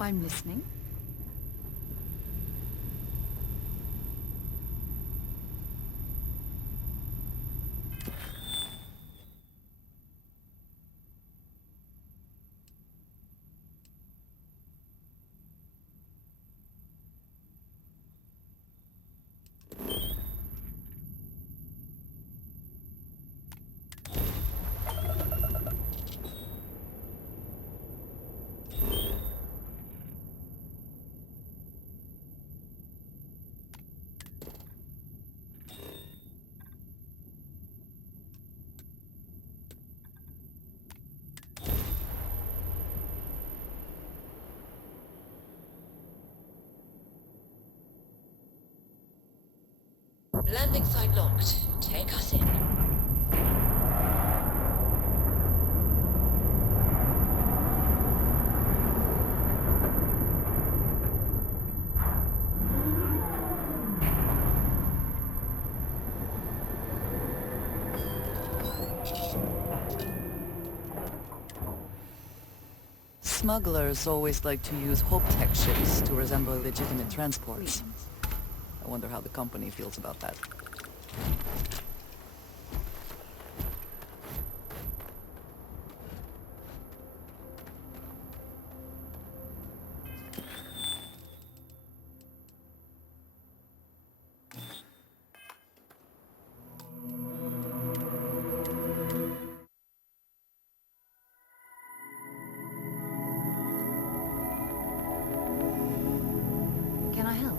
I'm listening. Landing site locked. Take us in. Smugglers always like to use Hope-Tech ships to resemble legitimate transports. I wonder how the company feels about that. Can I help?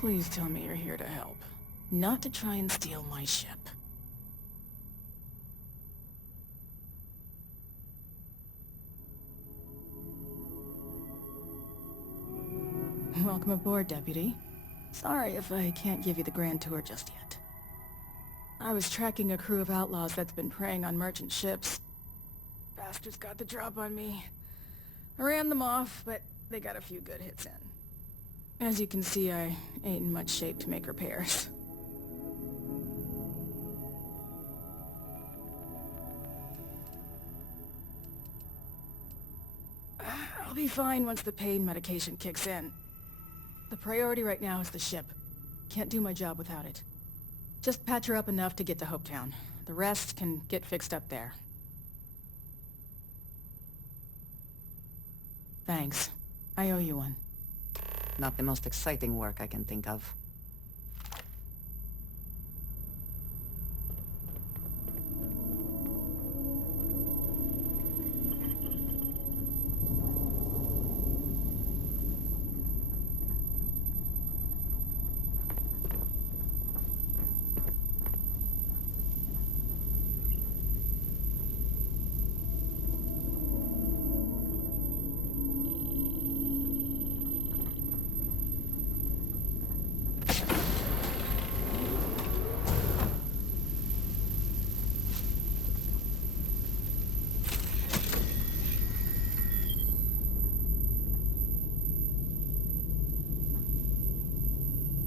Please tell me you're here to help, not to try and steal my ship. Welcome aboard, Deputy. Sorry if I can't give you the grand tour just yet. I was tracking a crew of outlaws that's been preying on merchant ships. Bastards got the drop on me. I ran them off, but they got a few good hits in. As you can see, I ain't in much shape to make repairs. I'll be fine once the pain medication kicks in. The priority right now is the ship. Can't do my job without it. Just patch her up enough to get to Hopetown. The rest can get fixed up there. Thanks. I owe you one. Not the most exciting work I can think of.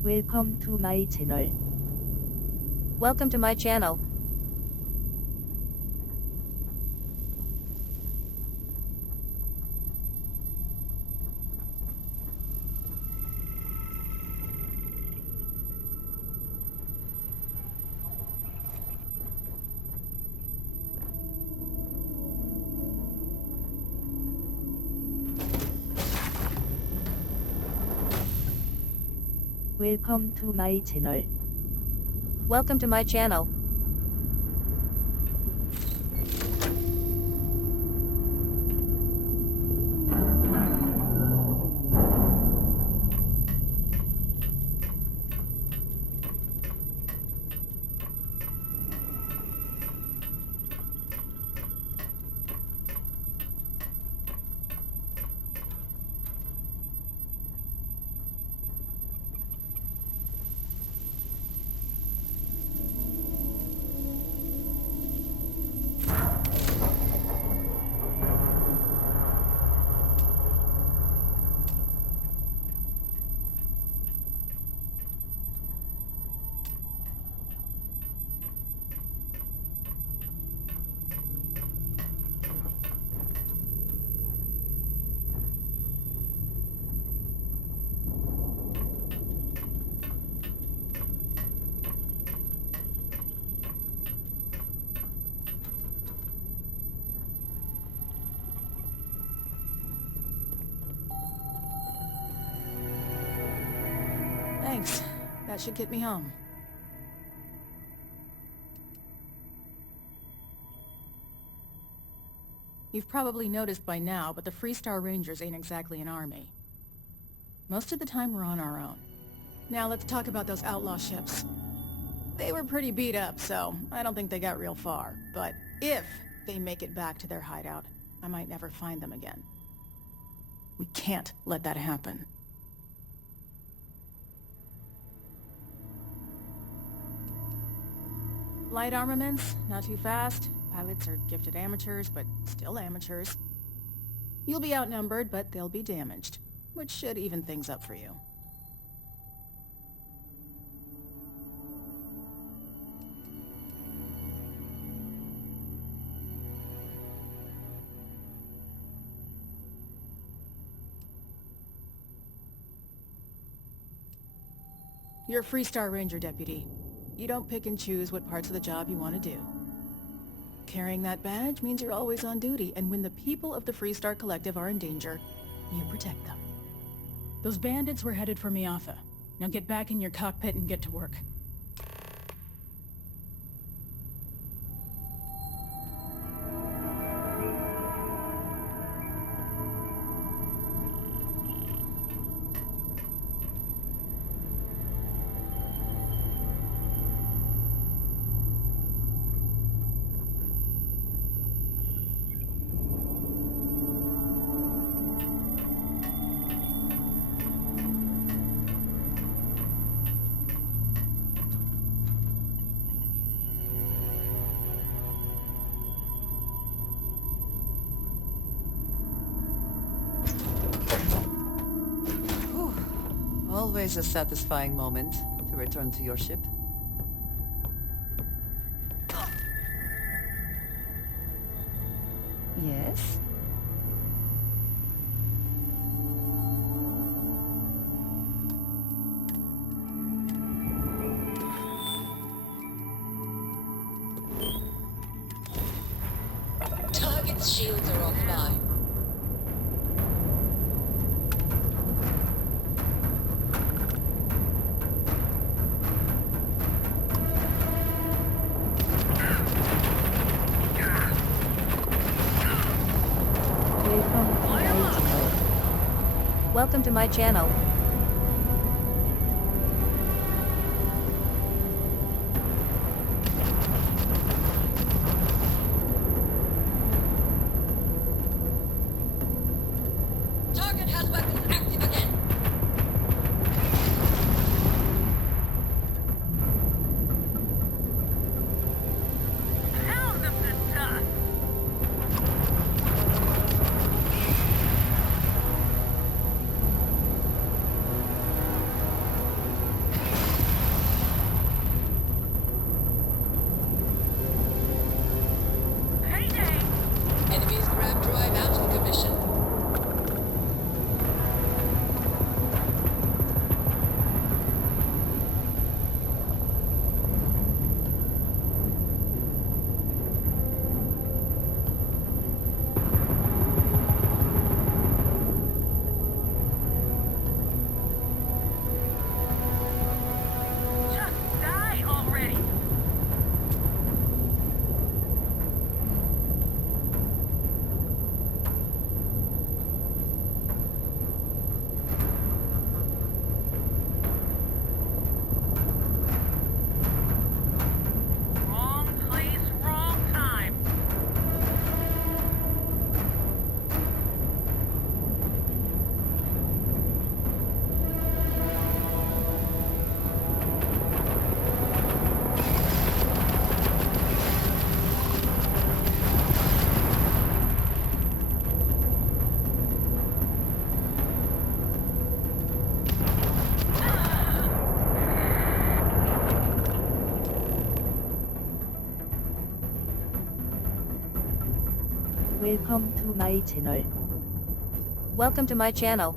Welcome to my channel. Welcome to my channel. Welcome to my channel. Welcome to my channel. Thanks. That should get me home. You've probably noticed by now, but the Freestar Rangers ain't exactly an army. Most of the time we're on our own. Now let's talk about those outlaw ships. They were pretty beat up, so I don't think they got real far. But if they make it back to their hideout, I might never find them again. We can't let that happen. Light armaments, not too fast. Pilots are gifted amateurs, but still amateurs. You'll be outnumbered, but they'll be damaged, which should even things up for you. You're a Freestar Ranger deputy. You don't pick and choose what parts of the job you want to do. Carrying that badge means you're always on duty, and when the people of the Freestar Collective are in danger, you protect them. Those bandits were headed for Miafa. Now get back in your cockpit and get to work. Always a satisfying moment to return to your ship. Yes? Target's shields are offline. Welcome to my channel. Target has weapons active again. Welcome to my channel. Welcome to my channel.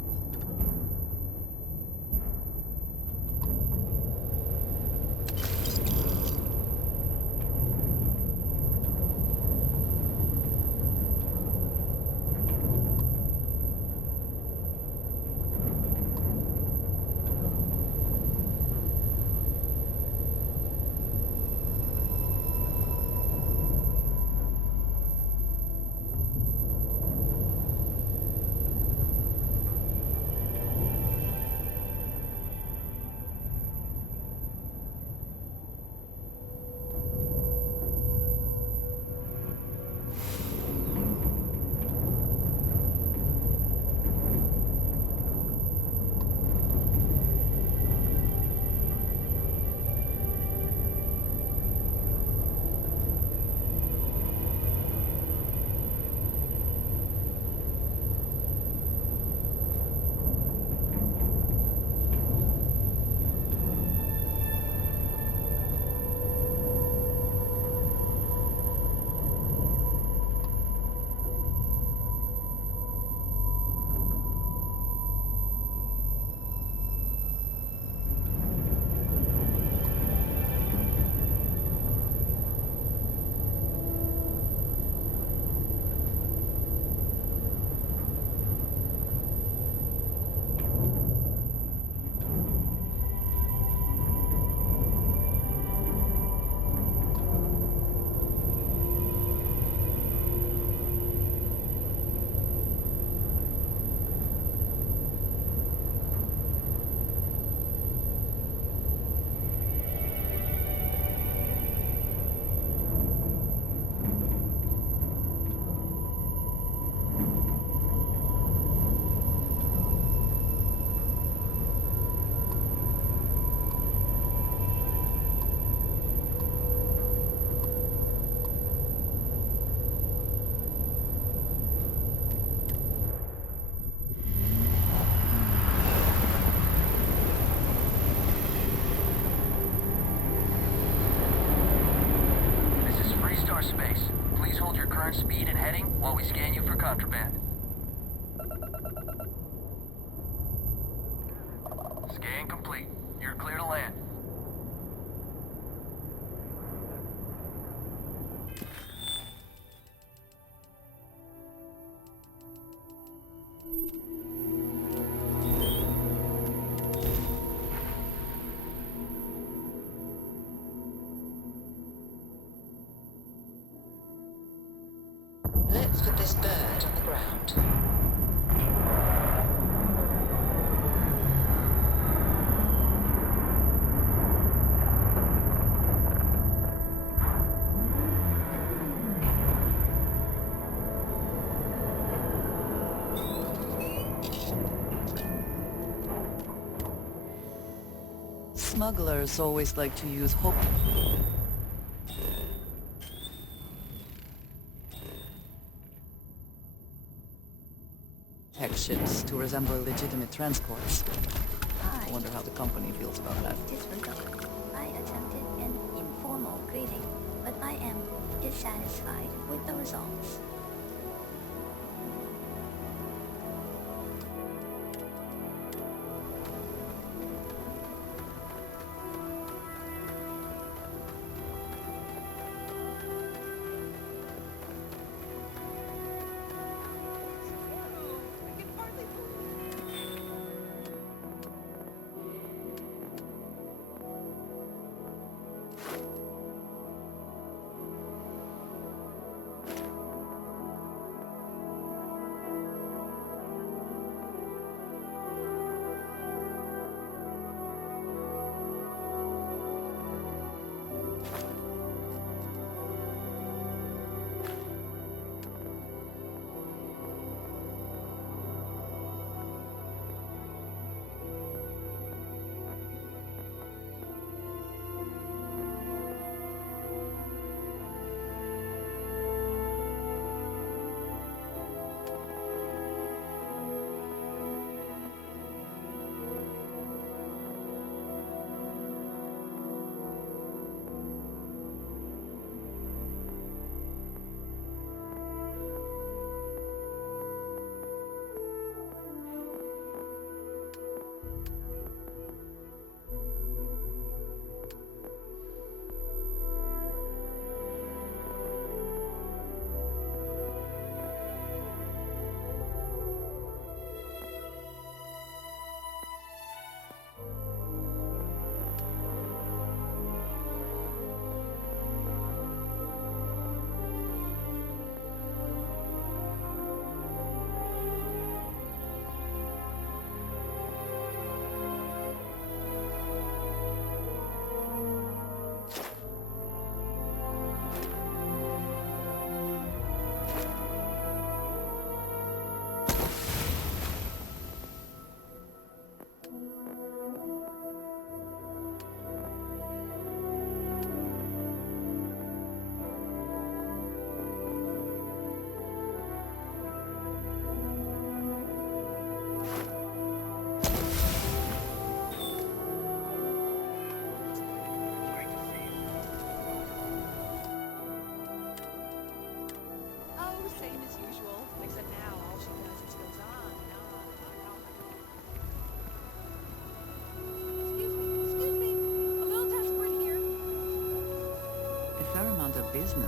Space. Please hold your current speed and heading while we scan you for contraband. Scan complete. You're clear to land. Let's put this bird on the ground. Smugglers always like to use hope. Tech ships to resemble legitimate transports. I wonder how the company feels about that. Disregard. I attempted an informal greeting, but I am dissatisfied with the results.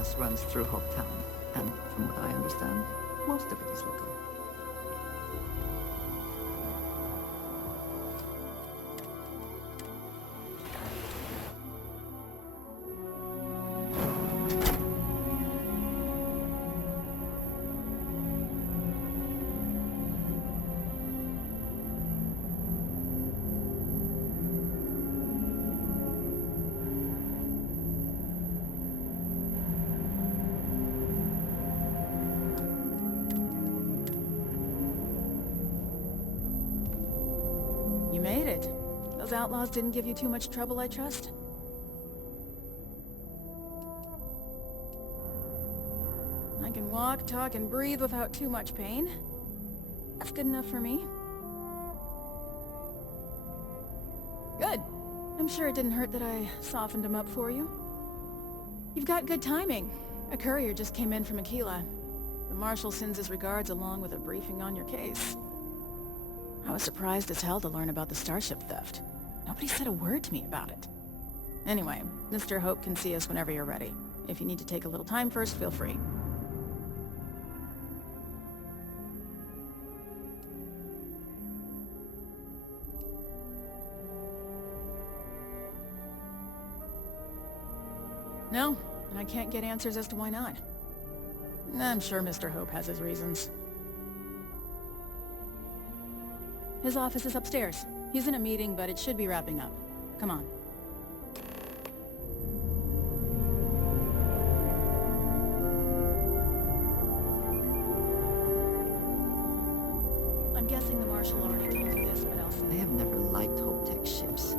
business runs through Hopetown, and from what I understand, most of it is legal. You made it. Those outlaws didn't give you too much trouble, I trust? I can walk, talk, and breathe without too much pain. That's good enough for me. Good. I'm sure it didn't hurt that I softened him up for you. You've got good timing. A courier just came in from Aquila. The Marshal sends his regards along with a briefing on your case. I was surprised as hell to learn about the starship theft. Nobody said a word to me about it. Anyway, Mr. Hope can see us whenever you're ready. If you need to take a little time first, feel free. No, and I can't get answers as to why not. I'm sure Mr. Hope has his reasons. His office is upstairs. He's in a meeting, but it should be wrapping up. Come on. I'm guessing the Marshal already told you this, but I'll say... I have never liked Hopetech ships,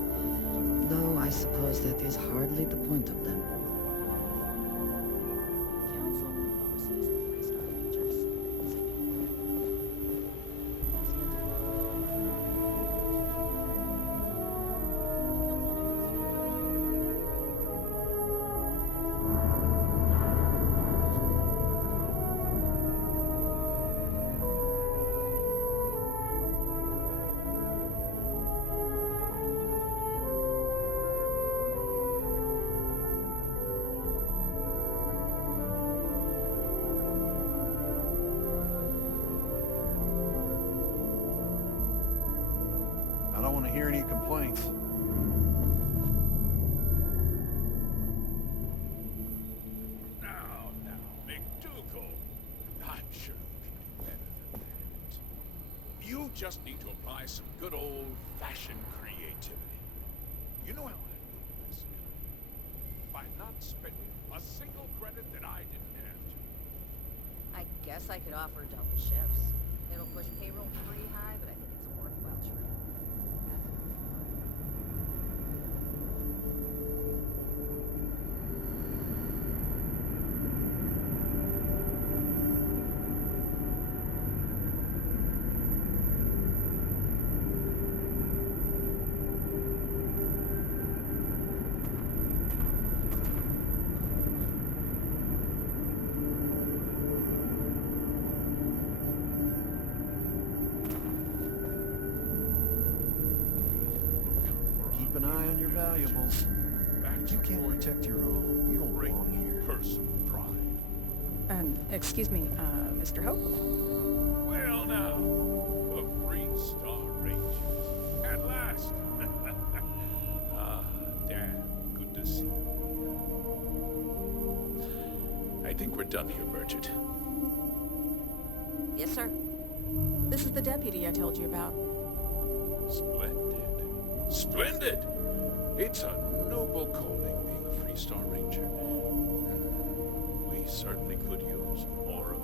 though I suppose that is hardly the point of them. Council oversees the 3-star Rangers. I don't want to hear any complaints. Now, McDougal. I'm sure you can do better than that. You just need to apply some good old-fashioned creativity. You know how I knew this guy? By not spending a single credit that I didn't have to. I guess I could offer double shifts. It'll push payroll pretty high, but I think it's a worthwhile trip. Keep an eye on your valuables. You can't protect your own. You don't belong here. Personal pride. Excuse me, Mr. Hope? Well now, the 3-star Rangers. At last. Ah, damn good to see you. I think we're done here, Merchant. Yes, sir. This is the deputy I told you about. Splendid. Splendid! It's a noble calling being a 3-star Ranger. We certainly could use more of you.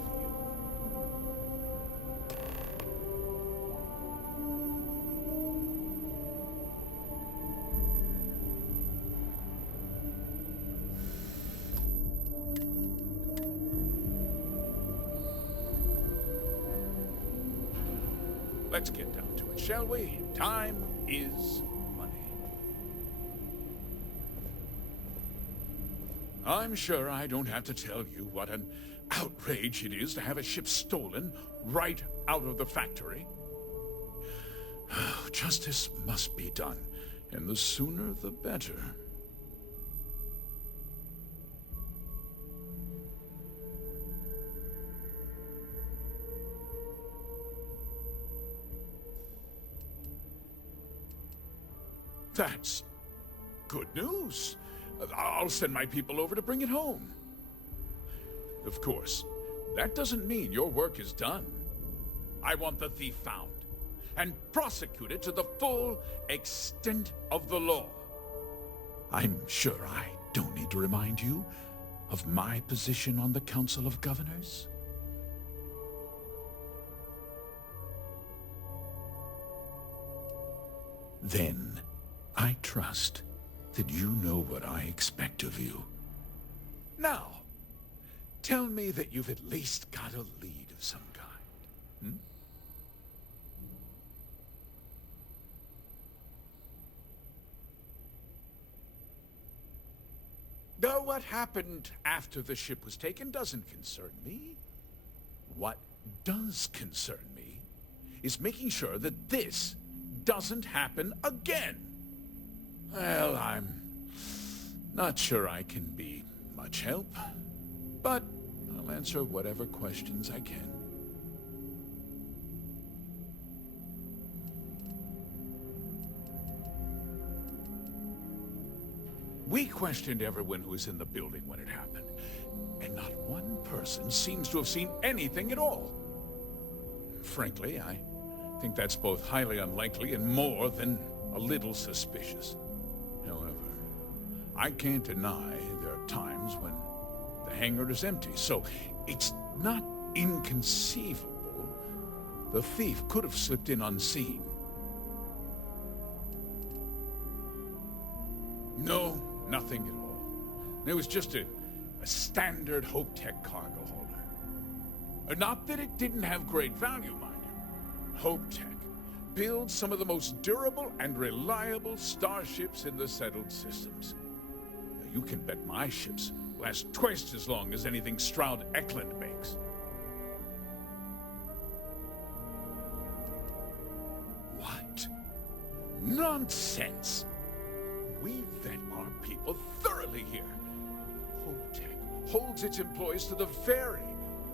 Let's get down to it, shall we? Time is money. I'm sure I don't have to tell you what an outrage it is to have a ship stolen right out of the factory. Justice must be done, and the sooner the better. That's good news. I'll send my people over to bring it home. Of course, that doesn't mean your work is done. I want the thief found and prosecuted to the full extent of the law. I'm sure I don't need to remind you of my position on the Council of Governors. Then, I trust that you know what I expect of you. Now, tell me that you've at least got a lead of some kind. Though what happened after the ship was taken doesn't concern me. What does concern me is making sure that this doesn't happen again. Well, I'm not sure I can be much help, but I'll answer whatever questions I can. We questioned everyone who was in the building when it happened, and not one person seems to have seen anything at all. Frankly, I think that's both highly unlikely and more than a little suspicious. However, I can't deny there are times when the hangar is empty, so it's not inconceivable the thief could have slipped in unseen. No, nothing at all. It was just a standard Hope-Tech cargo holder. Not that it didn't have great value, mind you. Hope-Tech builds some of the most durable and reliable starships in the settled systems. Now, you can bet my ships last twice as long as anything Stroud-Eklund makes. What? Nonsense! We vet our people thoroughly here. Hope-Tech holds its employees to the very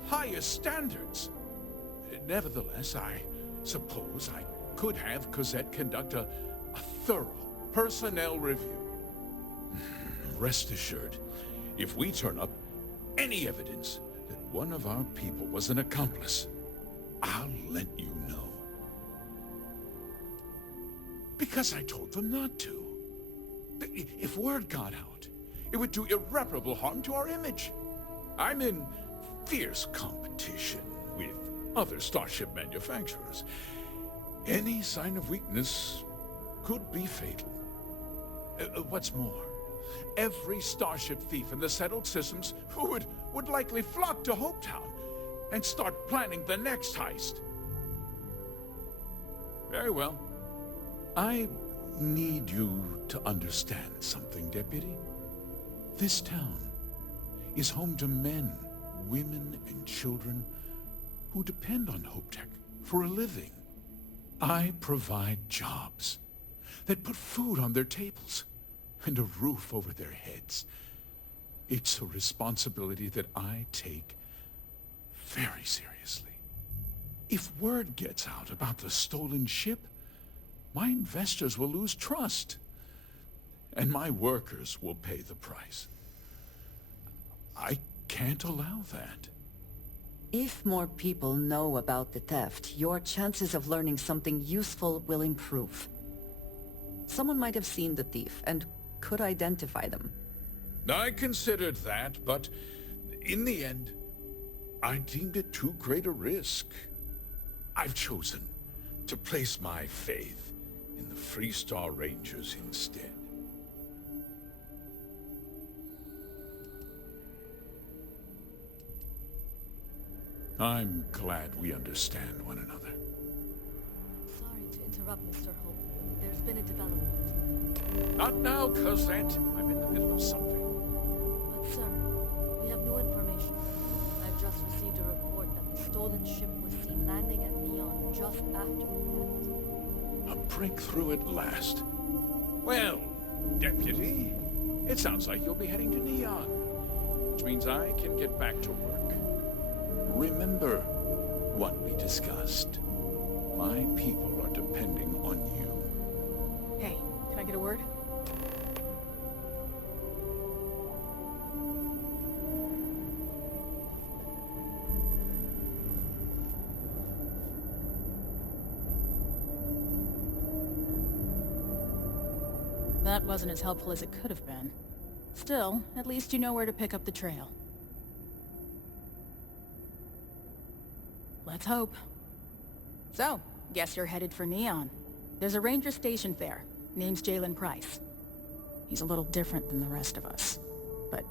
highest standards. Nevertheless, I suppose I could have Cosette conduct a thorough personnel review. Rest assured, if we turn up any evidence that one of our people was an accomplice, I'll let you know. Because I told them not to. If word got out, it would do irreparable harm to our image. I'm in fierce competition with other starship manufacturers. Any sign of weakness could be fatal. What's more, every starship thief in the settled systems would likely flock to Hopetown and start planning the next heist. Very well. I need you to understand something, Deputy. This town is home to men, women, and children who depend on Hope-Tech for a living. I provide jobs that put food on their tables and a roof over their heads. It's a responsibility that I take very seriously. If word gets out about the stolen ship, my investors will lose trust, and my workers will pay the price. I can't allow that. If more people know about the theft, your chances of learning something useful will improve. Someone might have seen the thief and could identify them. I considered that, but in the end, I deemed it too great a risk. I've chosen to place my faith in the Freestar Rangers instead. I'm glad we understand one another. Sorry to interrupt, Mr. Hope. There's been a development. Not now, Cosette. I'm in the middle of something. But sir, we have new information. I've just received a report that the stolen ship was seen landing at Neon just after we left. A breakthrough at last. Well, Deputy, it sounds like you'll be heading to Neon, which means I can get back to work. Remember what we discussed. My people are depending on you. Hey, can I get a word? That wasn't as helpful as it could have been. Still, at least you know where to pick up the trail. Let's hope. So, guess you're headed for Neon. There's a ranger stationed there. Name's Jalen Price. He's a little different than the rest of us. But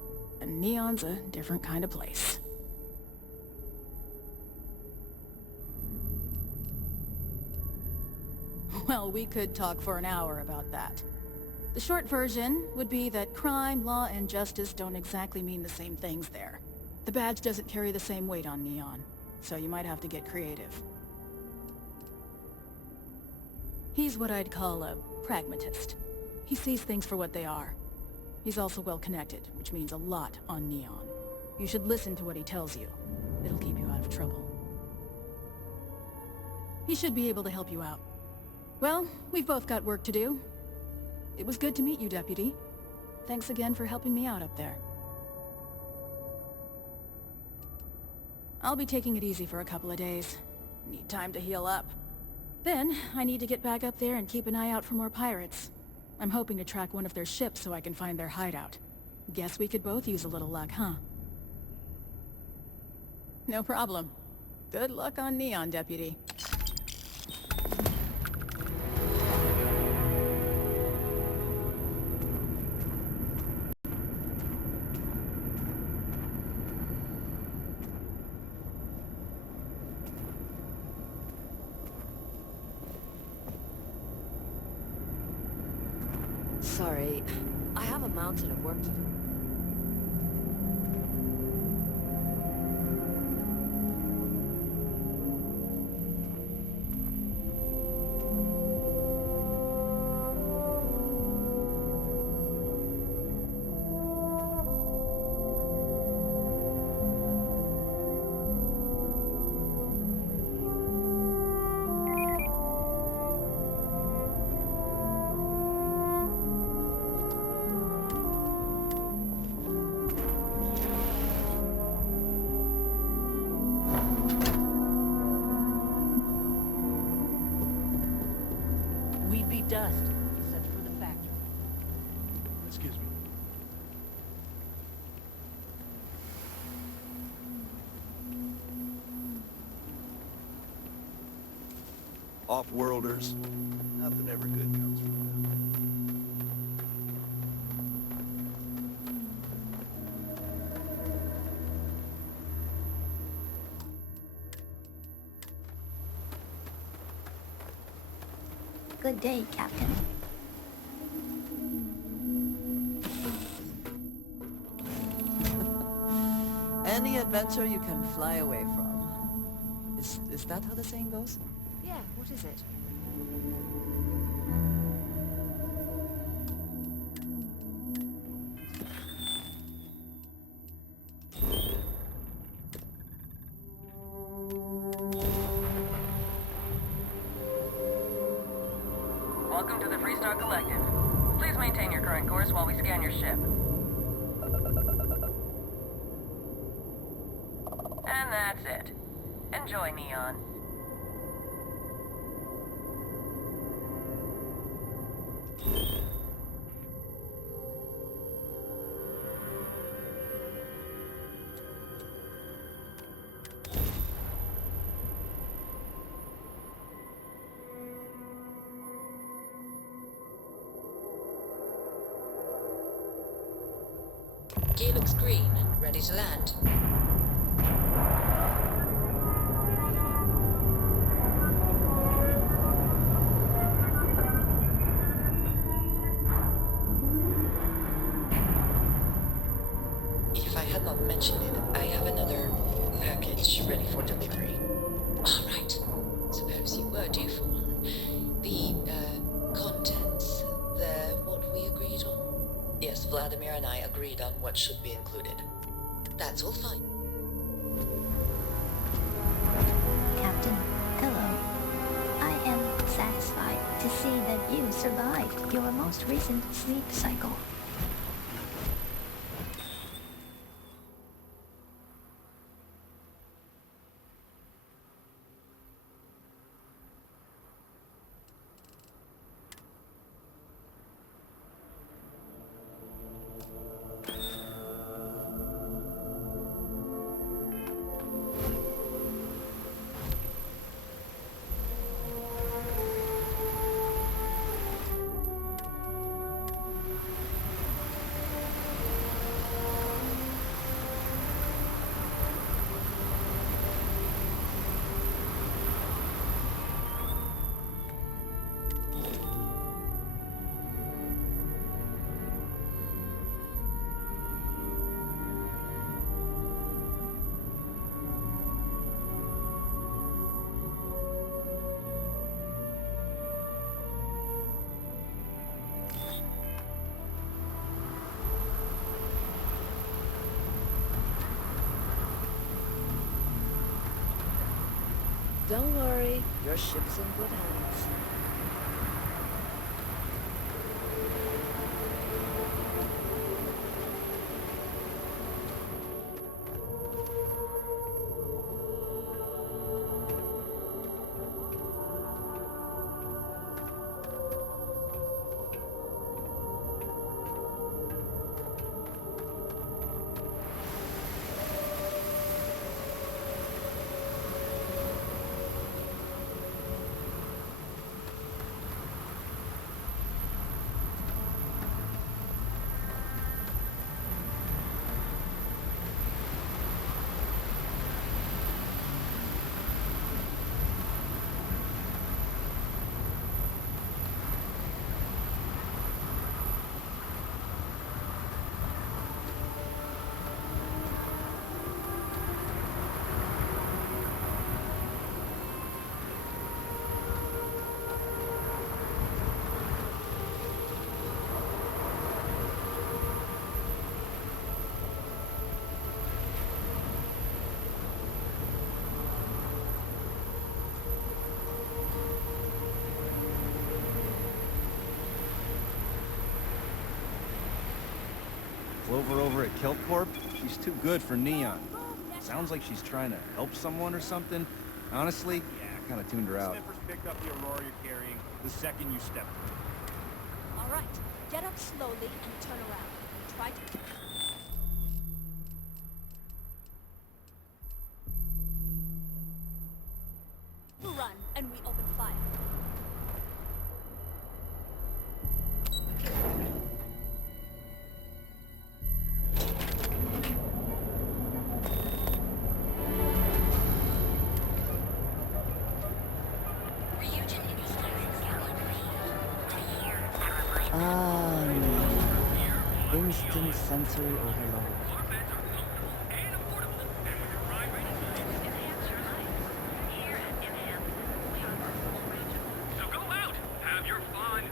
Neon's a different kind of place. Well, we could talk for an hour about that. The short version would be that crime, law, and justice don't exactly mean the same things there. The badge doesn't carry the same weight on Neon, so you might have to get creative. He's what I'd call a pragmatist. He sees things for what they are. He's also well-connected, which means a lot on Neon. You should listen to what he tells you. It'll keep you out of trouble. He should be able to help you out. Well, we've both got work to do. It was good to meet you, Deputy. Thanks again for helping me out up there. I'll be taking it easy for a couple of days. Need time to heal up. Then, I need to get back up there and keep an eye out for more pirates. I'm hoping to track one of their ships so I can find their hideout. Guess we could both use a little luck, huh? No problem. Good luck on Neon, Deputy. Sorry, I have a mountain of work to do. We'd be dust, except for the factory. Excuse me. Off-worlders. Nothing ever good comes from them. Good day, Captain. Any adventure you can fly away from. Is that how the saying goes? Yeah, what is it? Welcome to the Freestar Collective. Please maintain your current course while we scan your ship. And that's it. Enjoy, Neon. Gear looks green, ready to land. If I had not mentioned it, I have another package ready for delivery. All right. Suppose you were due for one. The, contents, what we agreed on? Yes, Vladimir and I agreed on what should be included. That's all fine. Captain, hello. I am satisfied to see that you survived your most recent sleep cycle. Don't worry, your ship's in good hands. Clover over at Kelpcorp? She's too good for Neon. Sounds like she's trying to help someone or something. Honestly, yeah, I kind of tuned her out. Sniffers picked up the Aurora you're carrying the second you step through. All right, get up slowly and turn around. Try to... run, and we open fire. Ah, no. Instant sensory overload. So go out, have your fun.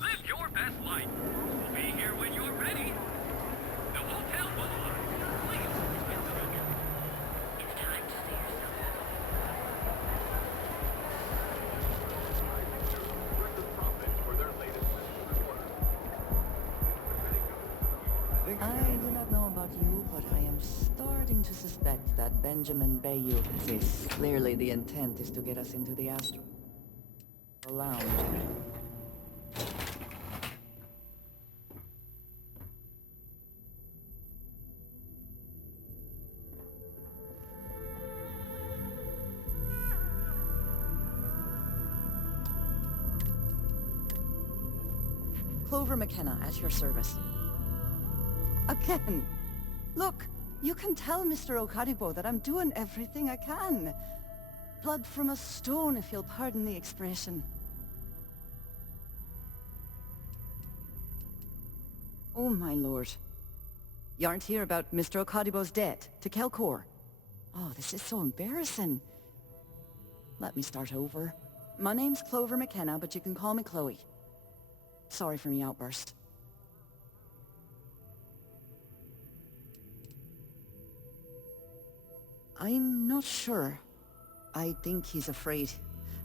Live your best life. We'll be here when you're ready. The Hotel Boulevard. Please. It's time to see I do not know about you, but I am starting to suspect that Benjamin Bayou exists. Clearly the intent is to get us into the Astro Lounge. Clover McKenna, at your service. Again! Look, you can tell Mr. Okadibo that I'm doing everything I can. Blood from a stone, if you'll pardon the expression. Oh, my lord. You aren't here about Mr. Okadibo's debt to Kelcor. Oh, this is so embarrassing. Let me start over. My name's Clover McKenna, but you can call me Chloe. Sorry for me outburst. I'm not sure. I think he's afraid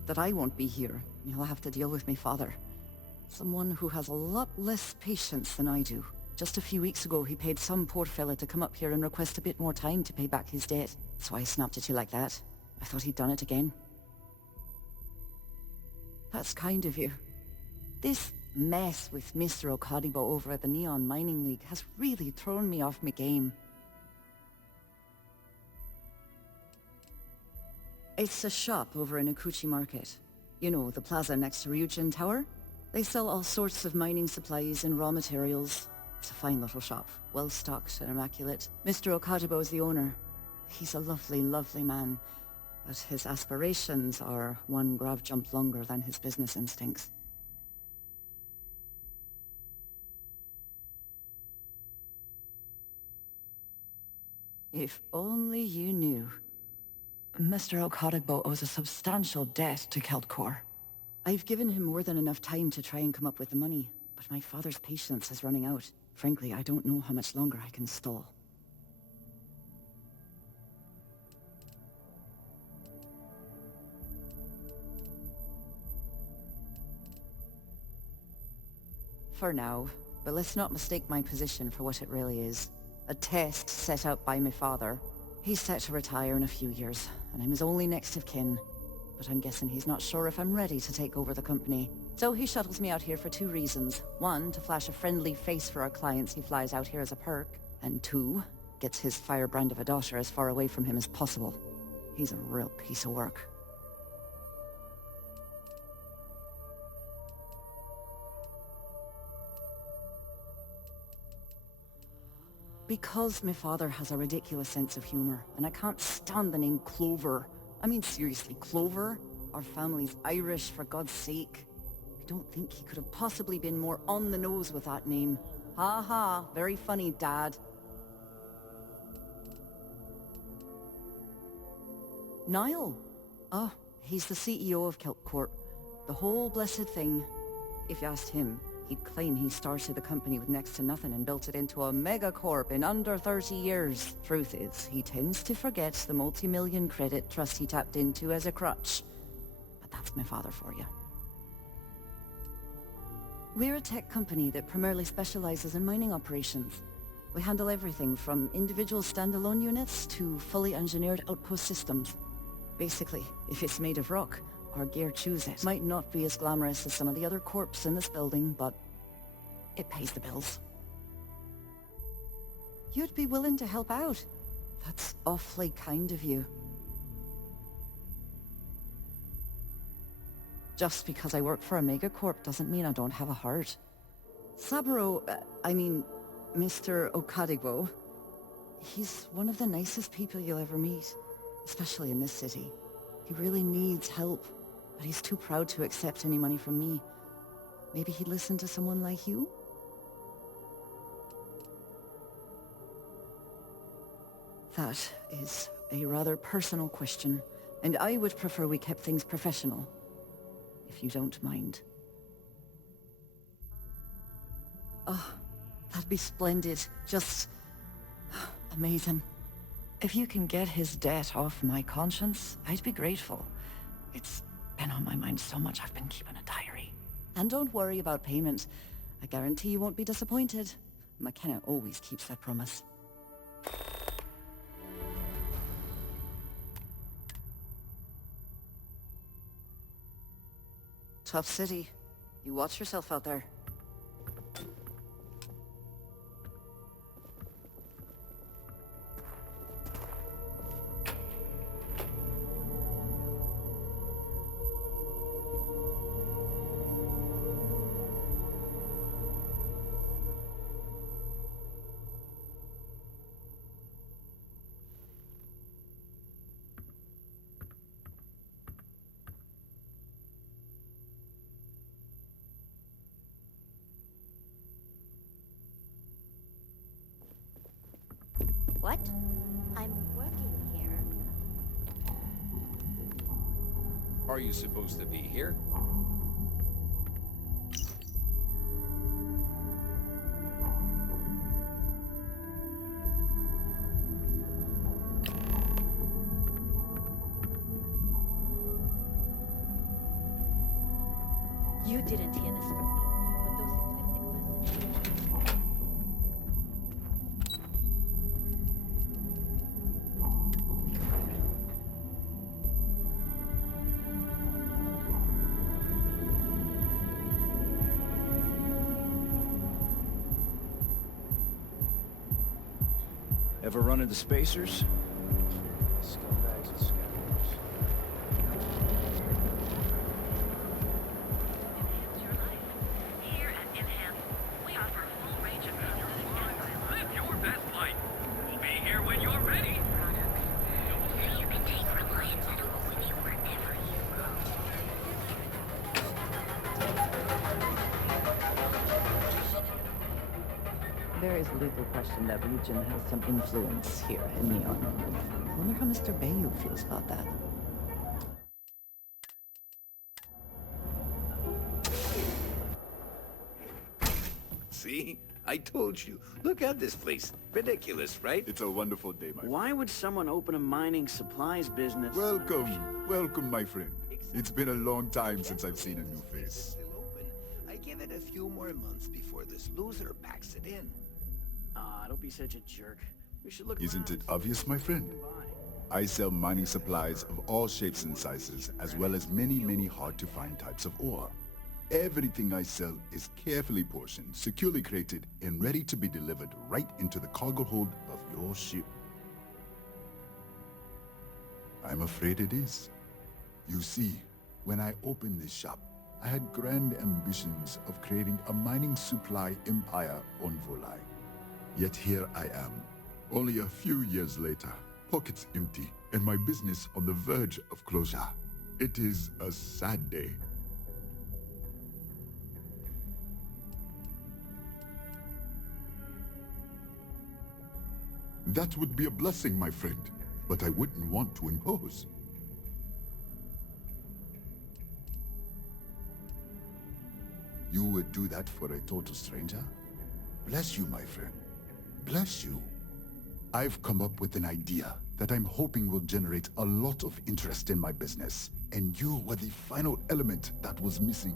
that I won't be here. He'll have to deal with my father. Someone who has a lot less patience than I do. Just a few weeks ago, he paid some poor fella to come up here and request a bit more time to pay back his debt. So I snapped at you like that. I thought he'd done it again. That's kind of you. This mess with Mr. Okadibo over at the Neon Mining League has really thrown me off my game. It's a shop over in Akuchi Market. You know, the plaza next to Ryujin Tower? They sell all sorts of mining supplies and raw materials. It's a fine little shop, well-stocked and immaculate. Mr. Okadibo is the owner. He's a lovely, lovely man, but his aspirations are one grav jump longer than his business instincts. If only you knew. Mr. Okadibo owes a substantial debt to Kelcor. I've given him more than enough time to try and come up with the money, but my father's patience is running out. Frankly, I don't know how much longer I can stall. For now, but let's not mistake my position for what it really is. A test set up by my father. He's set to retire in a few years, and I'm his only next of kin. But I'm guessing he's not sure if I'm ready to take over the company. So he shuttles me out here for two reasons. One, to flash a friendly face for our clients he flies out here as a perk. And two, gets his firebrand of a daughter as far away from him as possible. He's a real piece of work. Because my father has a ridiculous sense of humor, and I can't stand the name Clover. I mean, seriously, Clover? Our family's Irish, for God's sake. I don't think he could have possibly been more on the nose with that name. Ha ha, very funny, Dad. Niall? Oh, he's the CEO of Kelp Corp. The whole blessed thing. If you asked him, he'd claim he started the company with next to nothing and built it into a megacorp in under 30 years. Truth is, he tends to forget the multi-million credit trust he tapped into as a crutch. But that's my father for you. We're a tech company that primarily specializes in mining operations. We handle everything from individual standalone units to fully engineered outpost systems. Basically, if it's made of rock, our gear chews it. Might not be as glamorous as some of the other corps in this building, but it pays the bills. You'd be willing to help out. That's awfully kind of you. Just because I work for a megacorp doesn't mean I don't have a heart. Saburo, Mr. Okadigbo, he's one of the nicest people you'll ever meet, especially in this city. He really needs help, but he's too proud to accept any money from me. Maybe he'd listen to someone like you? That is a rather personal question, and I would prefer we kept things professional, if you don't mind. Oh, that'd be splendid. Just amazing. If you can get his debt off my conscience, I'd be grateful. It's been on my mind so much I've been keeping a diary. And don't worry about payment. I guarantee you won't be disappointed. McKenna always keeps that promise. Tough city. You watch yourself out there. What? I'm working here. Are you supposed to be here? You didn't hear this from me, but those ecliptic messages... Ever run into spacers? Scumbags and scoundrels. Here at Enhance, we offer a full range of live your best life. We'll be here when you're ready. So you can take Reliance at home with you wherever you go. There is little question that religion has some influence here in Neon. I wonder how Mr. Bayou feels about that. See? I told you. Look at this place. Ridiculous, right? It's a wonderful day, my friend. Why would someone open a mining supplies business? Welcome, my friend. It's been a long time since I've seen a new face. I give it a few more months before this loser packs it in. Ah, don't be such a jerk. We should look Isn't around. it obvious, my friend? I sell mining supplies of all shapes and sizes, as well as many hard-to-find types of ore. Everything I sell is carefully portioned, securely crated, and ready to be delivered right into the cargo hold of your ship. I'm afraid it is. You see, when I opened this shop, I had grand ambitions of creating a mining supply empire on Volai. Yet here I am, only a few years later, pockets empty, and my business on the verge of closure. It is a sad day. That would be a blessing, my friend, but I wouldn't want to impose. You would do that for a total stranger? Bless you, my friend. Bless you. I've come up with an idea that I'm hoping will generate a lot of interest in my business, and you were the final element that was missing.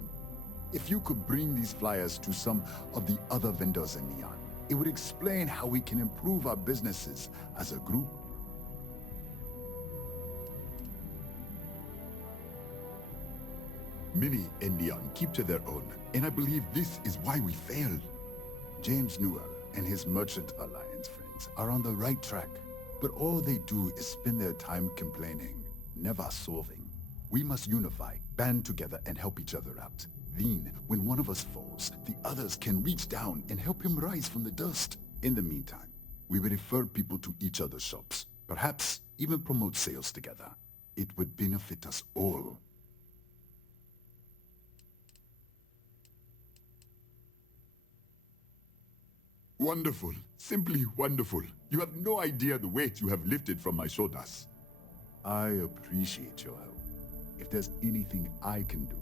If you could bring these flyers to some of the other vendors in Neon, it would explain how we can improve our businesses as a group. Many in Neon keep to their own, and I believe this is why we failed. James Newell and his Merchant Alliance friends are on the right track, but all they do is spend their time complaining, never solving. We must unify, band together, and help each other out. Then, when one of us falls, the others can reach down and help him rise from the dust. In the meantime, we will refer people to each other's shops, perhaps even promote sales together. It would benefit us all. Wonderful. Simply wonderful. You have no idea the weight you have lifted from my shoulders. I appreciate your help. If there's anything I can do,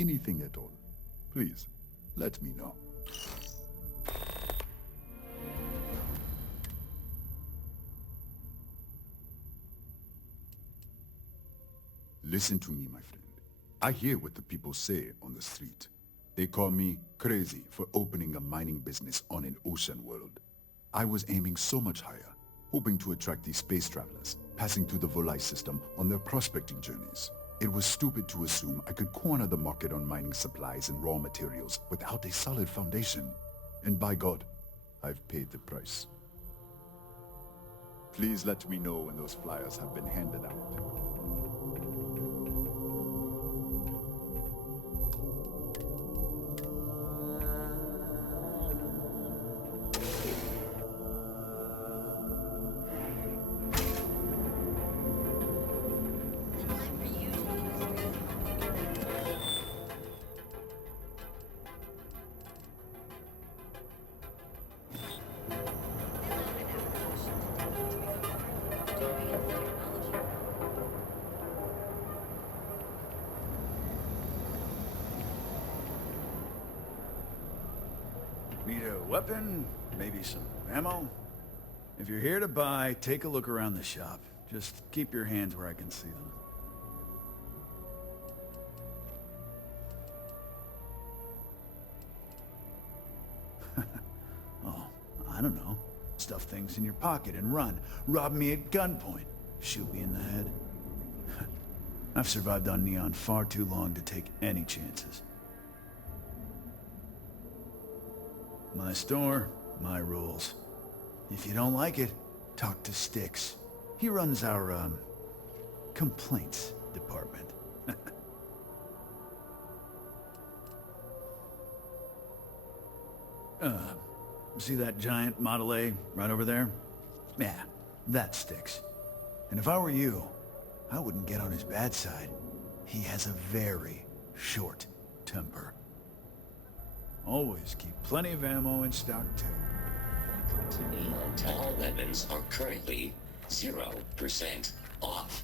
anything at all, please, let me know. Listen to me, my friend. I hear what the people say on the street. They call me crazy for opening a mining business on an ocean world. I was aiming so much higher, hoping to attract these space travelers, passing through the Volai system on their prospecting journeys. It was stupid to assume I could corner the market on mining supplies and raw materials without a solid foundation. And by God, I've paid the price. Please let me know when those flyers have been handed out. Need a weapon? Maybe some ammo? If you're here to buy, take a look around the shop. Just keep your hands where I can see them. Oh, I don't know. Stuff things in your pocket and run. Rob me at gunpoint. Shoot me in the head. I've survived on Neon far too long to take any chances. My store, my rules. If you don't like it, talk to Styx. He runs our, complaints department. See that giant Model A right over there? Yeah, that Styx. And if I were you, I wouldn't get on his bad side. He has a very short temper. Always keep plenty of ammo in stock, too. All weapons are currently 0% off.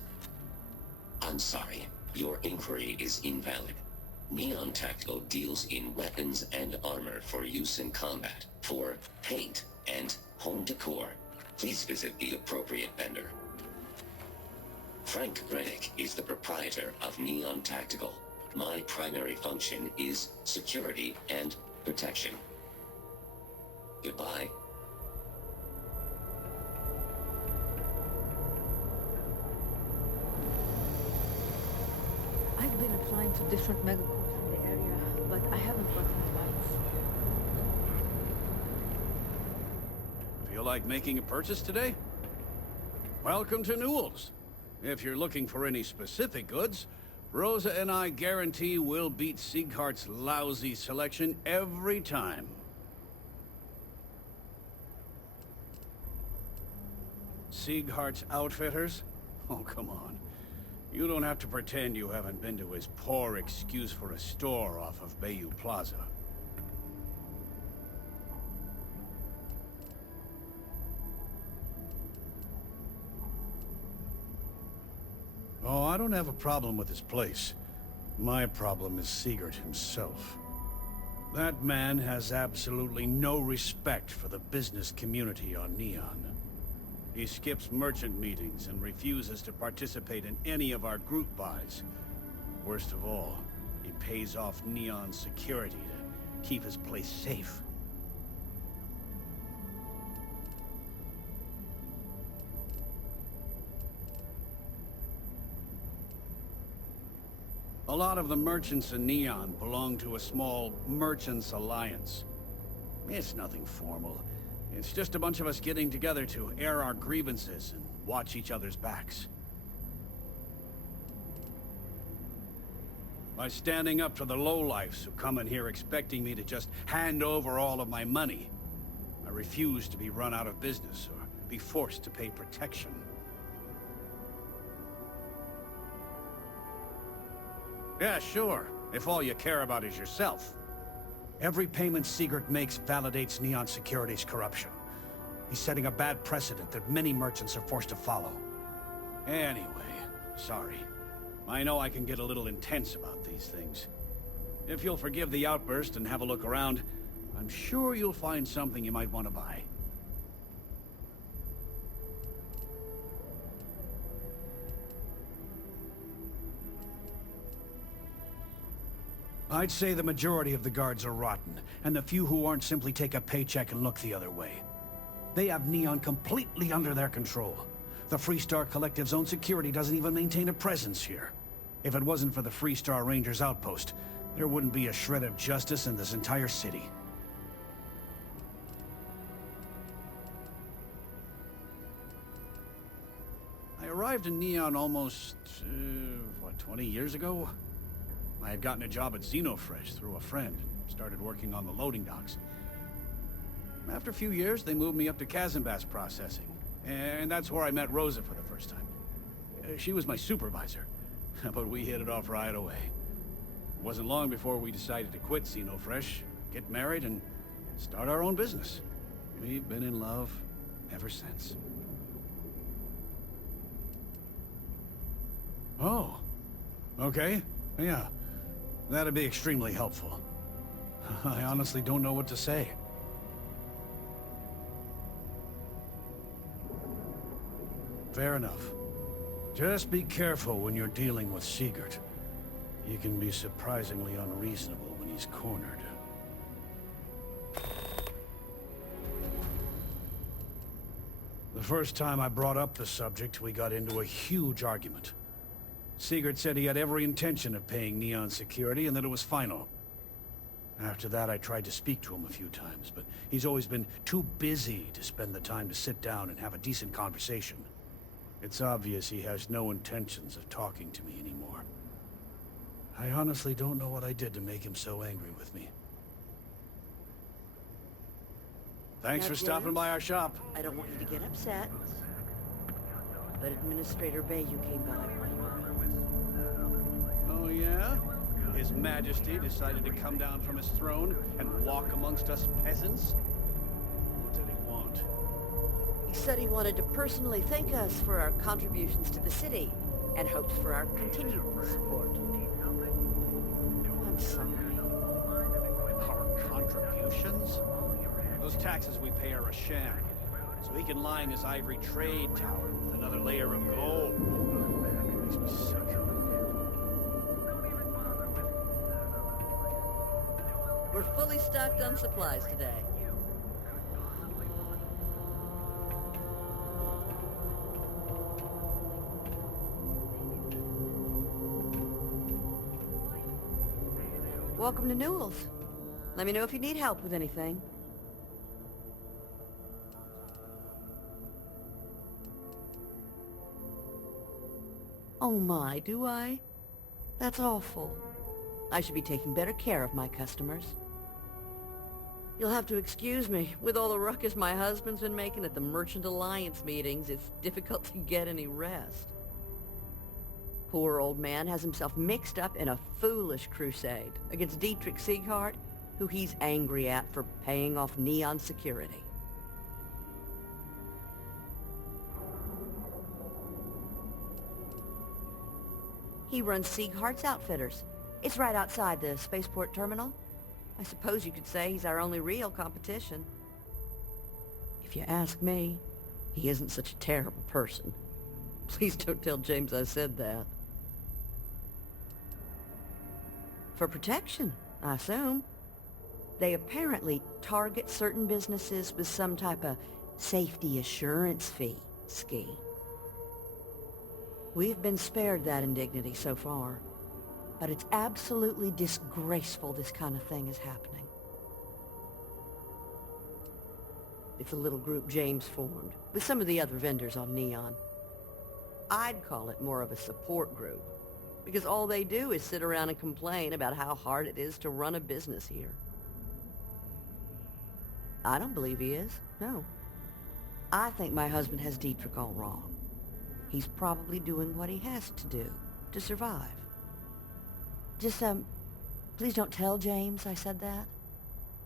I'm sorry, your inquiry is invalid. Neon Tactical deals in weapons and armor for use in combat. For paint and home decor, please visit the appropriate vendor. Frank Grenick is the proprietor of Neon Tactical. My primary function is security and protection. Goodbye. I've been applying to different megacorps in the area, but I haven't gotten bites. Feel like making a purchase today? Welcome to Newell's. If you're looking for any specific goods, Rosa and I guarantee we'll beat Sieghart's lousy selection every time. Sieghart's Outfitters? Oh, come on. You don't have to pretend you haven't been to his poor excuse for a store off of Bayou Plaza. Oh, I don't have a problem with his place. My problem is Siegert himself. That man has absolutely no respect for the business community on Neon. He skips merchant meetings and refuses to participate in any of our group buys. Worst of all, he pays off Neon security to keep his place safe. A lot of the merchants in Neon belong to a small merchants alliance. It's nothing formal. It's just a bunch of us getting together to air our grievances and watch each other's backs. By standing up to the lowlifes who come in here expecting me to just hand over all of my money, I refuse to be run out of business or be forced to pay protection. Yeah, sure, if all you care about is yourself. Every payment Siegert makes validates Neon Security's corruption. He's setting a bad precedent that many merchants are forced to follow. Anyway, sorry. I know I can get a little intense about these things. If you'll forgive the outburst and have a look around, I'm sure you'll find something you might want to buy. I'd say the majority of the guards are rotten, and the few who aren't simply take a paycheck and look the other way. They have Neon completely under their control. The Freestar Collective's own security doesn't even maintain a presence here. If it wasn't for the Freestar Rangers outpost, there wouldn't be a shred of justice in this entire city. I arrived in Neon almost, 20 years ago? I had gotten a job at Xenofresh through a friend and started working on the loading docks. After a few years, they moved me up to Kazanbass processing, and that's where I met Rosa for the first time. She was my supervisor, but we hit it off right away. It wasn't long before we decided to quit Xenofresh, get married, and start our own business. We've been in love ever since. Oh, okay, yeah. That'd be extremely helpful. I honestly don't know what to say. Fair enough. Just be careful when you're dealing with Siegert. He can be surprisingly unreasonable when he's cornered. The first time I brought up the subject, we got into a huge argument. Siegert said he had every intention of paying Neon security and that it was final. After that, I tried to speak to him a few times, but he's always been too busy to spend the time to sit down and have a decent conversation. It's obvious he has no intentions of talking to me anymore. I honestly don't know what I did to make him so angry with me. Thanks for stopping by our shop. I don't want you to get upset, but Administrator Bayou came by while you were out. Oh yeah? His Majesty decided to come down from his throne and walk amongst us peasants? What did he want? He said he wanted to personally thank us for our contributions to the city, and hopes for our continued support. I'm sorry. Our contributions? Those taxes we pay are a sham, so he can line his ivory trade tower with another layer of gold. Makes me sick. We're fully stocked on supplies today. Welcome to Newell's. Let me know if you need help with anything. Oh my, do I? That's awful. I should be taking better care of my customers. You'll have to excuse me. With all the ruckus my husband's been making at the Merchant Alliance meetings, it's difficult to get any rest. Poor old man has himself mixed up in a foolish crusade against Dietrich Sieghart, who he's angry at for paying off Neon security. He runs Sieghart's Outfitters. It's right outside the spaceport terminal. I suppose you could say he's our only real competition. If you ask me, he isn't such a terrible person. Please don't tell James I said that. For protection, I assume. They apparently target certain businesses with some type of safety assurance fee scheme. We've been spared that indignity so far, but it's absolutely disgraceful this kind of thing is happening. It's a little group James formed with some of the other vendors on Neon. I'd call it more of a support group, because all they do is sit around and complain about how hard it is to run a business here. I don't believe he is, no. I think my husband has Dietrich all wrong. He's probably doing what he has to do to survive. Just, please don't tell James I said that.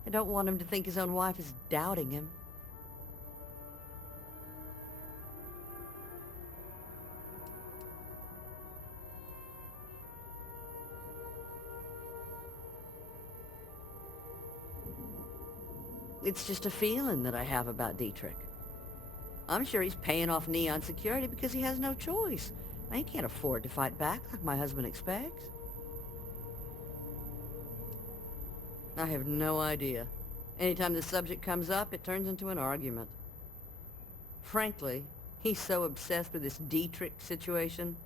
I don't want him to think his own wife is doubting him. It's just a feeling that I have about Dietrich. I'm sure he's paying off Neon security because he has no choice. He can't afford to fight back like my husband expects. I have no idea. Anytime the subject comes up, it turns into an argument. Frankly, he's so obsessed with this Dietrich situation,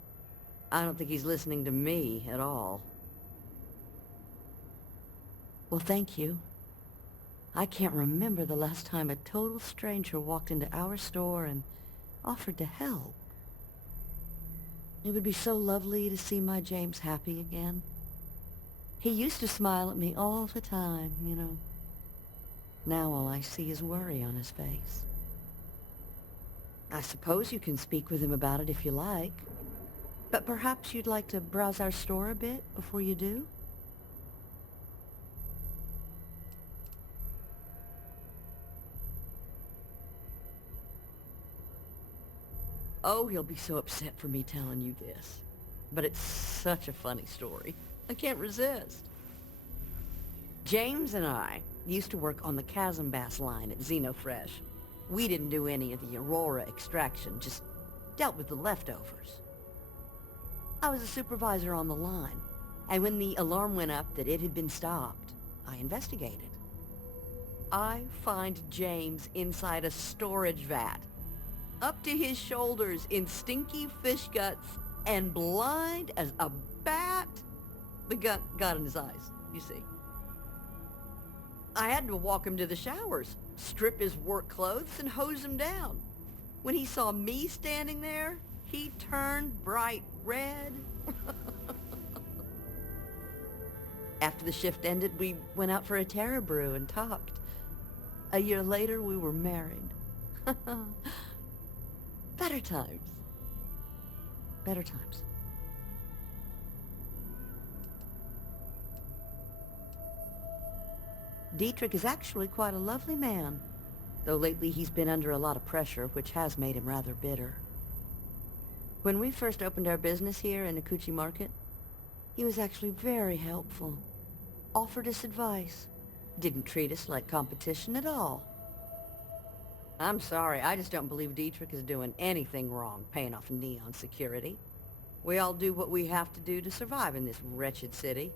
I don't think he's listening to me at all. Well, thank you. I can't remember the last time a total stranger walked into our store and offered to help. It would be so lovely to see my James happy again. He used to smile at me all the time, you know. Now all I see is worry on his face. I suppose you can speak with him about it if you like, but perhaps you'd like to browse our store a bit before you do? Oh, he'll be so upset for me telling you this. But it's such a funny story. I can't resist. James and I used to work on the Chasm Bass line at Xenofresh. We didn't do any of the Aurora extraction, just dealt with the leftovers. I was a supervisor on the line, and when the alarm went up that it had been stopped, I investigated. I find James inside a storage vat, up to his shoulders in stinky fish guts and blind as a bat. The gut got in his eyes, you see. I had to walk him to the showers, strip his work clothes, and hose him down. When he saw me standing there, he turned bright red. After the shift ended, we went out for a Terra brew and talked. A year later, we were married. Better times. Better times. Dietrich is actually quite a lovely man, though lately he's been under a lot of pressure, which has made him rather bitter. When we first opened our business here in Akuchi Market, he was actually very helpful. Offered us advice. Didn't treat us like competition at all. I'm sorry, I just don't believe Dietrich is doing anything wrong paying off Neon security. We all do what we have to do to survive in this wretched city.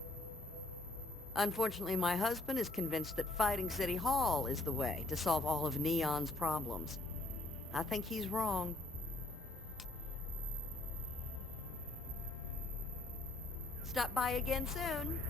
Unfortunately, my husband is convinced that fighting City Hall is the way to solve all of Neon's problems. I think he's wrong. Stop by again soon.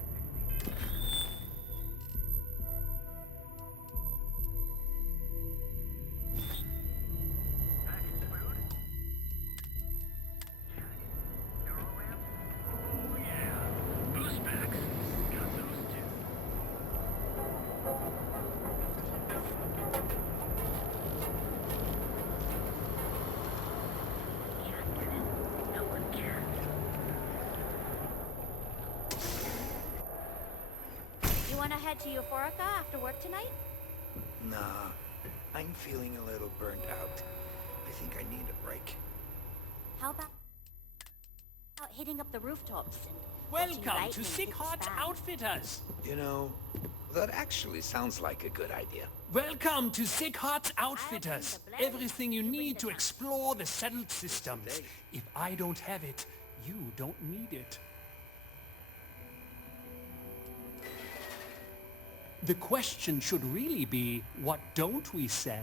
You wanna head to Euphorica after work tonight? Nah, I'm feeling a little burnt out. I think I need a break. How about hitting up the rooftops and watching Welcome lightning to Sick hit Hot span? Outfitters. You know, that actually sounds like a good idea. Welcome to Sick Hot Outfitters. Everything you need to explore the settled systems. If I don't have it, you don't need it. The question should really be, what don't we sell?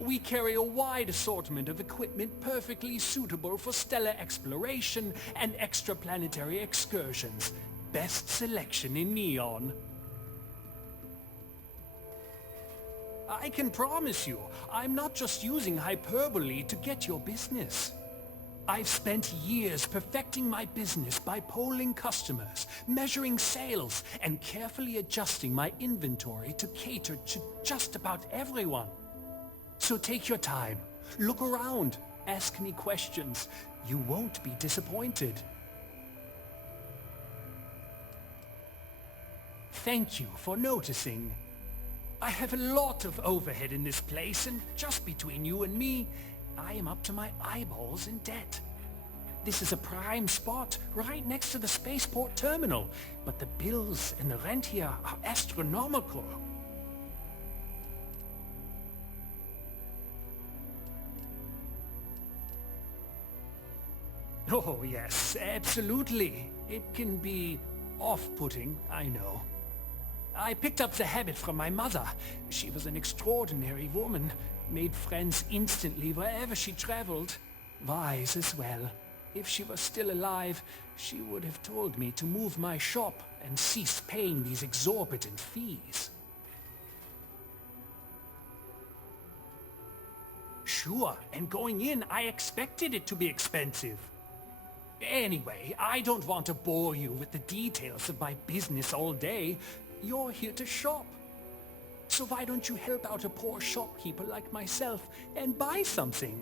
We carry a wide assortment of equipment perfectly suitable for stellar exploration and extraplanetary excursions. Best selection in Neon. I can promise you, I'm not just using hyperbole to get your business. I've spent years perfecting my business by polling customers, measuring sales, and carefully adjusting my inventory to cater to just about everyone. So take your time, look around, ask me questions. You won't be disappointed. Thank you for noticing. I have a lot of overhead in this place, and just between you and me, I am up to my eyeballs in debt. This is a prime spot right next to the spaceport terminal, but the bills and the rent here are astronomical. Oh yes, absolutely. It can be off-putting, I know. I picked up the habit from my mother. She was an extraordinary woman, made friends instantly wherever she traveled. Wise as well. If she was still alive, she would have told me to move my shop and cease paying these exorbitant fees. Sure, and going in, I expected it to be expensive. Anyway, I don't want to bore you with the details of my business all day. You're here to shop. So why don't you help out a poor shopkeeper like myself and buy something?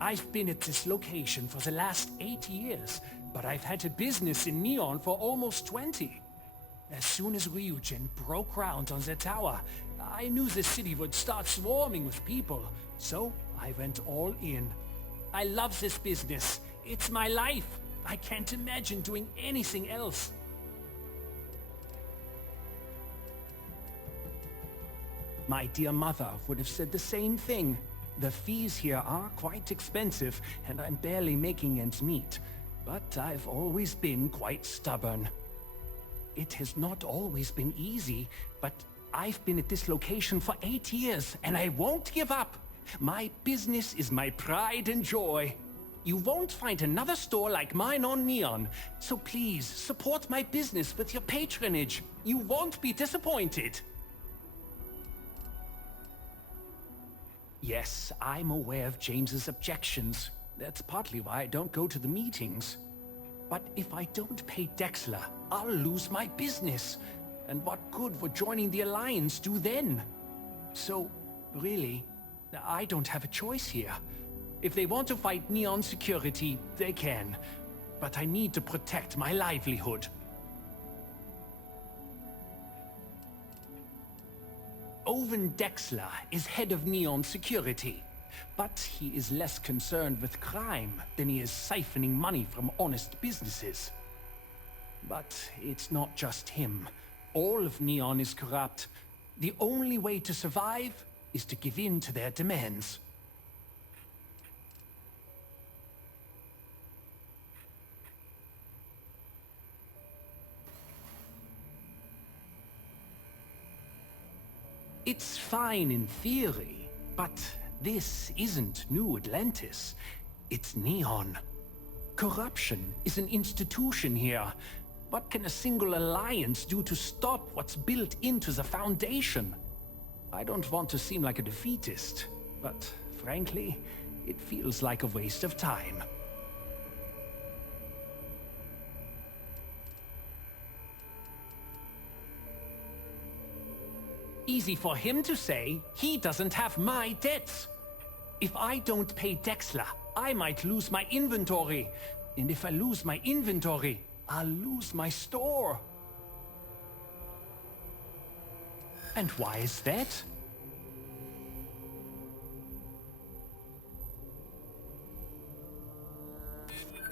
I've been at this location for the last 8 years, but I've had a business in Neon for almost 20. As soon as Ryujin broke ground on the tower, I knew the city would start swarming with people, so I went all in. I love this business. It's my life. I can't imagine doing anything else. My dear mother would have said the same thing. The fees here are quite expensive, and I'm barely making ends meet. But I've always been quite stubborn. It has not always been easy, but I've been at this location for 8 years, and I won't give up. My business is my pride and joy. You won't find another store like mine on Neon, so please support my business with your patronage. You won't be disappointed. Yes, I'm aware of James's objections. That's partly why I don't go to the meetings. But if I don't pay Dexler, I'll lose my business. And what good would joining the Alliance do then? So, really, I don't have a choice here. If they want to fight Neon security, they can. But I need to protect my livelihood. Owen Dexler is head of Neon security. but he is less concerned with crime than he is siphoning money from honest businesses. But it's not just him. All of Neon is corrupt. The only way to survive is to give in to their demands. It's fine in theory, but this isn't New Atlantis. It's Neon. Corruption is an institution here. What can a single alliance do to stop what's built into the foundation? I don't want to seem like a defeatist, but frankly, it feels like a waste of time. Easy for him to say, he doesn't have my debts. If I don't pay Dexla, I might lose my inventory. And if I lose my inventory, I'll lose my store. And why is that?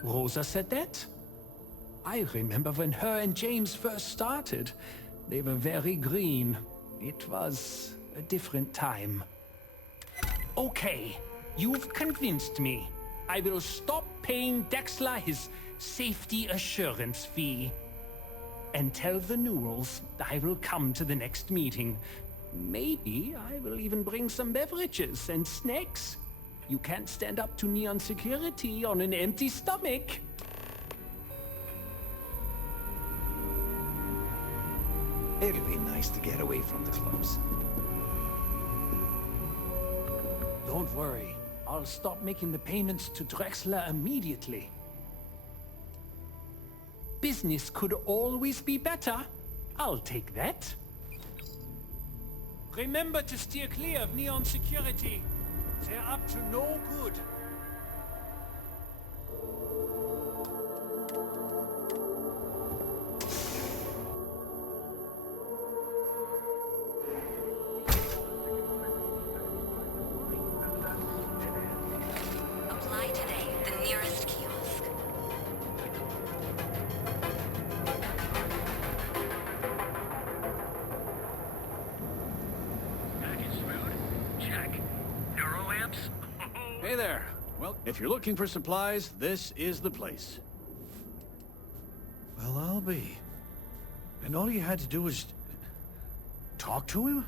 Rosa said that? I remember when her and James first started. They were very green. It was a different time. Okay, you've convinced me. I will stop paying Dexla his safety assurance fee. And tell the Newells I will come to the next meeting. Maybe I will even bring some beverages and snacks. You can't stand up to Neon security on an empty stomach. It'll be nice to get away from the clubs. Don't worry. I'll stop making the payments to Drexler immediately. Business could always be better. I'll take that. Remember to steer clear of Neon security. They're up to no good. Apply today at the nearest kiosk. Package food? Check. Neuroamps? Hey there. Well, if you're looking for supplies, this is the place. Well, I'll be. And all you had to do was talk to him?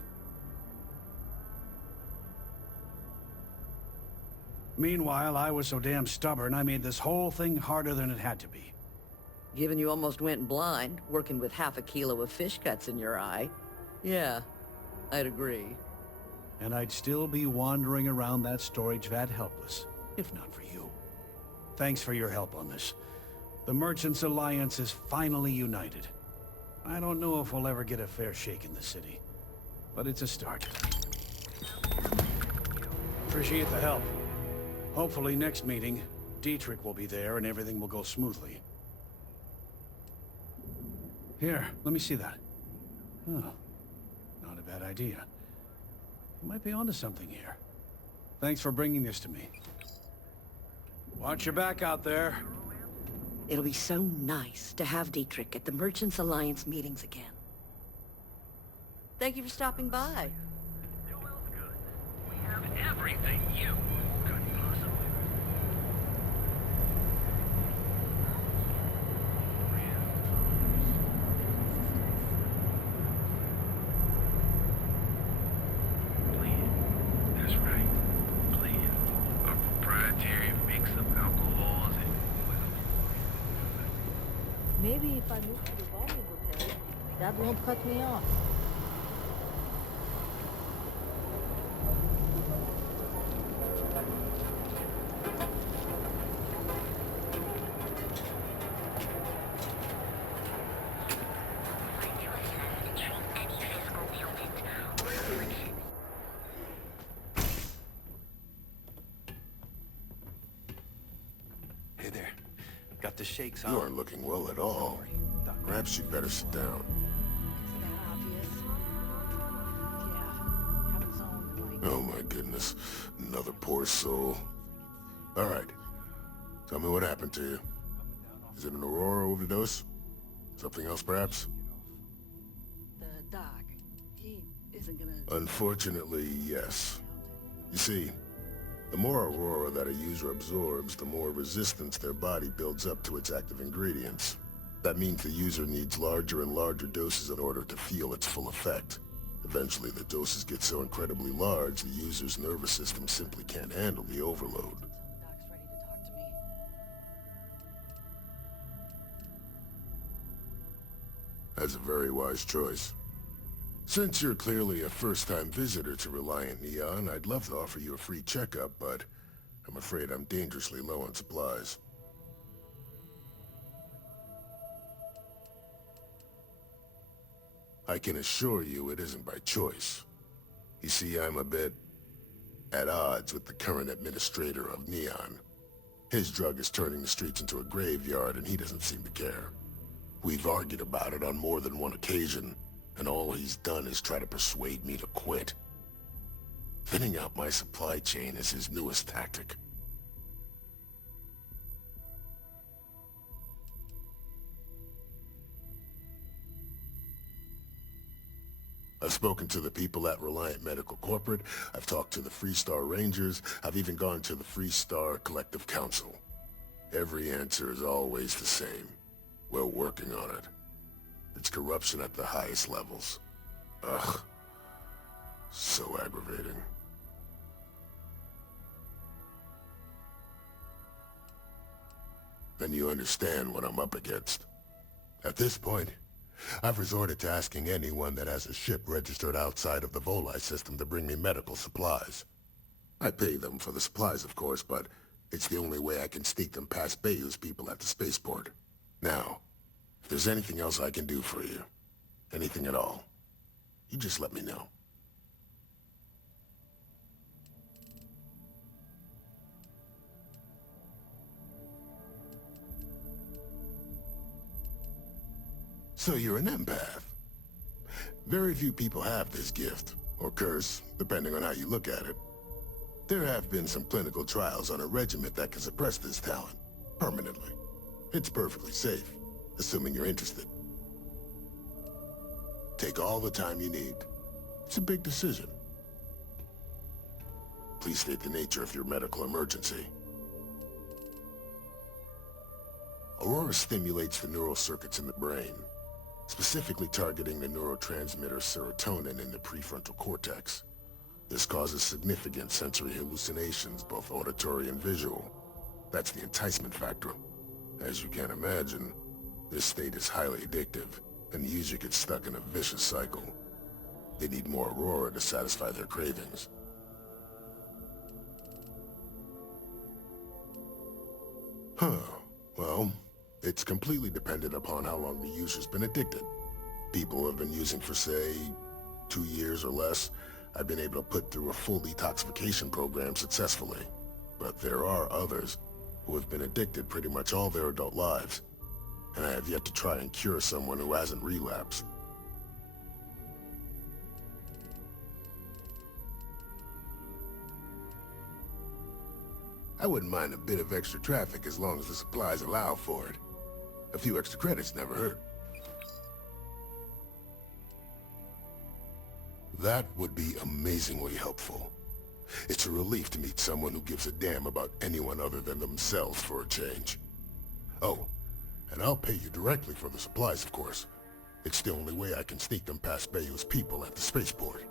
Meanwhile, I was so damn stubborn, I made this whole thing harder than it had to be. Given you almost went blind, working with half a kilo of fish cuts in your eye. Yeah, I'd agree. And I'd still be wandering around that storage vat helpless, if not for you. Thanks for your help on this. The Merchants Alliance is finally united. I don't know if we'll ever get a fair shake in the city, but it's a start. Appreciate the help. Hopefully next meeting, Dietrich will be there and everything will go smoothly. Here, let me see that. Oh, not a bad idea. You might be onto something here. Thanks for bringing this to me. Watch your back out there. It'll be so nice to have Dietrich at the Merchants Alliance meetings again. Thank you for stopping by. We have everything you could possibly. That's right. Clean. A proprietary mix of alcohols and Maybe if I move to the volume repair, that won't cut me off. Hey there. Got the shakes on. You aren't looking well at all. Perhaps you'd better sit down. Is that obvious? Yeah, haven't zoned like Oh my goodness. Another poor soul. Alright. Tell me what happened to you. Is it an Aurora overdose? Something else, perhaps? The doc, he isn't gonna... Unfortunately, yes. You see, the more Aurora that a user absorbs, the more resistance their body builds up to its active ingredients. That means the user needs larger and larger doses in order to feel its full effect. Eventually, the doses get so incredibly large, the user's nervous system simply can't handle the overload. That's a very wise choice. Since you're clearly a first-time visitor to Reliant Neon, I'd love to offer you a free checkup, but I'm afraid I'm dangerously low on supplies. I can assure you it isn't by choice. You see, I'm a bit at odds with the current administrator of Neon. His drug is turning the streets into a graveyard, and he doesn't seem to care. We've argued about it on more than one occasion, and all he's done is try to persuade me to quit. Thinning out my supply chain is his newest tactic. I've spoken to the people at Reliant Medical Corporate, I've talked to the Freestar Rangers, I've even gone to the Freestar Collective Council. Every answer is always the same. We're working on it. It's corruption at the highest levels. Ugh. So aggravating. Then you understand what I'm up against. At this point, I've resorted to asking anyone that has a ship registered outside of the Volii system to bring me medical supplies. I pay them for the supplies, of course, but it's the only way I can sneak them past Bayou's people at the spaceport. Now, if there's anything else I can do for you, anything at all, you just let me know. So you're an empath. Very few people have this gift, or curse, depending on how you look at it. There have been some clinical trials on a regiment that can suppress this talent, permanently. It's perfectly safe, assuming you're interested. Take all the time you need. It's a big decision. Please state the nature of your medical emergency. Aurora stimulates the neural circuits in the brain, specifically targeting the neurotransmitter serotonin in the prefrontal cortex. This causes significant sensory hallucinations, both auditory and visual. That's the enticement factor. As you can imagine, this state is highly addictive, and the user gets stuck in a vicious cycle. They need more Aurora to satisfy their cravings. Well, it's completely dependent upon how long the user's been addicted. People who have been using for, say, 2 years or less, I've been able to put through a full detoxification program successfully. But there are others who have been addicted pretty much all their adult lives, and I have yet to try and cure someone who hasn't relapsed. I wouldn't mind a bit of extra traffic as long as the supplies allow for it. A few extra credits never hurt. That would be amazingly helpful. It's a relief to meet someone who gives a damn about anyone other than themselves for a change. Oh, and I'll pay you directly for the supplies, of course. It's the only way I can sneak them past Bayou's people at the spaceport.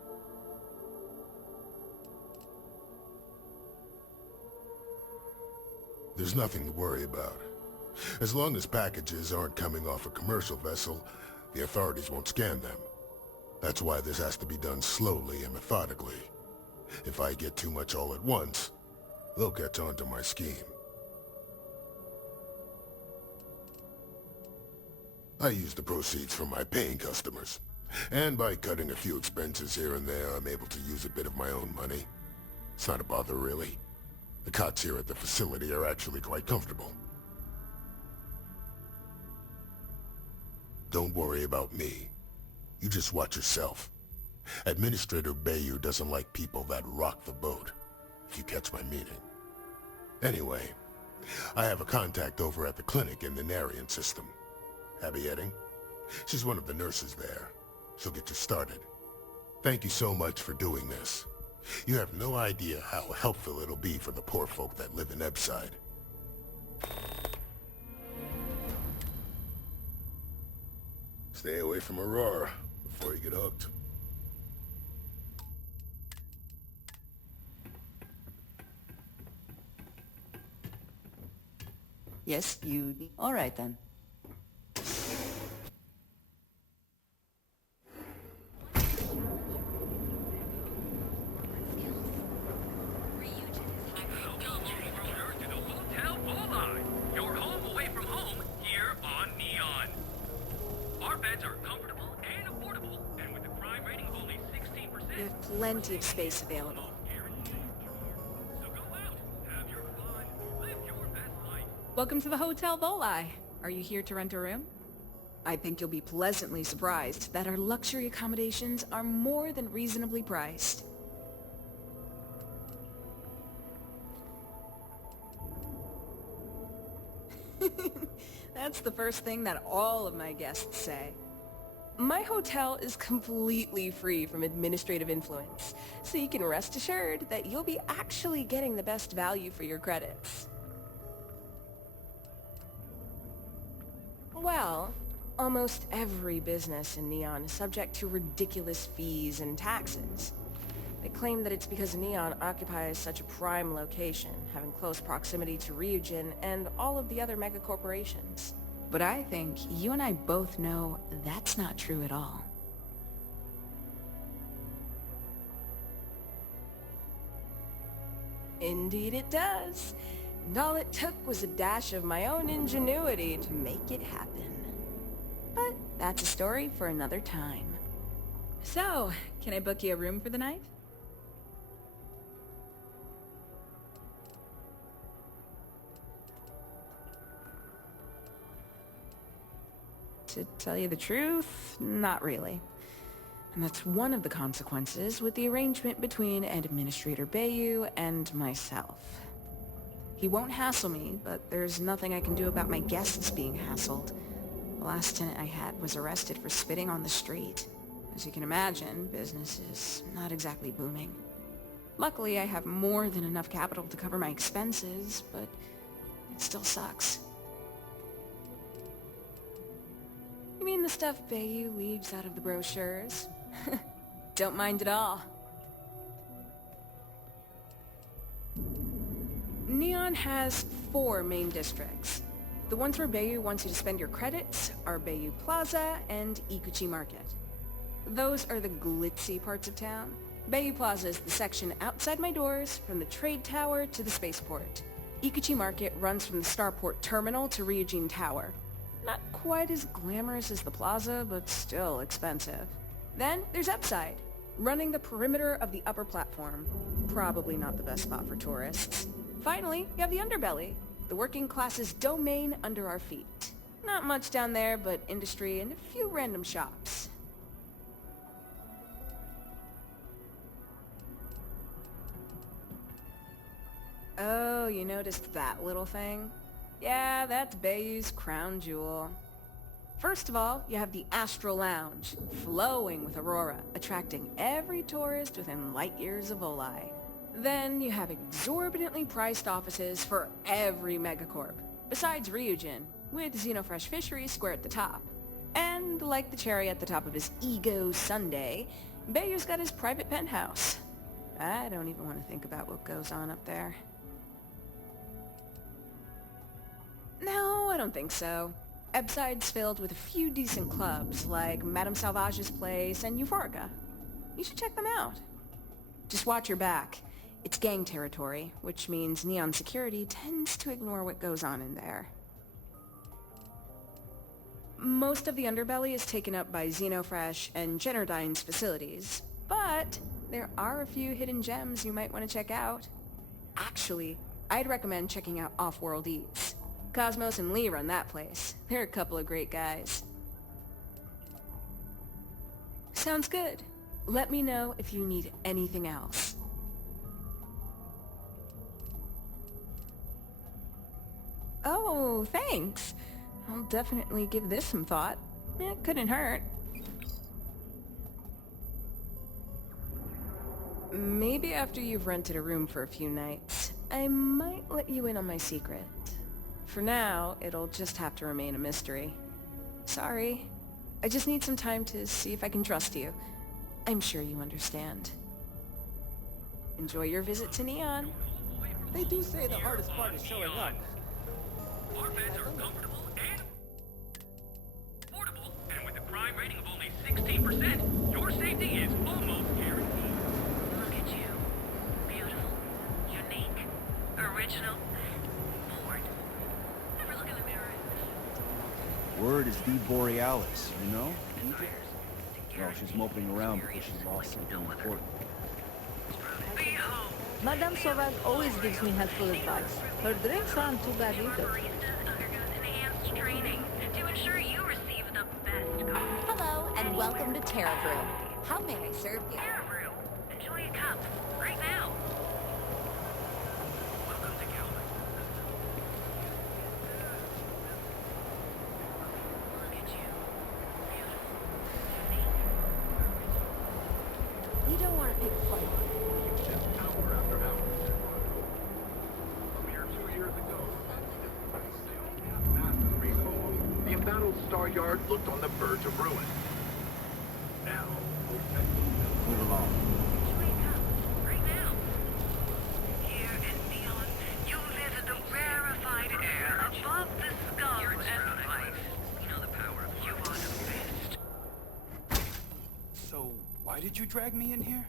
There's nothing to worry about. As long as packages aren't coming off a commercial vessel, the authorities won't scan them. That's why this has to be done slowly and methodically. If I get too much all at once, they'll catch on to my scheme. I use the proceeds from my paying customers. And by cutting a few expenses here and there, I'm able to use a bit of my own money. It's not a bother, really. The cots here at the facility are actually quite comfortable. Don't worry about me. You just watch yourself. Administrator Bayou doesn't like people that rock the boat, if you catch my meaning. Anyway, I have a contact over at the clinic in the Narian system. Abby Edding? She's one of the nurses there. She'll get you started. Thank you so much for doing this. You have no idea how helpful it'll be for the poor folk that live in Ebside. Stay away from Aurora before you get hooked. Yes, you... All right, then. Your home away from home here on Neon. Our beds are comfortable and affordable, and with a crime rating of only 16%. You have plenty of space available. Welcome to the Hotel Volai. Are you here to rent a room? I think you'll be pleasantly surprised that our luxury accommodations are more than reasonably priced. That's the first thing that all of my guests say. My hotel is completely free from administrative influence, so you can rest assured that you'll be actually getting the best value for your credits. Well, almost every business in Neon is subject to ridiculous fees and taxes. They claim that it's because Neon occupies such a prime location, having close proximity to Ryujin and all of the other megacorporations. But I think you and I both know that's not true at all. Indeed it does. And all it took was a dash of my own ingenuity to make it happen. But that's a story for another time. So, can I book you a room for the night? To tell you the truth, not really. And that's one of the consequences with the arrangement between Administrator Bayou and myself. He won't hassle me, but there's nothing I can do about my guests being hassled. The last tenant I had was arrested for spitting on the street. As you can imagine, business is not exactly booming. Luckily, I have more than enough capital to cover my expenses, but it still sucks. You mean the stuff Bayou leaves out of the brochures? Don't mind at all. Neon has 4 main districts. The ones where Bayou wants you to spend your credits are Bayou Plaza and Ikuchi Market. Those are the glitzy parts of town. Bayou Plaza is the section outside my doors from the trade tower to the spaceport. Ikuchi Market runs from the Starport terminal to Ryujin Tower. Not quite as glamorous as the plaza, but still expensive. Then there's Upside, running the perimeter of the upper platform. Probably not the best spot for tourists. Finally, you have the Underbelly, the working class's domain under our feet. Not much down there, but industry and a few random shops. Oh, you noticed that little thing? Yeah, that's Bayou's crown jewel. First of all, you have the Astral Lounge, flowing with Aurora, attracting every tourist within light years of Volai. Then you have exorbitantly priced offices for every megacorp, besides Ryujin, with Xenofresh Fisheries square at the top. And like the cherry at the top of his ego sundae, Bayou's got his private penthouse. I don't even want to think about what goes on up there. No, I don't think so. Ebside's filled with a few decent clubs, like Madame Salvage's Place and Euphorica. You should check them out. Just watch your back. It's gang territory, which means Neon security tends to ignore what goes on in there. Most of the underbelly is taken up by Xenofresh and Generdyne's facilities, but there are a few hidden gems you might want to check out. Actually, I'd recommend checking out Off-World Eats. Cosmos and Lee run that place. They're a couple of great guys. Sounds good. Let me know if you need anything else. Oh, thanks. I'll definitely give this some thought. It couldn't hurt. Maybe after you've rented a room for a few nights, I might let you in on my secret. For now, it'll just have to remain a mystery. Sorry. I just need some time to see if I can trust you. I'm sure you understand. Enjoy your visit to Neon. They do say the hardest part is showing up. Our beds are comfortable and affordable, and with a crime rating of only 16%, your safety is almost guaranteed. Look at you. Beautiful. Unique. Original. Bored. Never look in the mirror. Word is the Borealis, you know? Well, she's moping around because she lost something important. Madame Sauvage always gives me helpful advice. Her drinks aren't too bad either. Training to ensure you receive the best coffee. Hello, and welcome to Terra Brew. How may I serve you? Terra Brew. Enjoy a cup right now. Welcome to Calvin. Look at you. Beautiful. You don't want to pick a fight. Hour after hour. A mere 2 years ago, the embattled Star Yard looked on the verge of ruin. Now, Move along. Right now. Here in Neon, you live in the rarefied air above the scum and life. You know the power of you are the best. So, why did you drag me in here?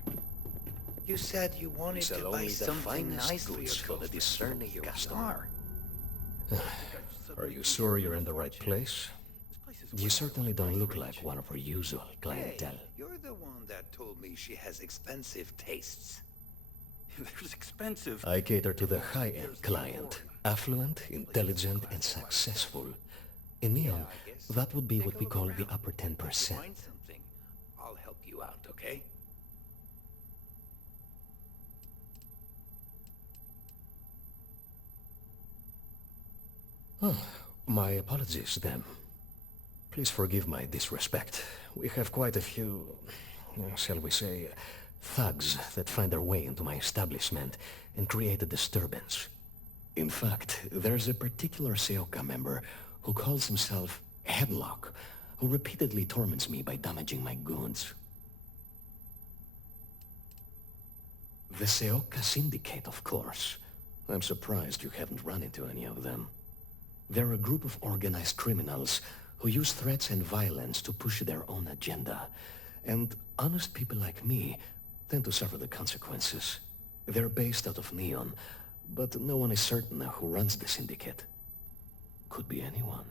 You said you wanted to buy something nice for the discerning customer. Are you sure you're in the right place? You certainly don't look like one of our usual clientele. Hey, you're the one that told me she has expensive tastes. There's expensive. I cater to the high-end client. Affluent, intelligent, and successful. In Neon, that would be what we call the upper 10%. Find something. I'll help you out, okay? Oh, my apologies, then. Please forgive my disrespect. We have quite a few, shall we say, thugs that find their way into my establishment and create a disturbance. In fact, there's a particular Seoka member who calls himself Headlock, who repeatedly torments me by damaging my goods. The Seoka Syndicate, of course. I'm surprised you haven't run into any of them. They're a group of organized criminals who use threats and violence to push their own agenda. And honest people like me tend to suffer the consequences. They're based out of Neon, but no one is certain who runs the syndicate. Could be anyone.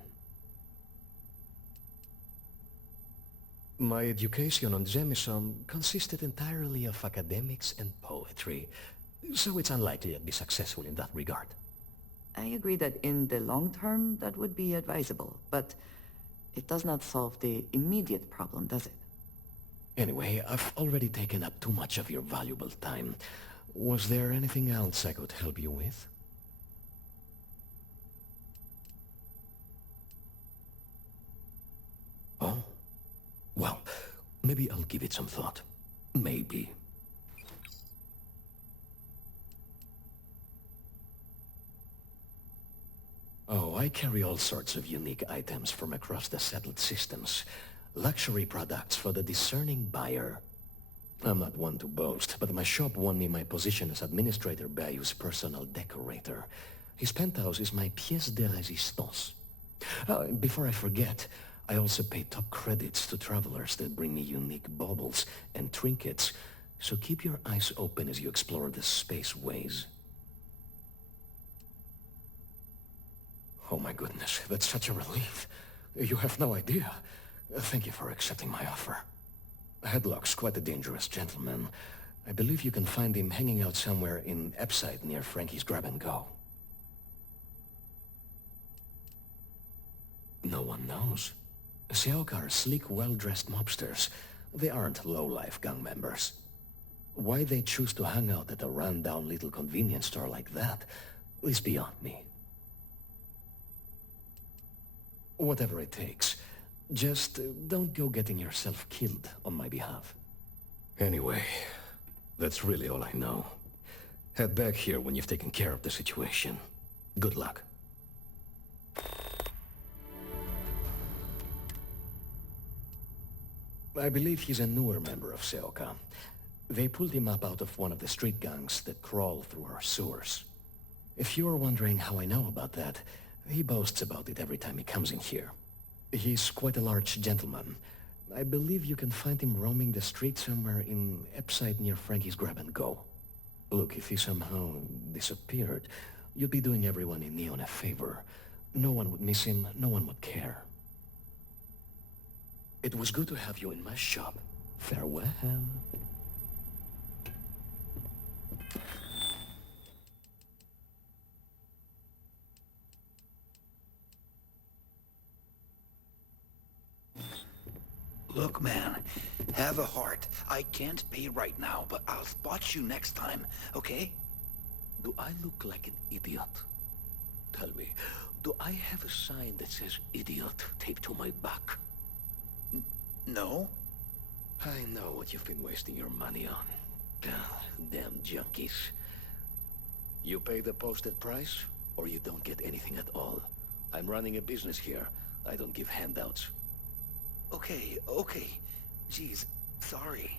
My education on Jemison consisted entirely of academics and poetry, so it's unlikely I'd be successful in that regard. I agree that in the long term, that would be advisable, but it does not solve the immediate problem, does it? Anyway, I've already taken up too much of your valuable time. Was there anything else I could help you with? Oh? Well, maybe I'll give it some thought. Maybe. Oh, I carry all sorts of unique items from across the settled systems. Luxury products for the discerning buyer. I'm not one to boast, but my shop won me my position as Administrator Bayou's personal decorator. His penthouse is my pièce de résistance. Before I forget, I also pay top credits to travelers that bring me unique baubles and trinkets, so keep your eyes open as you explore the spaceways. Oh my goodness, that's such a relief. You have no idea. Thank you for accepting my offer. Headlock's quite a dangerous gentleman. I believe you can find him hanging out somewhere in Epside near Frankie's Grab and Go. No one knows. Seoka are sleek, well-dressed mobsters. They aren't low-life gang members. Why they choose to hang out at a run-down little convenience store like that is beyond me. Whatever it takes, just don't go getting yourself killed on my behalf. Anyway, that's really all I know. Head back here when you've taken care of the situation. Good luck. I believe he's a newer member of Seoka. They pulled him up out of one of the street gangs that crawl through our sewers. If you're wondering how I know about that, he boasts about it every time he comes in here. He's quite a large gentleman. I believe you can find him roaming the street somewhere in Epside near Frankie's Grab and Go. Look, if he somehow disappeared, you'd be doing everyone in Neon a favor. No one would miss him, no one would care. It was good to have you in my shop. Farewell. Look, man, have a heart. I can't pay right now, but I'll spot you next time, okay? Do I look like an idiot? Tell me, do I have a sign that says idiot taped to my back? No? I know what you've been wasting your money on. Damn junkies. You pay the posted price, or you don't get anything at all. I'm running a business here. I don't give handouts. Okay. Jeez, sorry.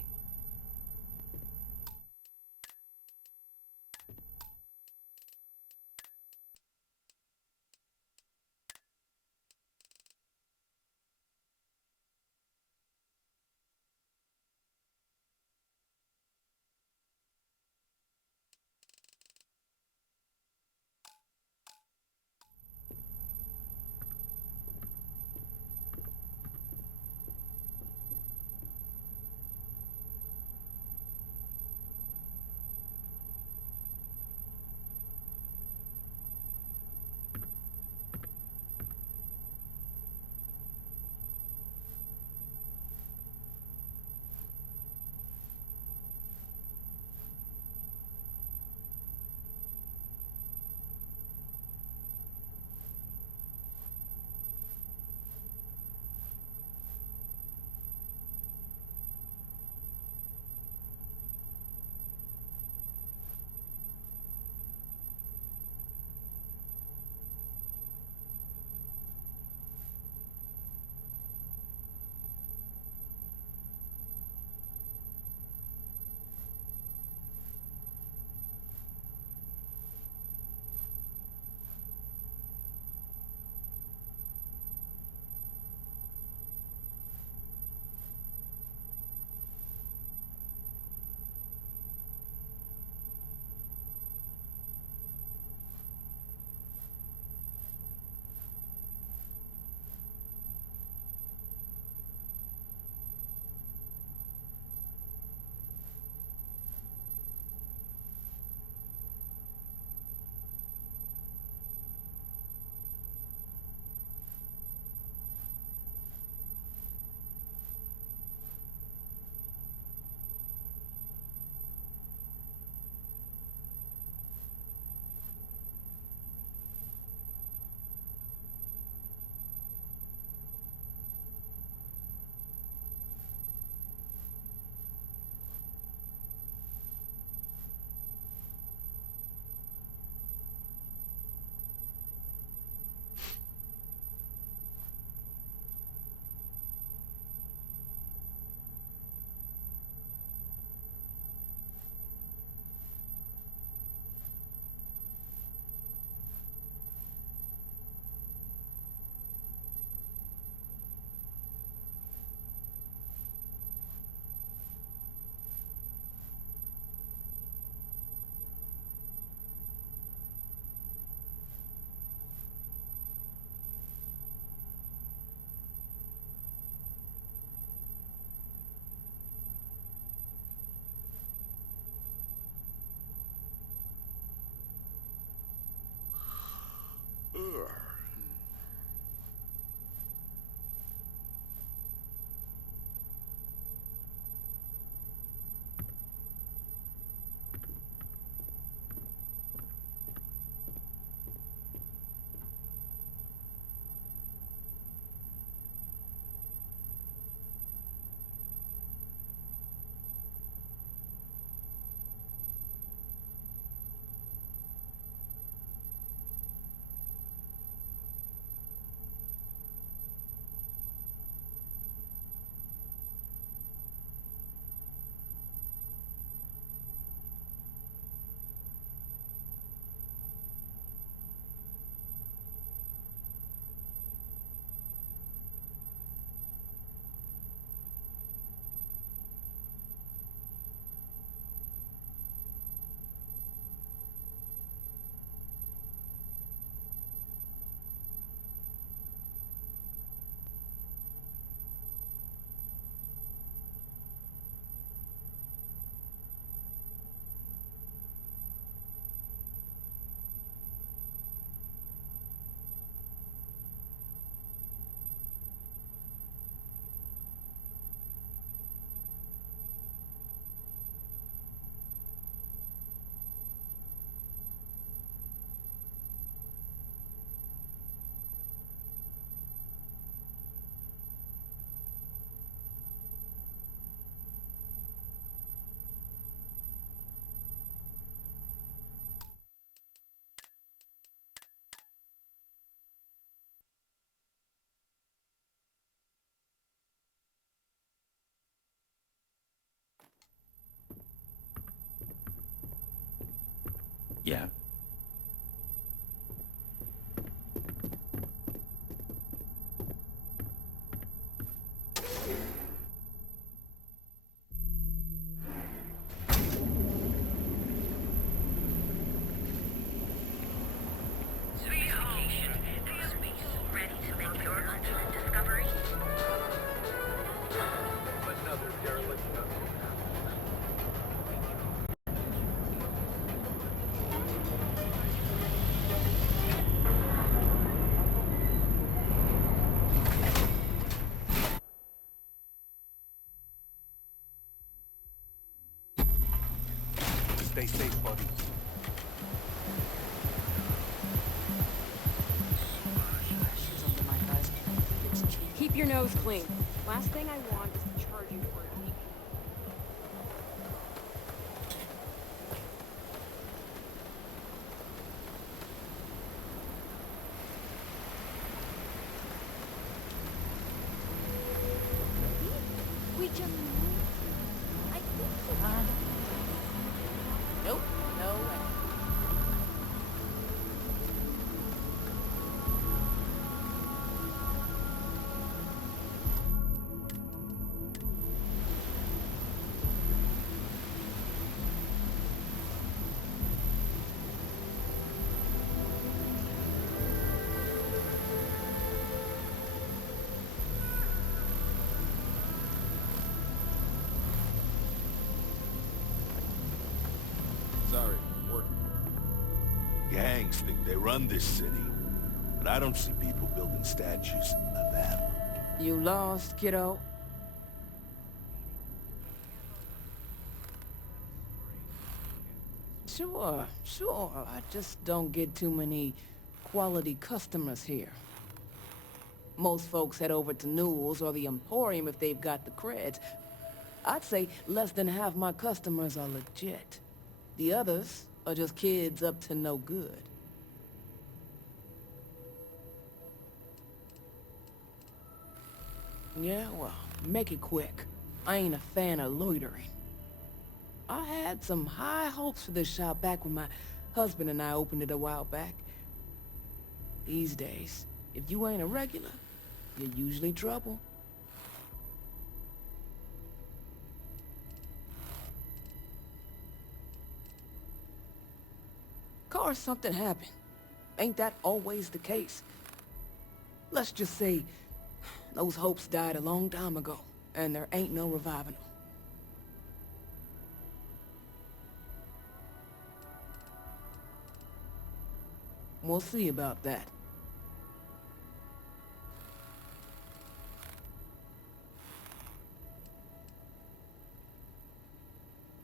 Stay safe, buddy. Keep your nose clean. Last thing I want is to charge you for it. We just... I think so. Nope, no way. Sorry, working. Gangs think they run this city, but I don't see people building statues of them. You lost, kiddo? Sure. I just don't get too many quality customers here. Most folks head over to Newell's or the Emporium if they've got the creds. I'd say less than half my customers are legit. The others are just kids up to no good. Yeah, well, make it quick. I ain't a fan of loitering. I had some high hopes for this shop back when my husband and I opened it a while back. These days, if you ain't a regular, you're usually trouble. Course something happened. Ain't that always the case? Let's just say those hopes died a long time ago, and there ain't no reviving them. We'll see about that.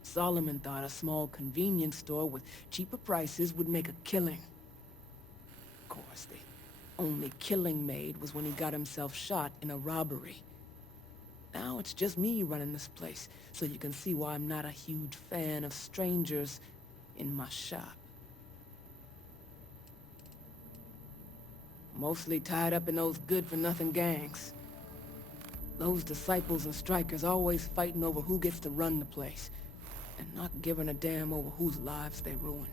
Solomon thought a small convenience store with cheaper prices would make a killing. Of course, the only killing made was when he got himself shot in a robbery. Now it's just me running this place, so you can see why I'm not a huge fan of strangers in my shop. Mostly tied up in those good-for-nothing gangs. Those disciples and strikers always fighting over who gets to run the place, and not giving a damn over whose lives they ruin.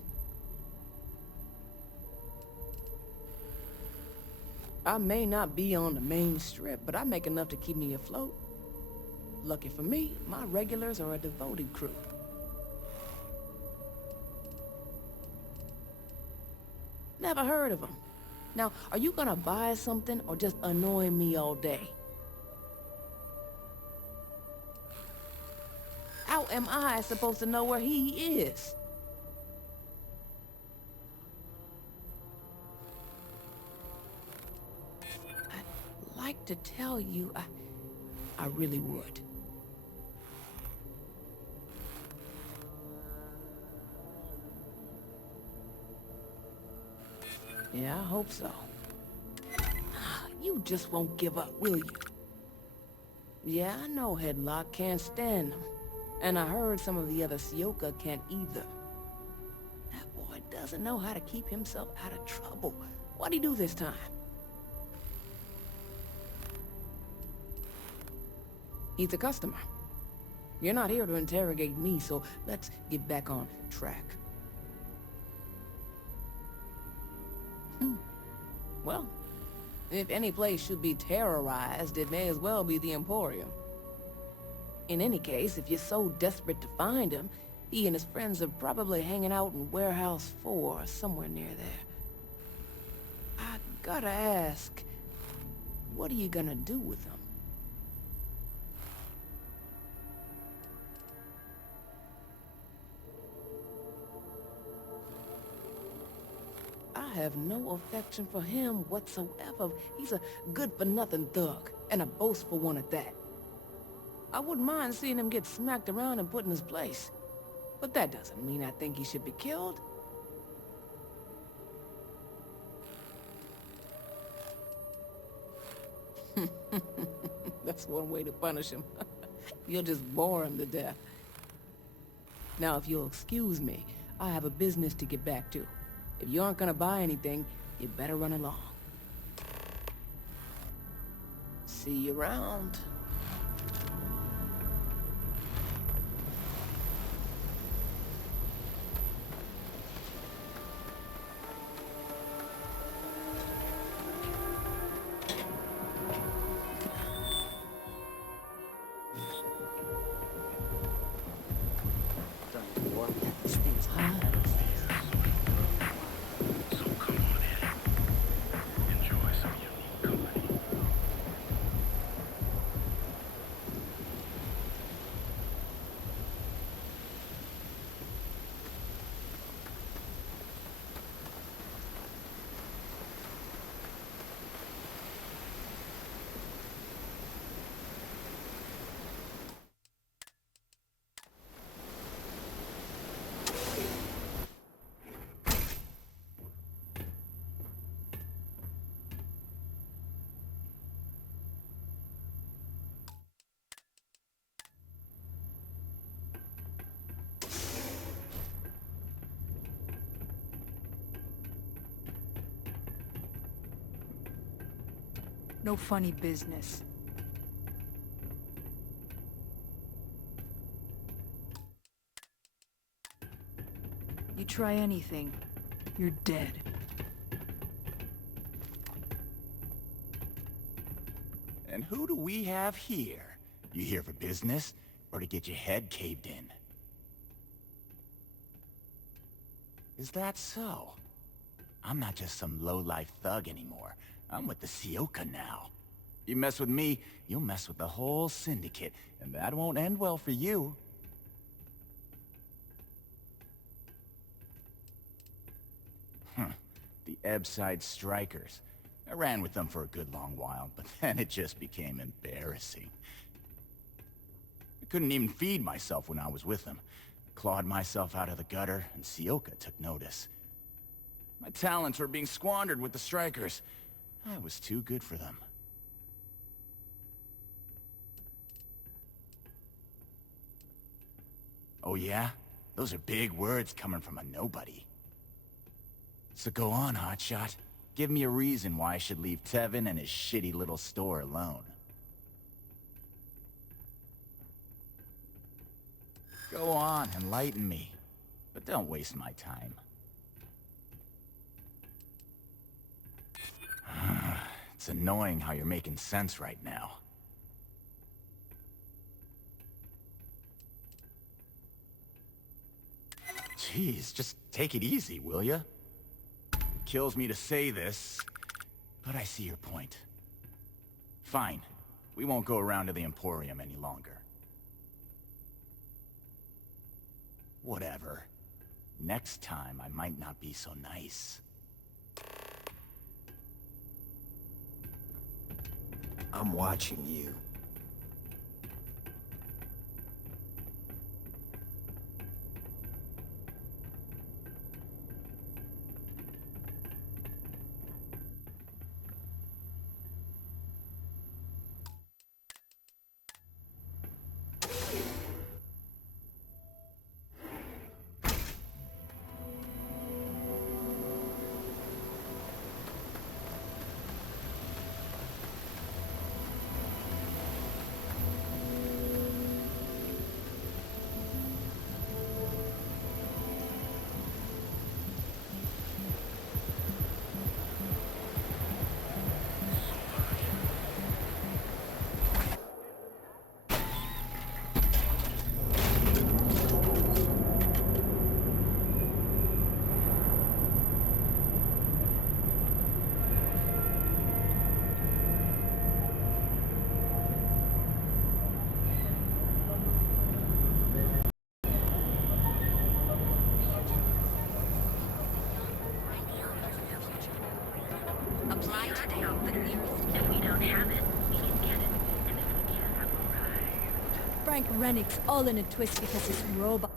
I may not be on the main strip, but I make enough to keep me afloat. Lucky for me, my regulars are a devoted crew. Never heard of them. Now, are you gonna buy something or just annoy me all day? How am I supposed to know where he is? I'd like to tell you, I really would. Yeah, I hope so. You just won't give up, will you? Yeah, I know Headlock can't stand them. And I heard some of the other Sioka can't either. That boy doesn't know how to keep himself out of trouble. What'd he do this time? He's a customer. You're not here to interrogate me, so let's get back on track. Well, if any place should be terrorized, it may as well be the Emporium. In any case, if you're so desperate to find him, he and his friends are probably hanging out in Warehouse 4, somewhere near there. I gotta ask, what are you gonna do with him? I have no affection for him whatsoever. He's a good-for-nothing thug, and a boastful one at that. I wouldn't mind seeing him get smacked around and put in his place. But that doesn't mean I think he should be killed. That's one way to punish him. You'll just bore him to death. Now, if you'll excuse me, I have a business to get back to. If you aren't gonna buy anything, you better run along. See you around. This thing's hot. So come on in. Enjoy some unique company. No funny business. You try anything, you're dead. And who do we have here? You here for business, or to get your head caved in? Is that so? I'm not just some low-life thug anymore. I'm with the Sioka now. You mess with me, you'll mess with the whole syndicate, and that won't end well for you. The Ebbside Strikers. I ran with them for a good long while, but then it just became embarrassing. I couldn't even feed myself when I was with them. I clawed myself out of the gutter, and Sioka took notice. My talents were being squandered with the Strikers. I was too good for them. Oh yeah? Those are big words coming from a nobody. So go on, hotshot. Give me a reason why I should leave Tevin and his shitty little store alone. Go on, enlighten me. But don't waste my time. It's annoying how you're making sense right now. Jeez, just take it easy, will ya? It kills me to say this, but I see your point. Fine. We won't go around to the Emporium any longer. Whatever. Next time, I might not be so nice. I'm watching you. Apply today on the nearest. If we don't have it, we can get it. And if we can't, Frank Rennick's all in a twist because his robot...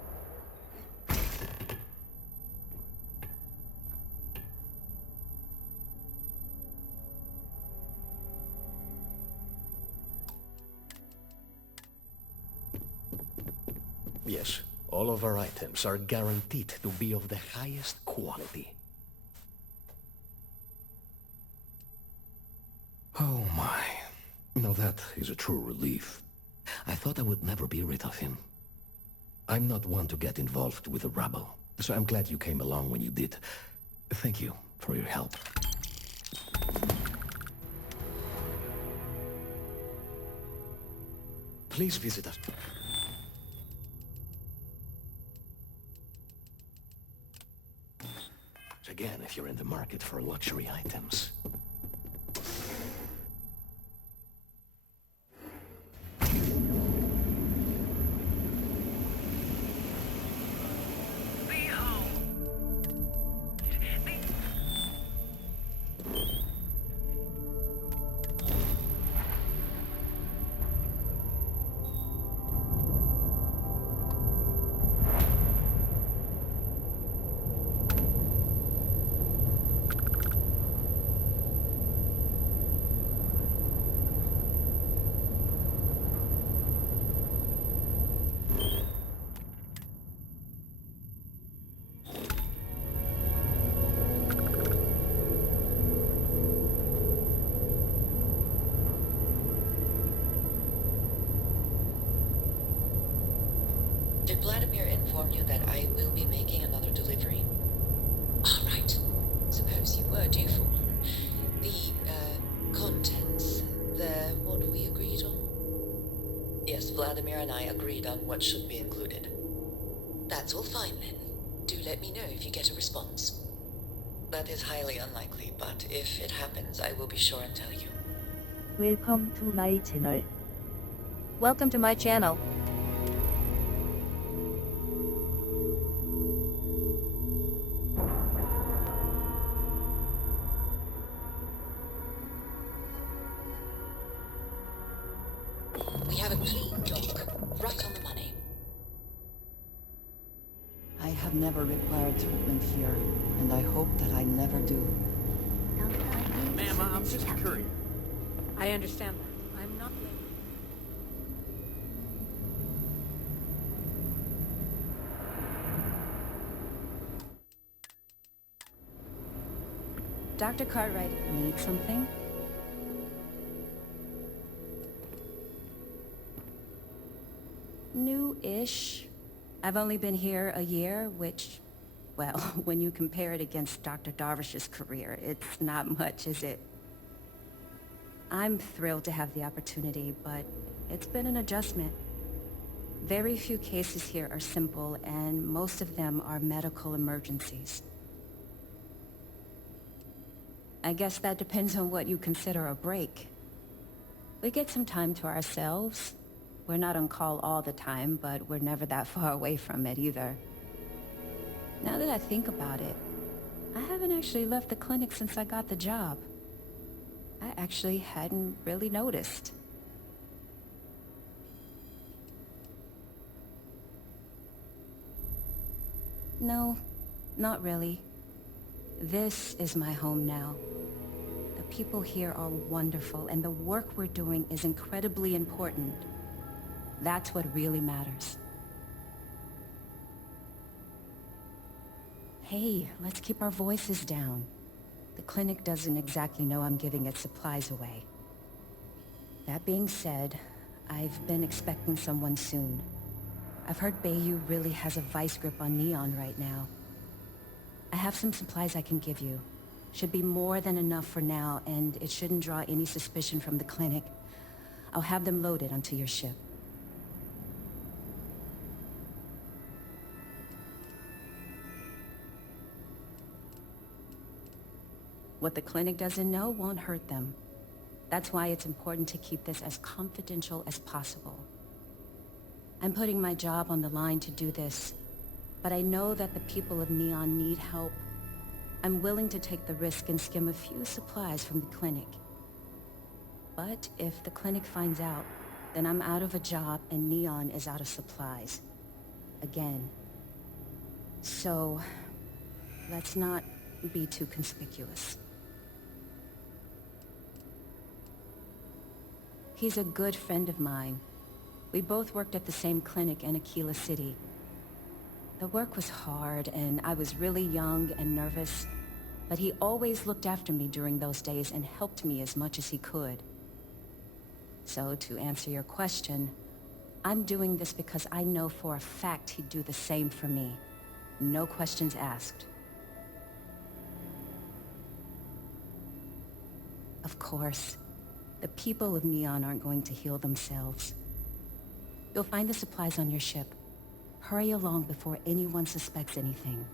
Yes, all of our items are guaranteed to be of the highest quality. Oh my. Now that is a true relief. I thought I would never be rid of him. I'm not one to get involved with the rabble, so I'm glad you came along when you did. Thank you for your help. Please visit us. Again, if you're in the market for luxury items. Did Vladimir inform you that I will be making another delivery? All right. Suppose you were due for one. The, contents. What we agreed on? Yes, Vladimir and I agreed on what should be included. That's all fine then. Do let me know if you get a response. That is highly unlikely, but if it happens, I will be sure and tell you. Welcome to my channel. Welcome to my channel. We have a clean dock, right on the money. I have never required treatment here, and I hope that I never do. Ma'am, I'm just a courier. I understand that. I'm not late. Dr. Cartwright, need something? New-ish. I've only been here a year, which, well, when you compare it against Dr. Darvish's career, it's not much, is it? I'm thrilled to have the opportunity, but it's been an adjustment. Very few cases here are simple, and most of them are medical emergencies. I guess that depends on what you consider a break. We get some time to ourselves. We're not on call all the time, but we're never that far away from it either. Now that I think about it, I haven't actually left the clinic since I got the job. I actually hadn't really noticed. No, not really. This is my home now. The people here are wonderful, and the work we're doing is incredibly important. That's what really matters. Hey, let's keep our voices down. The clinic doesn't exactly know I'm giving its supplies away. That being said, I've been expecting someone soon. I've heard Bayou really has a vice grip on Neon right now. I have some supplies I can give you. Should be more than enough for now, and it shouldn't draw any suspicion from the clinic. I'll have them loaded onto your ship. What the clinic doesn't know won't hurt them. That's why it's important to keep this as confidential as possible. I'm putting my job on the line to do this, but I know that the people of Neon need help. I'm willing to take the risk and skim a few supplies from the clinic. But if the clinic finds out, then I'm out of a job and Neon is out of supplies. Again. So, let's not be too conspicuous. He's a good friend of mine. We both worked at the same clinic in Aquila City. The work was hard, and I was really young and nervous, but he always looked after me during those days and helped me as much as he could. So, to answer your question, I'm doing this because I know for a fact he'd do the same for me. No questions asked. Of course, the people of Neon aren't going to heal themselves. You'll find the supplies on your ship. Hurry along before anyone suspects anything.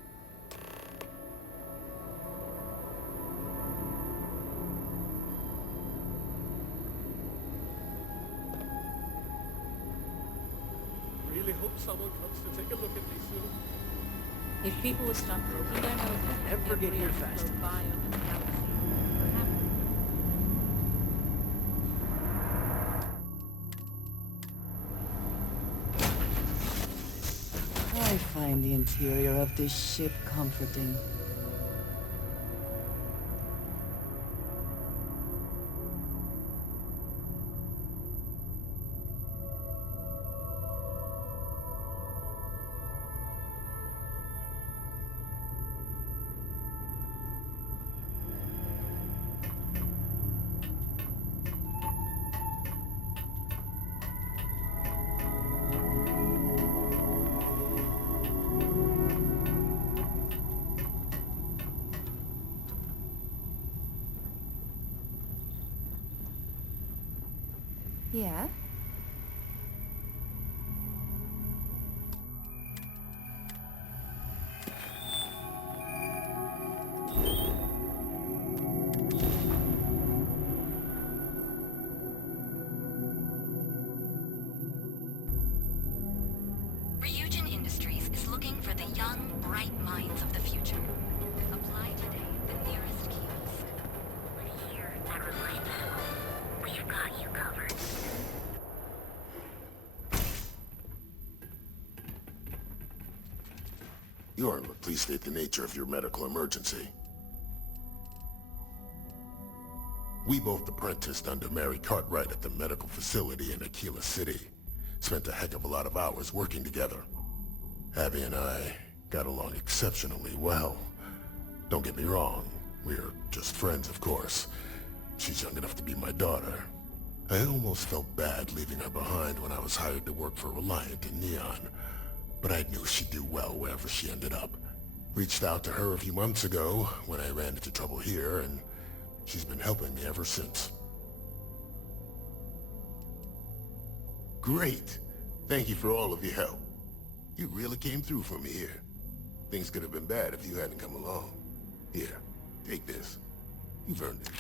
Really hope someone comes to take a look at me soon. If people would stop poking their noses at Never get every here episode fast. biome in the galaxy, perhaps I find the interior of this ship comforting. Yeah? Ryujin Industries is looking for the young, bright minds of the future. Apply today at the nearest kiosk. But here at Reliable, we've got you covered. Your Honor, please state the nature of your medical emergency. We both apprenticed under Mary Cartwright at the medical facility in Aquila City. Spent a heck of a lot of hours working together. Abby and I got along exceptionally well. Don't get me wrong, we're just friends, of course. She's young enough to be my daughter. I almost felt bad leaving her behind when I was hired to work for Reliant in Neon. But I knew she'd do well wherever she ended up. Reached out to her a few months ago when I ran into trouble here, and she's been helping me ever since. Great. Thank you for all of your help. You really came through for me here. Things could have been bad if you hadn't come along. Here, take this. You've earned it.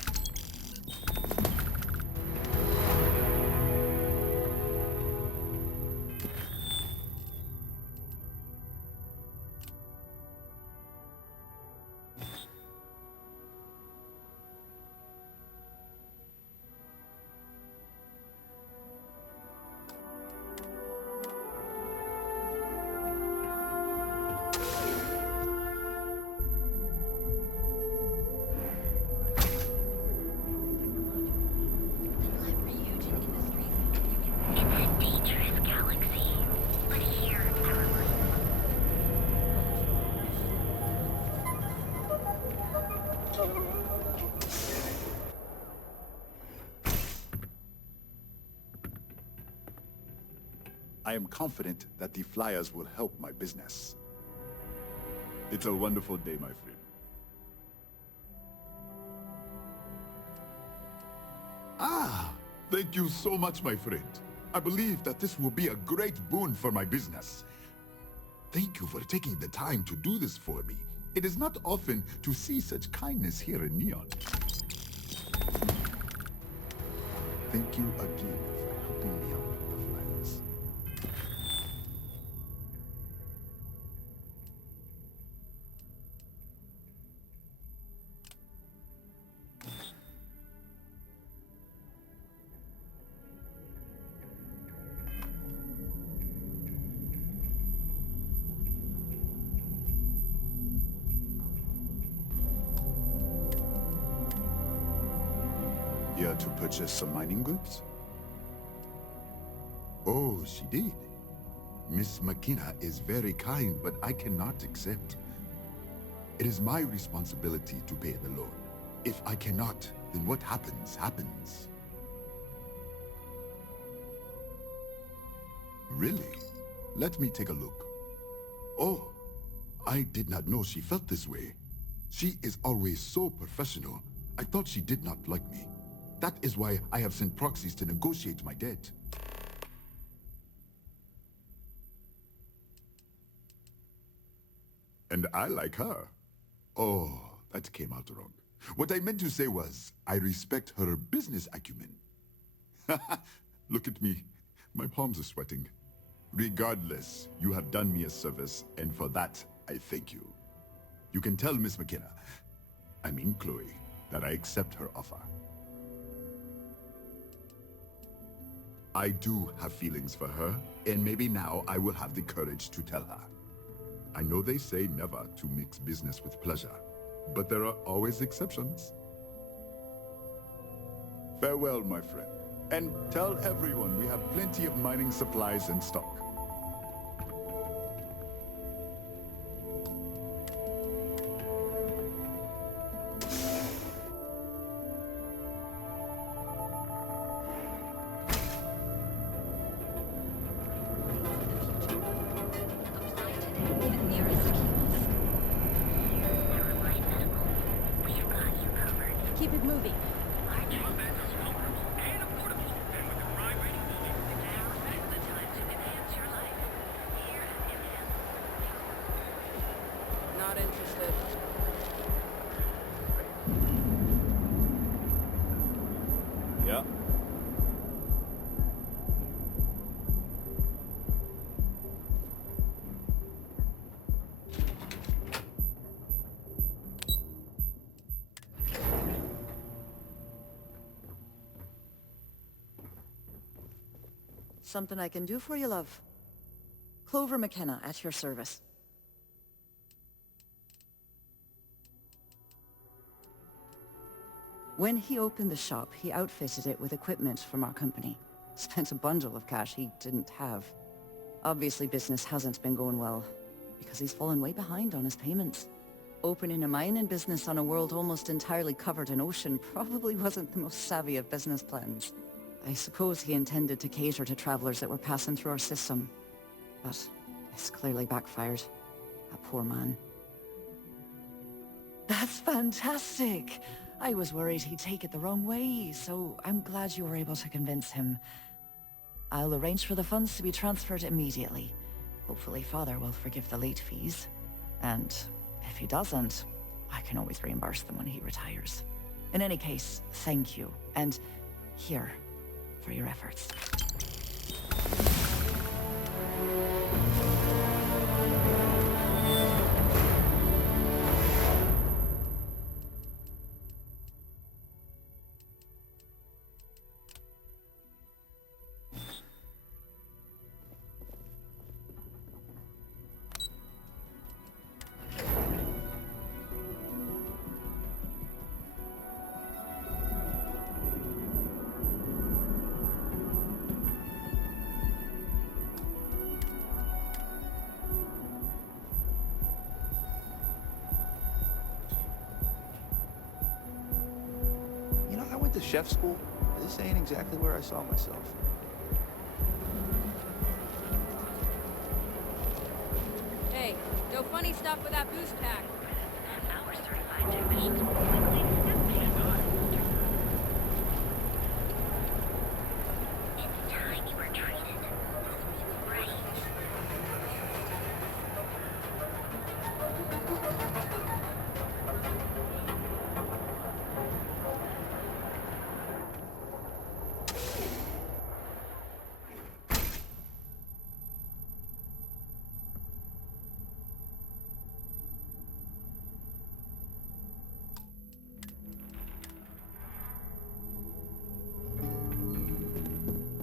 I am confident that the flyers will help my business. It's a wonderful day, my friend. Ah, thank you so much, my friend. I believe that this will be a great boon for my business. Thank you for taking the time to do this for me. It is not often to see such kindness here in Neon. Thank you again for helping me out with the flyers. Here to purchase some mining goods? Oh, she did. Miss McKenna is very kind, but I cannot accept. It is my responsibility to pay the loan. If I cannot, then what happens, happens. Really? Let me take a look. Oh, I did not know she felt this way. She is always so professional. I thought she did not like me. That is why I have sent proxies to negotiate my debt. And I like her. Oh, that came out wrong. What I meant to say was, I respect her business acumen. Look at me. My palms are sweating. Regardless, you have done me a service, and for that, I thank you. You can tell Miss McKenna, I mean Chloe, that I accept her offer. I do have feelings for her, and maybe now I will have the courage to tell her. I know they say never to mix business with pleasure, but there are always exceptions. Farewell, my friend, and tell everyone we have plenty of mining supplies in stock. Keep it moving. Not interested. Yeah. Something I can do for you, love. Clover McKenna, at your service. When he opened the shop, he outfitted it with equipment from our company. Spent a bundle of cash he didn't have. Obviously, business hasn't been going well, because he's fallen way behind on his payments. Opening a mining business on a world almost entirely covered in ocean probably wasn't the most savvy of business plans. I suppose he intended to cater to travelers that were passing through our system. But it's clearly backfired. A poor man. That's fantastic! I was worried he'd take it the wrong way, so I'm glad you were able to convince him. I'll arrange for the funds to be transferred immediately. Hopefully Father will forgive the late fees. And if he doesn't, I can always reimburse them when he retires. In any case, thank you. And here, for your efforts. I went to chef school. This ain't exactly where I saw myself. Hey, no funny stuff with that boost pack. Our certified technicians will quickly anytime you were treated, right?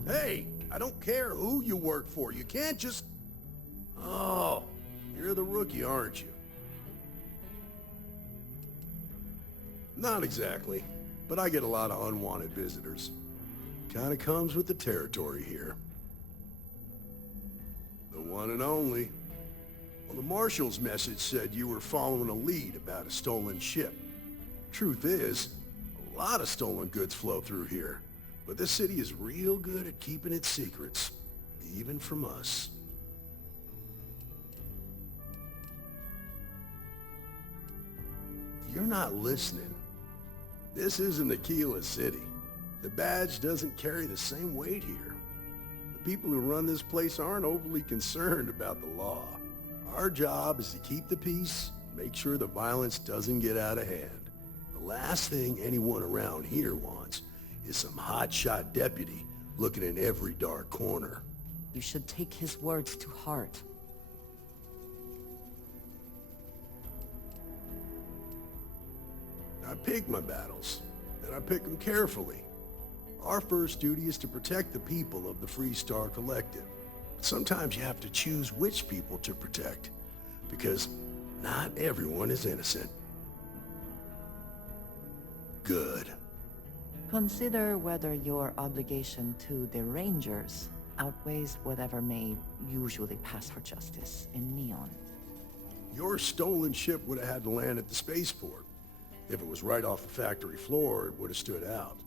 Hey, I don't care who you work for. You can't just... Oh, you're the rookie, aren't you? Not exactly, but I get a lot of unwanted visitors. Kinda comes with the territory here. The one and only. Well, the Marshal's message said you were following a lead about a stolen ship. Truth is, a lot of stolen goods flow through here, but this city is real good at keeping its secrets, even from us. You're not listening. This isn't Aquila City. The badge doesn't carry the same weight here. The people who run this place aren't overly concerned about the law. Our job is to keep the peace, make sure the violence doesn't get out of hand. The last thing anyone around here wants is some hotshot deputy looking in every dark corner. You should take his words to heart. I pick my battles, and I pick them carefully. Our first duty is to protect the people of the Freestar Collective. But sometimes you have to choose which people to protect, because not everyone is innocent. Good. Consider whether your obligation to the Rangers outweighs whatever may usually pass for justice in Neon. Your stolen ship would have had to land at the spaceport. If it was right off the factory floor, it would have stood out.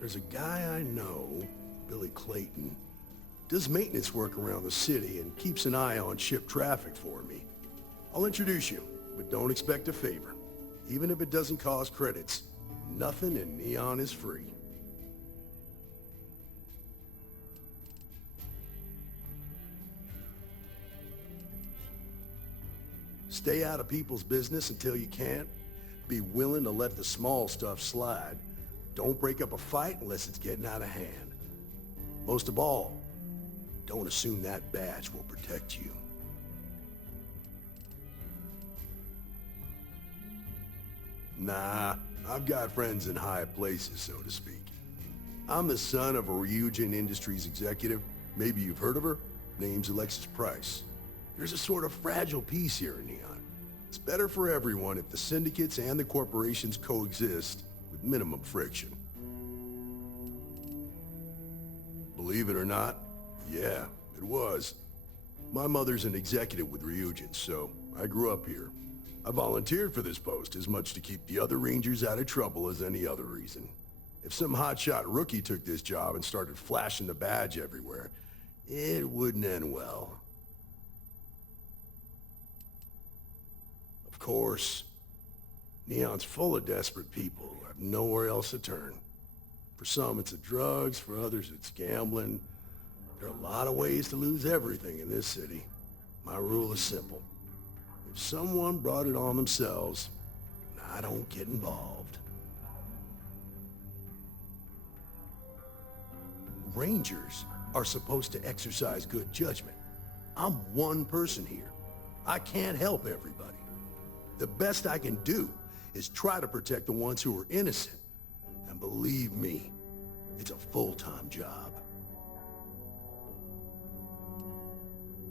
There's a guy I know, Billy Clayton, does maintenance work around the city and keeps an eye on ship traffic for me. I'll introduce you, but don't expect a favor. Even if it doesn't cost credits, nothing in Neon is free. Stay out of people's business until you can't. Be willing to let the small stuff slide. Don't break up a fight unless it's getting out of hand. Most of all, don't assume that badge will protect you. Nah, I've got friends in high places, so to speak. I'm the son of a Ryujin Industries executive. Maybe you've heard of her. Name's Alexis Price. There's a sort of fragile peace here in Neon. It's better for everyone if the syndicates and the corporations coexist with minimum friction. Believe it or not, yeah, it was. My mother's an executive with Ryujin, so I grew up here. I volunteered for this post as much to keep the other Rangers out of trouble as any other reason. If some hotshot rookie took this job and started flashing the badge everywhere, it wouldn't end well. Of course, Neon's full of desperate people who have nowhere else to turn. For some, it's the drugs. For others, it's gambling. There are a lot of ways to lose everything in this city. My rule is simple. If someone brought it on themselves, I don't get involved. Rangers are supposed to exercise good judgment. I'm one person here. I can't help everybody. The best I can do is try to protect the ones who are innocent. And believe me, it's a full-time job.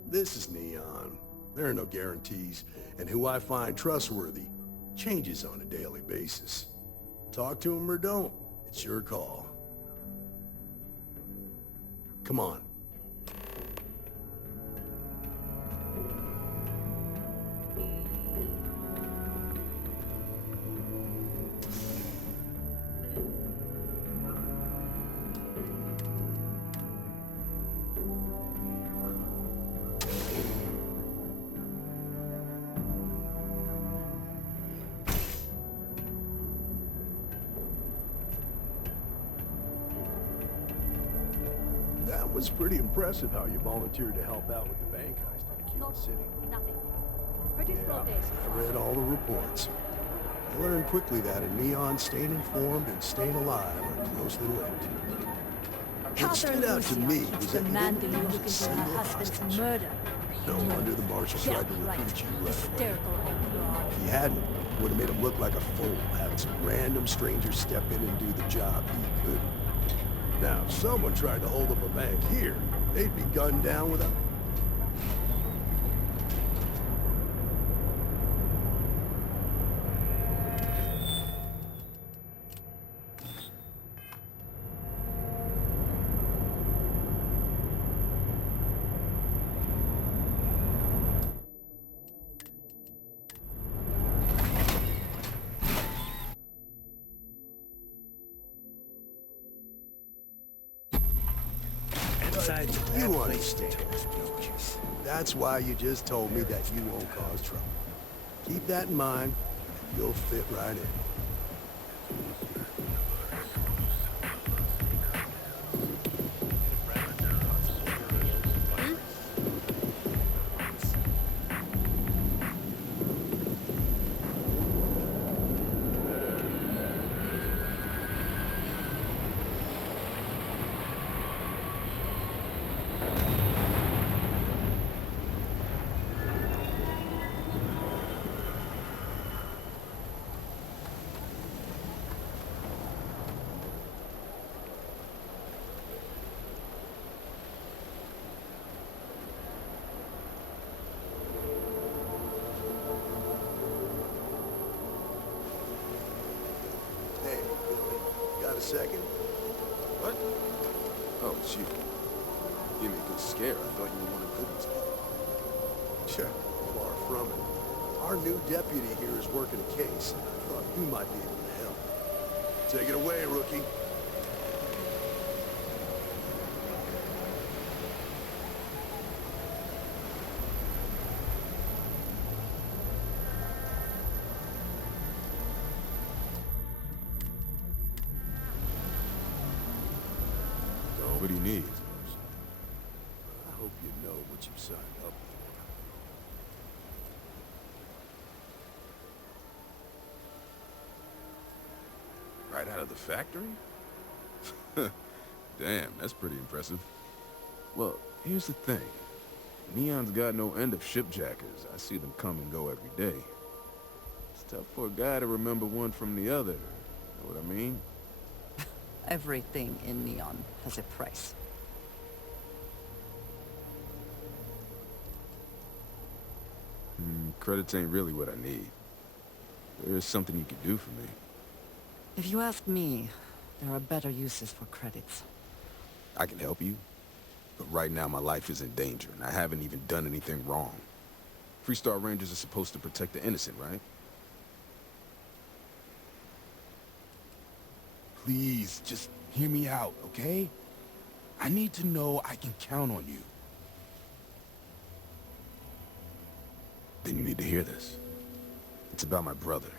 This is Neon. There are no guarantees, and who I find trustworthy changes on a daily basis. Talk to them or don't, it's your call. Come on. That was pretty impressive how you volunteered to help out with the bank heist in Aquila City. Nothing. Pretty slow Yeah, pace. I read all the reports. I learned quickly that in Neon, staying informed and staying alive are closely linked. What stood out to me was that you demanding didn't you lose look a into single her husband's hostage. murder. No wonder the Marshal Yeah, tried to right. recruit you right away. Hysterical and If he hadn't, it would have made him look like a fool, having some random stranger step in and do the job he couldn't. Now, if someone tried to hold up a bank here, they'd be gunned down without... Besides, you understand. That's why you just told me that you won't cause trouble. Keep that in mind, and you'll fit right in. Hey, Billy, got a second? What? Oh, shoot. Give me a good scare. I thought you were one of Goodman's people. Sure, far from it. Our new deputy here is working a case, and I thought you might be able to help. Take it away, rookie. What do you need? I hope you know what you've signed up for. Right out of the factory? Damn, that's pretty impressive. Well, here's the thing. Neon's got no end of shipjackers. I see them come and go every day. It's tough for a guy to remember one from the other. Know what I mean? Everything in Neon has a price. Credits ain't really what I need. There is something you could do for me. If you ask me, there are better uses for credits. I can help you, but right now my life is in danger, and I haven't even done anything wrong. Freestar Rangers are supposed to protect the innocent, right? Please, just hear me out, okay? I need to know I can count on you. Then you need to hear this. It's about my brother.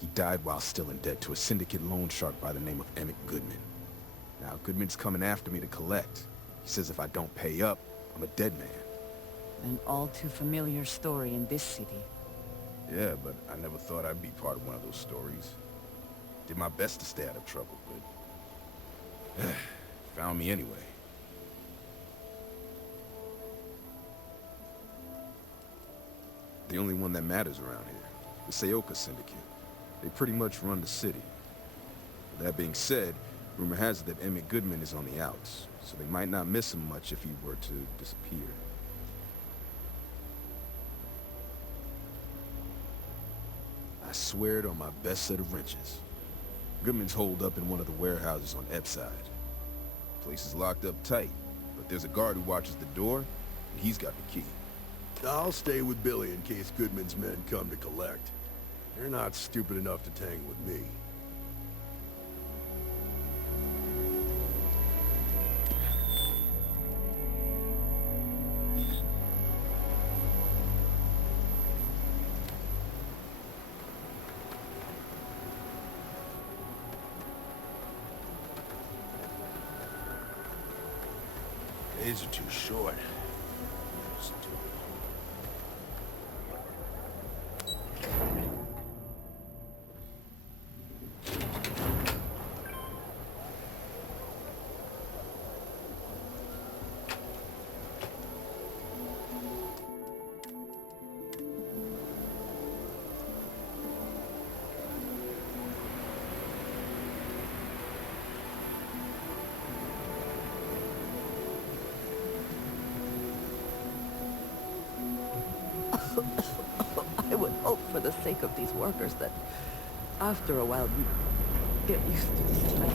He died while still in debt to a syndicate loan shark by the name of Emmett Goodman. Now, Goodman's coming after me to collect. He says if I don't pay up, I'm a dead man. An all-too-familiar story in this city. Yeah, but I never thought I'd be part of one of those stories. Did my best to stay out of trouble, but... found me anyway. The only one that matters around here. The Seoka Syndicate. They pretty much run the city. That being said, rumor has it that Emmett Goodman is on the outs, so they might not miss him much if he were to disappear. I swear it on my best set of wrenches. Goodman's holed up in one of the warehouses on Epside. Place is locked up tight, but there's a guard who watches the door, and he's got the key. I'll stay with Billy in case Goodman's men come to collect. They're not stupid enough to tangle with me. Days are too short. I would hope for the sake of these workers that after a while you get used to the smell.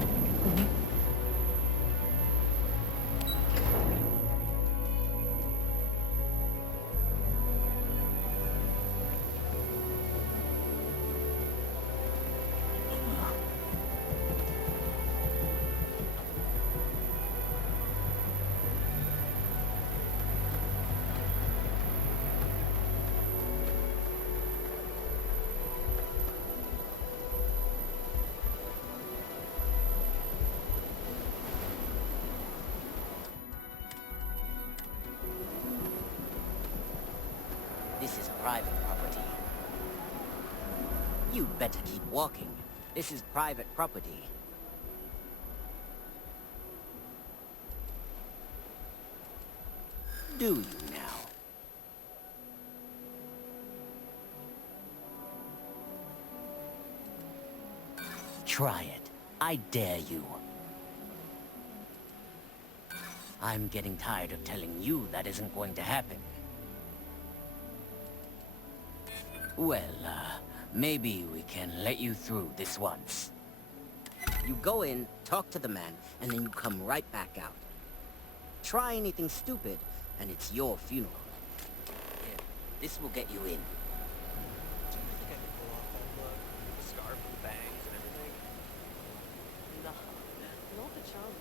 This is private property. You'd better keep walking. This is private property. Do you now? Try it. I dare you. I'm getting tired of telling you that isn't going to happen. Well, maybe we can let you through this once. You go in, talk to the man, and then you come right back out. Try anything stupid, and it's your funeral. Here, this will get you in. Do you think I could pull off that look? The scarf and the bangs and everything? No, not a chance.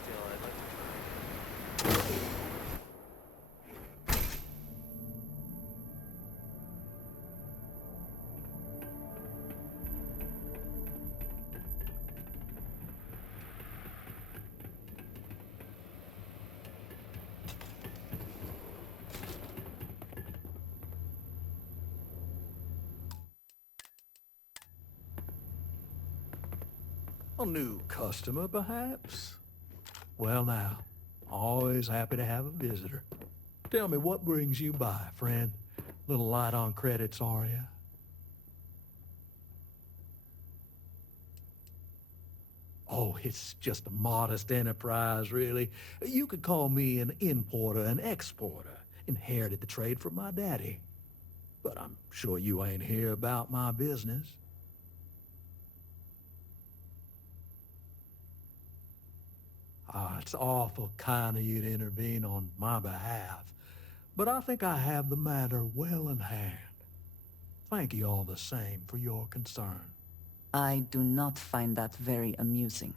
Still, I'd like to try. A new customer, perhaps? Well now, always happy to have a visitor. Tell me, what brings you by, friend? Little light on credits, are you? Oh, it's just a modest enterprise, really. You could call me an importer and exporter. Inherited the trade from my daddy. But I'm sure you ain't here about my business. It's awful kind of you to intervene on my behalf, but I think I have the matter well in hand. Thank you all the same for your concern. I do not find that very amusing.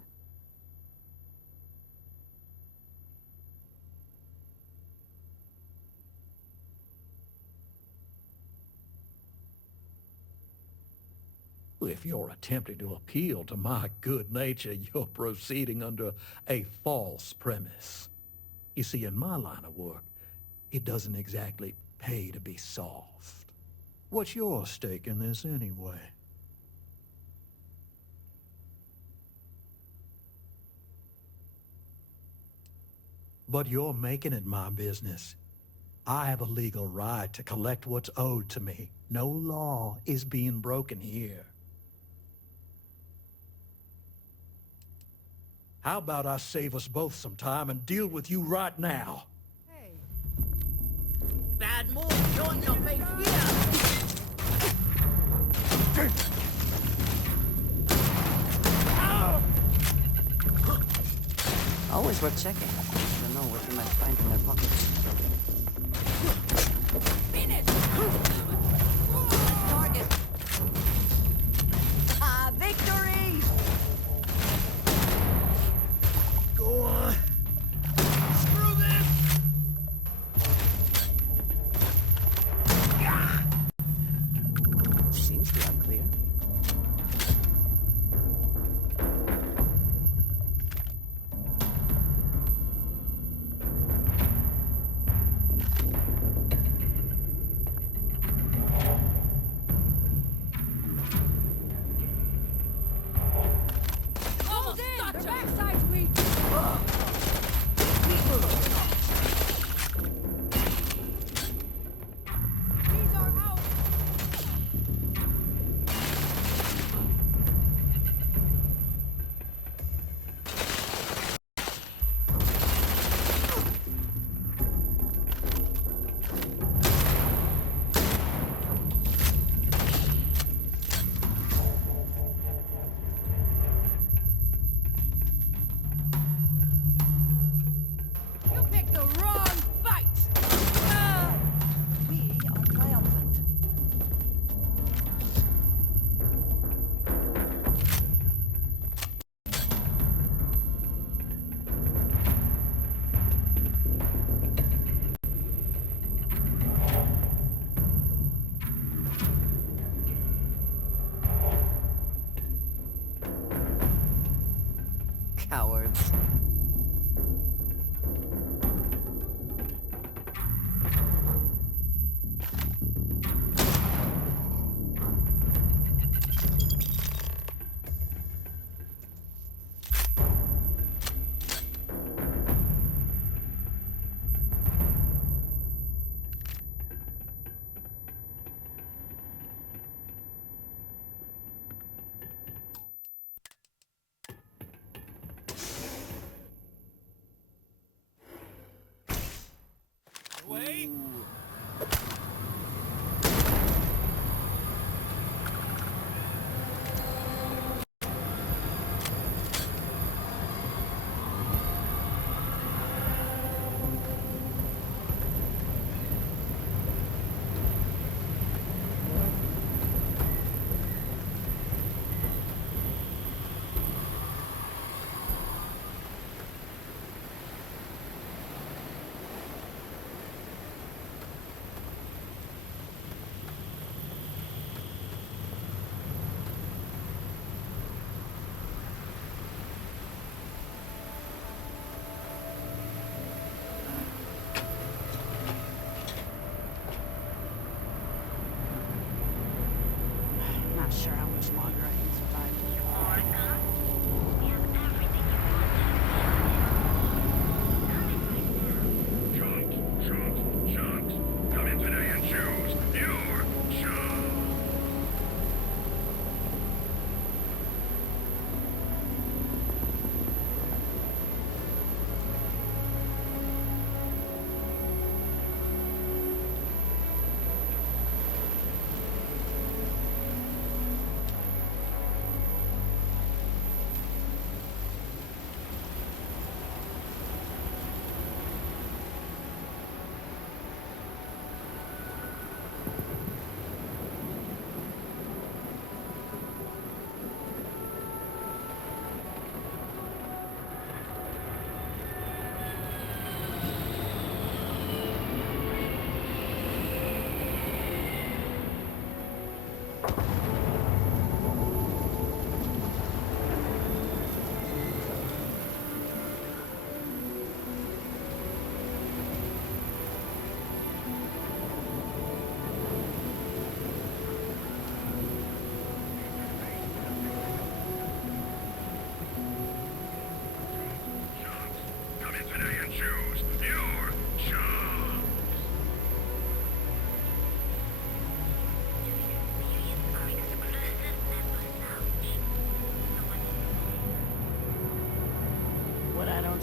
If you're attempting to appeal to my good nature, you're proceeding under a false premise. You see, in my line of work, it doesn't exactly pay to be soft. What's your stake in this anyway? But you're making it my business. I have a legal right to collect what's owed to me. No law is being broken here. How about I save us both some time and deal with you right now? Hey. Bad move, showing your face here. Always worth checking. You don't know what you might find in their pockets. Target. Victory! Go on. Screw this! Seems to be unclear. Cowards.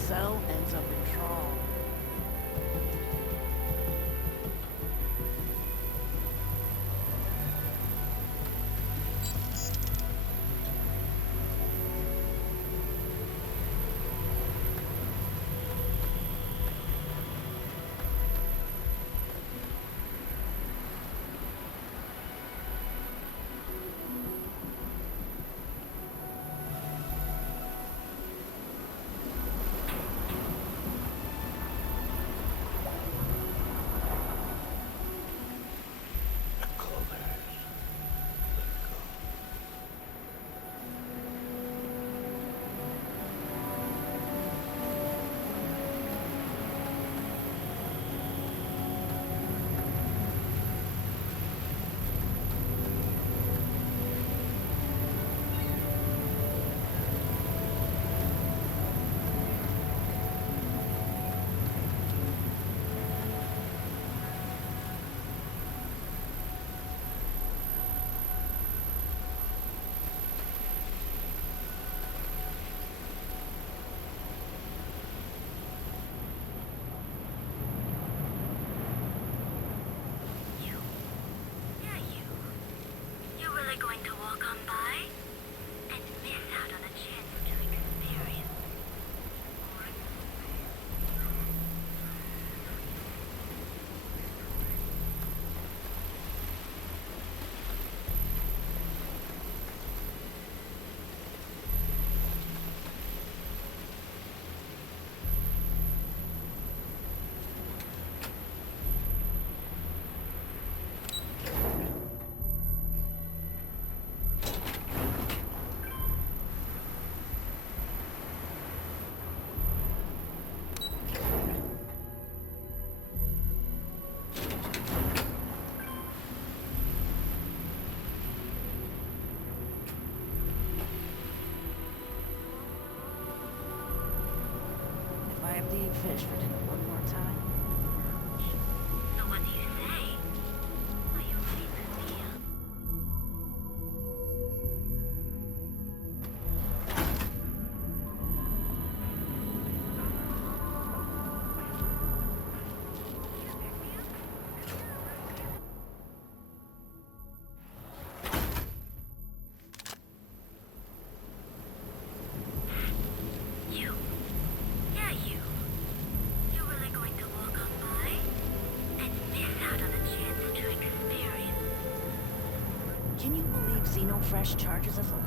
cell ends up in Tron. Going to walk on by and miss out on a chance to experience Fish for dinner one more time. So what do you say? Are you ready for the You. Yeah, you. You're really going to walk on by and miss out on a chance to experience. Can you believe Xenofresh charges us a lot?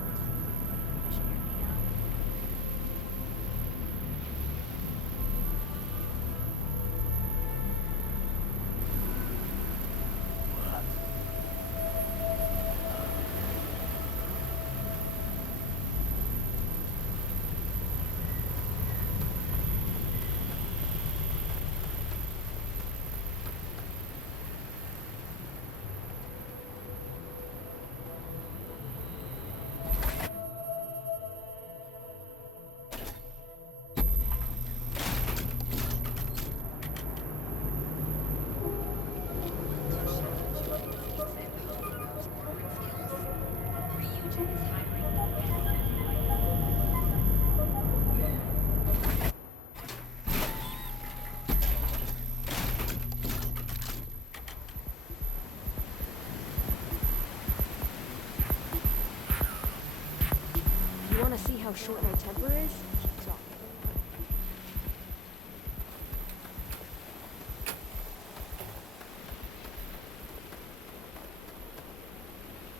You want to see how short my temper is? Keep talking.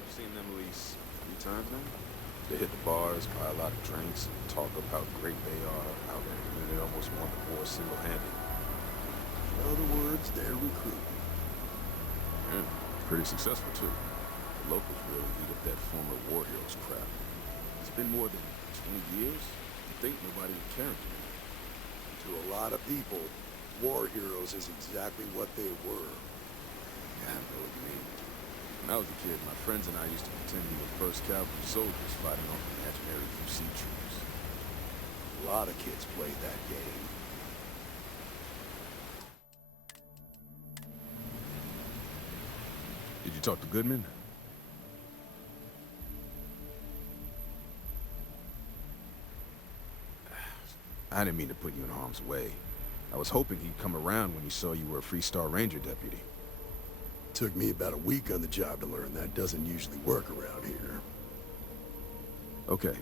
I've seen them at least 3 times now. They hit the bars, buy a lot of drinks, and talk up how great they are, how they almost won the war single-handed. In other words, they're recruiting. Yeah, pretty successful too. The locals really eat up that former war heroes crap. It's been more than 20 years. You'd think nobody would care anymore. To a lot of people, war heroes is exactly what they were. Yeah, I know what you mean. When I was a kid, my friends and I used to pretend we were 1st Cavalry soldiers fighting off imaginary UC troops. A lot of kids played that game. Did you talk to Goodman? I didn't mean to put you in harm's way. I was hoping he'd come around when he saw you were a Freestar Ranger deputy. Took me about a week on the job to learn that doesn't usually work around here. Okay.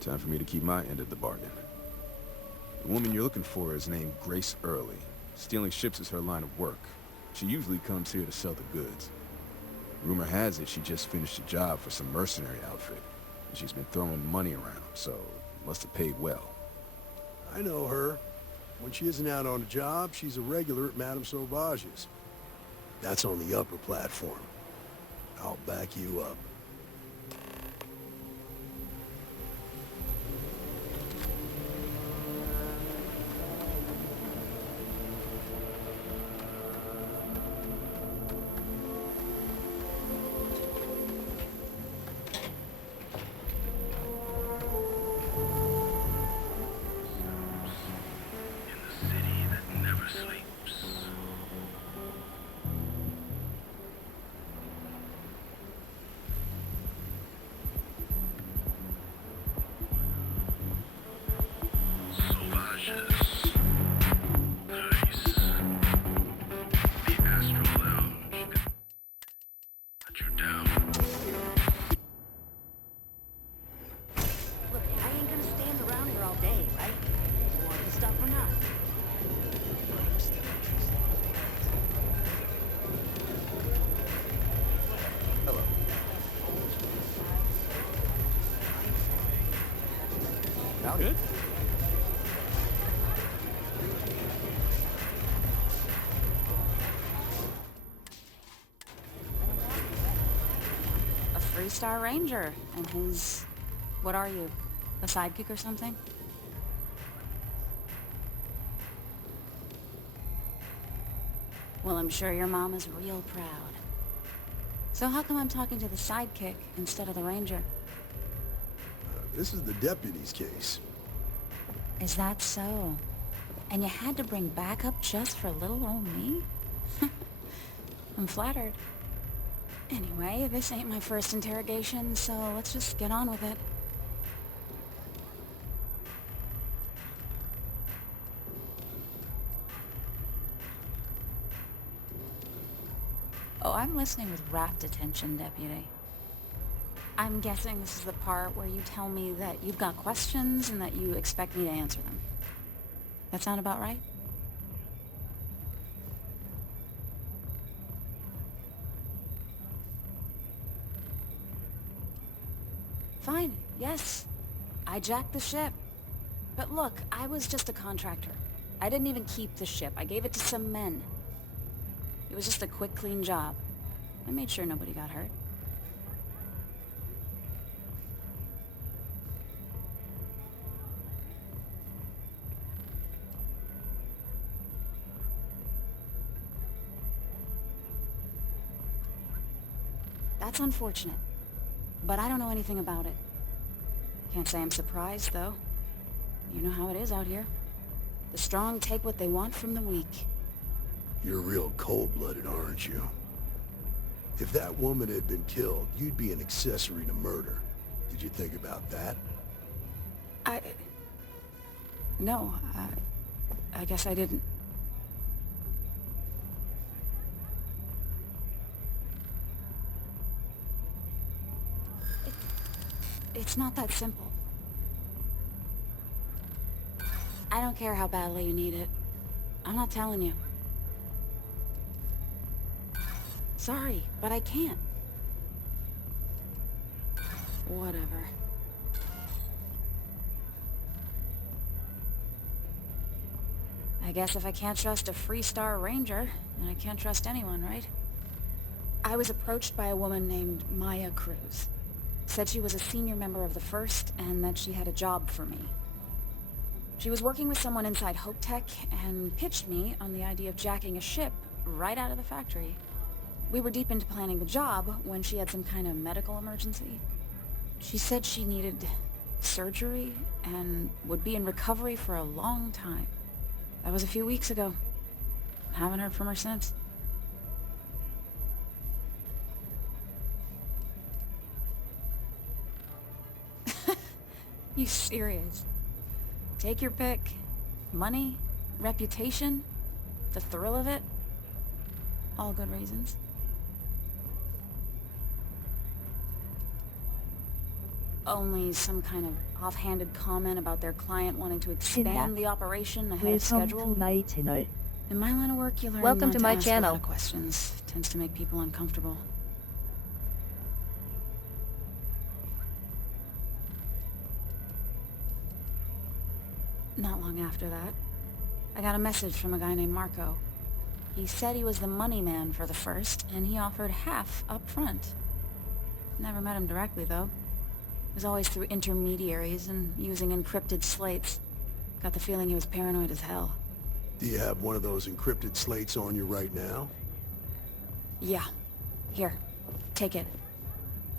Time for me to keep my end of the bargain. The woman you're looking for is named Grace Early. Stealing ships is her line of work. She usually comes here to sell the goods. Rumor has it she just finished a job for some mercenary outfit, and she's been throwing money around, so must have paid well. I know her. When she isn't out on a job, she's a regular at Madame Sauvage's. That's on the upper platform. I'll back you up. Look, I ain't gonna stand around here all day, right? Want the stuff or not? Hello. Good. A Freestar Ranger, and his... what are you? A sidekick or something? Well, I'm sure your mom is real proud. So how come I'm talking to the sidekick instead of the ranger? This is the deputy's case. Is that so? And you had to bring backup just for little old me? I'm flattered. Anyway, this ain't my first interrogation, so let's just get on with it. Oh, I'm listening with rapt attention, Deputy. I'm guessing this is the part where you tell me that you've got questions and that you expect me to answer them. That sound about right? Fine, yes. I jacked the ship. But look, I was just a contractor. I didn't even keep the ship. I gave it to some men. It was just a quick, clean job. I made sure nobody got hurt. That's unfortunate. But I don't know anything about it. Can't say I'm surprised, though. You know how it is out here. The strong take what they want from the weak. You're real cold-blooded, aren't you? If that woman had been killed, you'd be an accessory to murder. Did you think about that? No, I guess I didn't. It's not that simple. I don't care how badly you need it. I'm not telling you. Sorry, but I can't. Whatever. I guess if I can't trust a Freestar Ranger, then I can't trust anyone, right? I was approached by a woman named Maya Cruz. Said she was a senior member of the First and that she had a job for me. She was working with someone inside Hope Tech and pitched me on the idea of jacking a ship right out of the factory. We were deep into planning the job when she had some kind of medical emergency. She said she needed surgery and would be in recovery for a long time. That was a few weeks ago. Haven't heard from her since. You serious? Take your pick. Money, reputation, the thrill of it. All good reasons. Only some kind of offhanded comment about their client wanting to expand the operation ahead of schedule. Welcome to my channel. In my line of work, you learn Welcome not to to my ask a channel. lot of questions. Tends to make people uncomfortable. Not long after that, I got a message from a guy named Marco. He said he was the money man for the first, and he offered half up front. Never met him directly, though. It was always through intermediaries and using encrypted slates. Got the feeling he was paranoid as hell. Do you have one of those encrypted slates on you right now? Yeah. Here. Take it.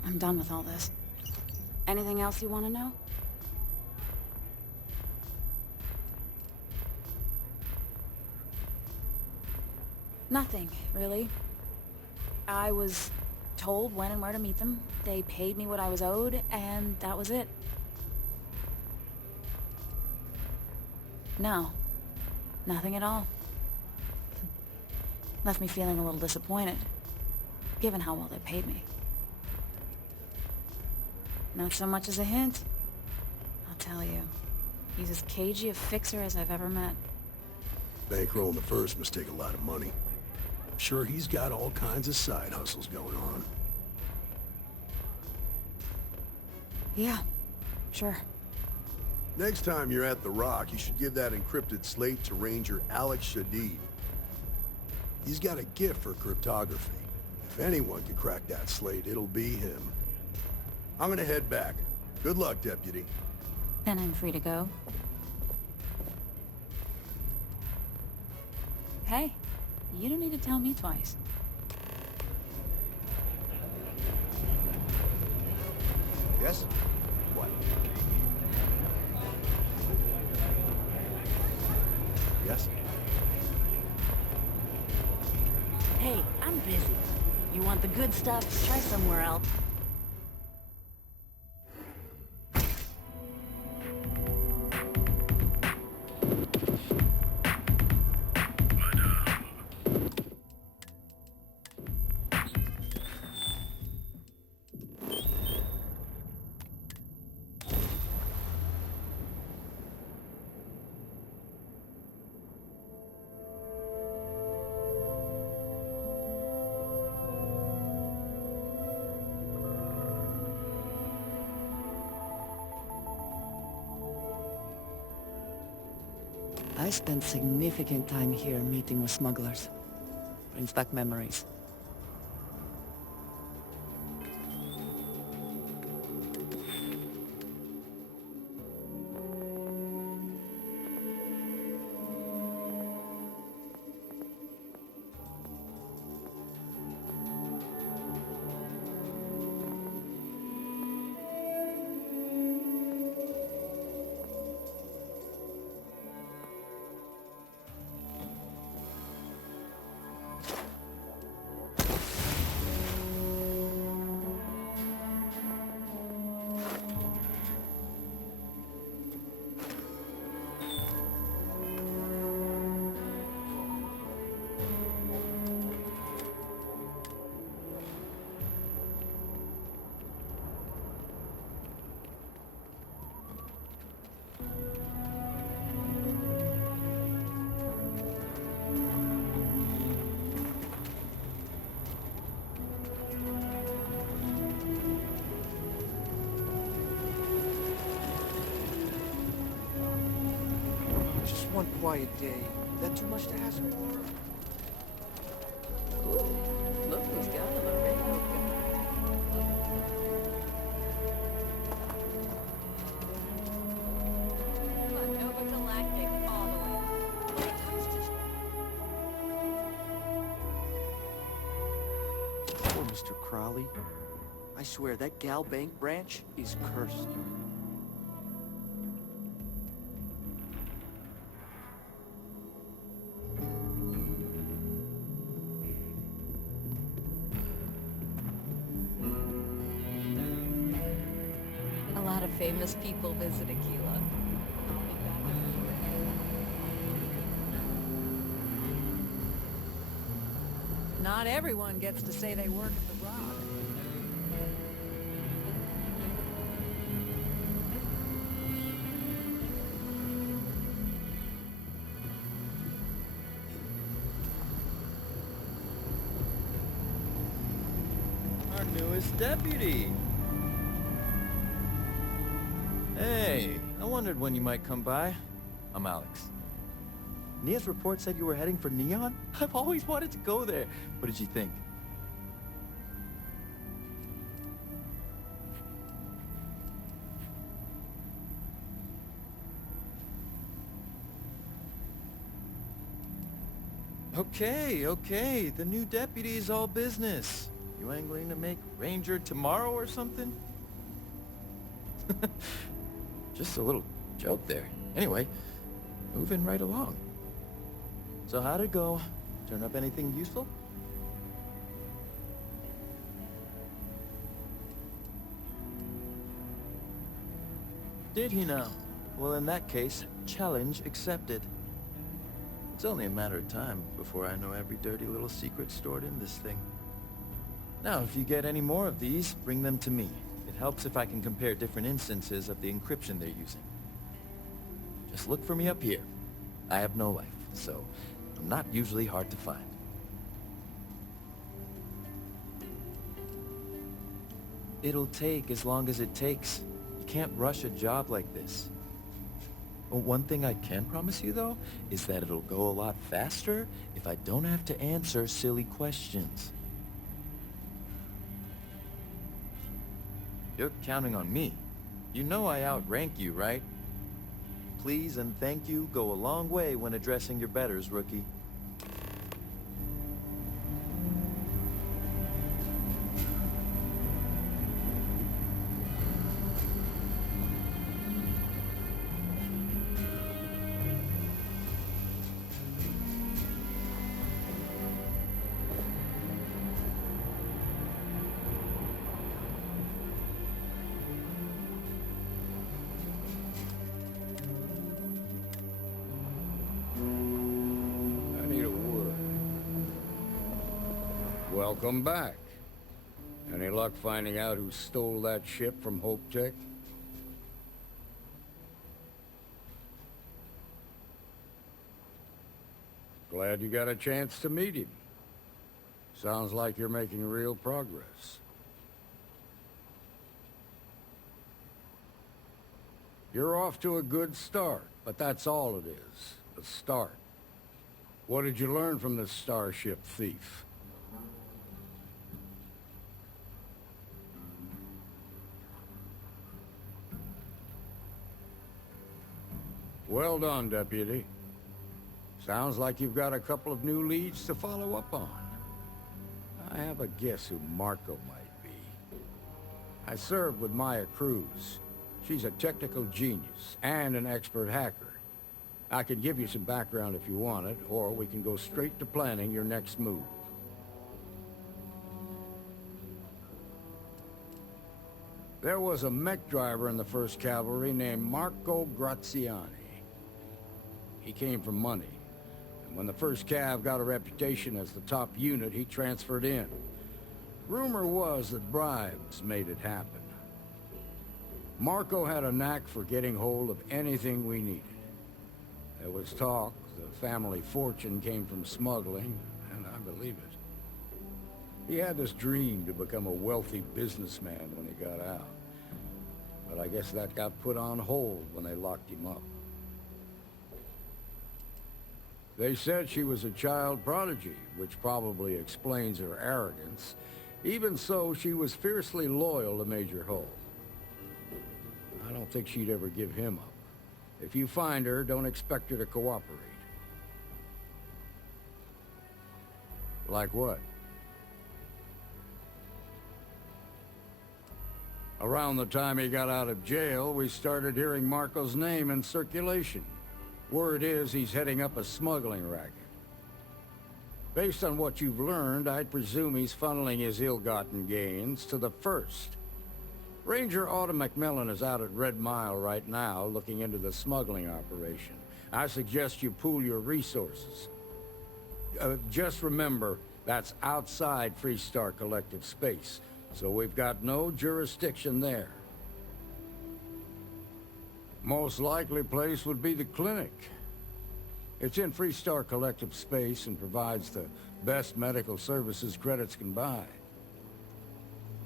I'm done with all this. Anything else you want to know? Nothing, really. I was told when and where to meet them. They paid me what I was owed, and that was it. No. Nothing at all. Left me feeling a little disappointed, given how well they paid me. Not so much as a hint. I'll tell you. He's as cagey a fixer as I've ever met. Bankrolling the first must take a lot of money. I'm sure he's got all kinds of side hustles going on. Yeah, sure. Next time you're at the Rock, you should give that encrypted slate to Ranger Alex Shadid. He's got a gift for cryptography. If anyone can crack that slate, it'll be him. I'm gonna head back. Good luck, Deputy. Then I'm free to go. Hey, you don't need to tell me twice. Yes? What? Yes? Hey, I'm busy. You want the good stuff? Try somewhere else. I spent significant time here meeting with smugglers. Brings back memories. Just one quiet day. That too much to ask for? Ooh, look who's got the radio. Nova Galactic all the way. When it comes to Poor Mr. Crowley. I swear that Gal Bank branch is cursed. a lot of famous people visit Aquila. I'll be back Not everyone gets to say they work at the Rock. Our newest deputy. Hey, I wondered when you might come by. I'm Alex. Nia's report said you were heading for Neon? I've always wanted to go there. What did you think? Okay. The new deputy is all business. You angling to make Ranger tomorrow or something? Just a little joke there. Anyway, moving right along. So how'd it go? Turn up anything useful? Did he now? Well, in that case, challenge accepted. It's only a matter of time before I know every dirty little secret stored in this thing. Now, if you get any more of these, bring them to me. It helps if I can compare different instances of the encryption they're using. Just look for me up here. I have no life, so I'm not usually hard to find. It'll take as long as it takes. You can't rush a job like this. One thing I can promise you, though, is that it'll go a lot faster if I don't have to answer silly questions. You're counting on me. You know I outrank you, right? Please and thank you go a long way when addressing your betters, rookie. Welcome back. Any luck finding out who stole that ship from Hope Tech? Glad you got a chance to meet him. Sounds like you're making real progress. You're off to a good start, but that's all it is, a start. What did you learn from this starship thief? Well done, Deputy. Sounds like you've got a couple of new leads to follow up on. I have a guess who Marco might be. I served with Maya Cruz. She's a technical genius and an expert hacker. I could give you some background if you want it, or we can go straight to planning your next move. There was a mech driver in the 1st Cavalry named Marco Graziani. He came from money, and when the 1st Cav got a reputation as the top unit, he transferred in. Rumor was that bribes made it happen. Marco had a knack for getting hold of anything we needed. There was talk the family fortune came from smuggling, and I believe it. He had this dream to become a wealthy businessman when he got out. But I guess that got put on hold when they locked him up. They said she was a child prodigy, which probably explains her arrogance. Even so, she was fiercely loyal to Major Hull. I don't think she'd ever give him up. If you find her, don't expect her to cooperate. Like what? Around the time he got out of jail, we started hearing Marco's name in circulation. Word is he's heading up a smuggling racket. Based on what you've learned, I'd presume he's funneling his ill-gotten gains to the 1st. Ranger Autumn McMillan is out at Red Mile right now, looking into the smuggling operation. I suggest you pool your resources. Just remember, That's outside Freestar Collective space, so we've got no jurisdiction there. Most likely place would be the clinic. It's in Freestar Collective space and provides the best medical services credits can buy.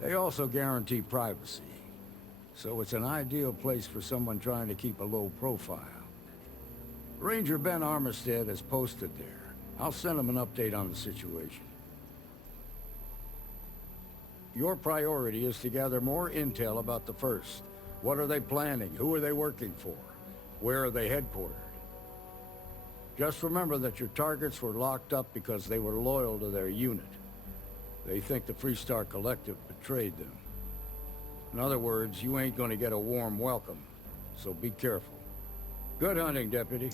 They also guarantee privacy, so it's an ideal place for someone trying to keep a low profile. Ranger Ben Armistead is posted there. I'll send him an update on the situation. Your priority is to gather more intel about the First. What are they planning? Who are they working for? Where are they headquartered? Just remember that your targets were locked up because they were loyal to their unit. They think the Freestar Collective betrayed them. In other words, you ain't gonna get a warm welcome, so be careful. Good hunting, Deputy.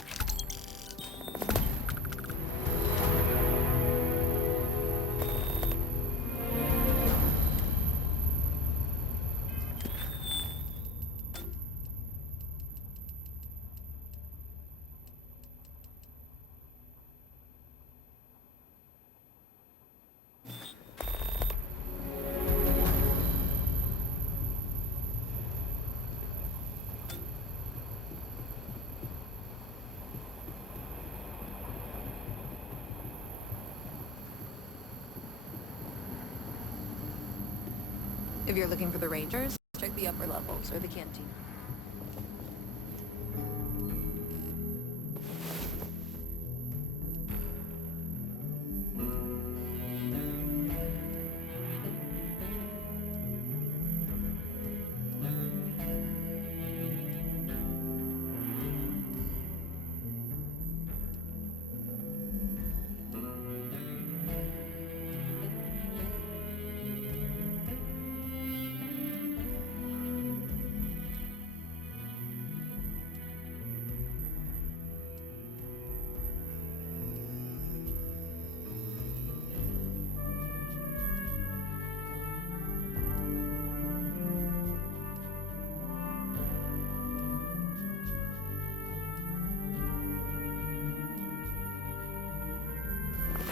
If you're looking for the Rangers, check the upper levels or the canteen.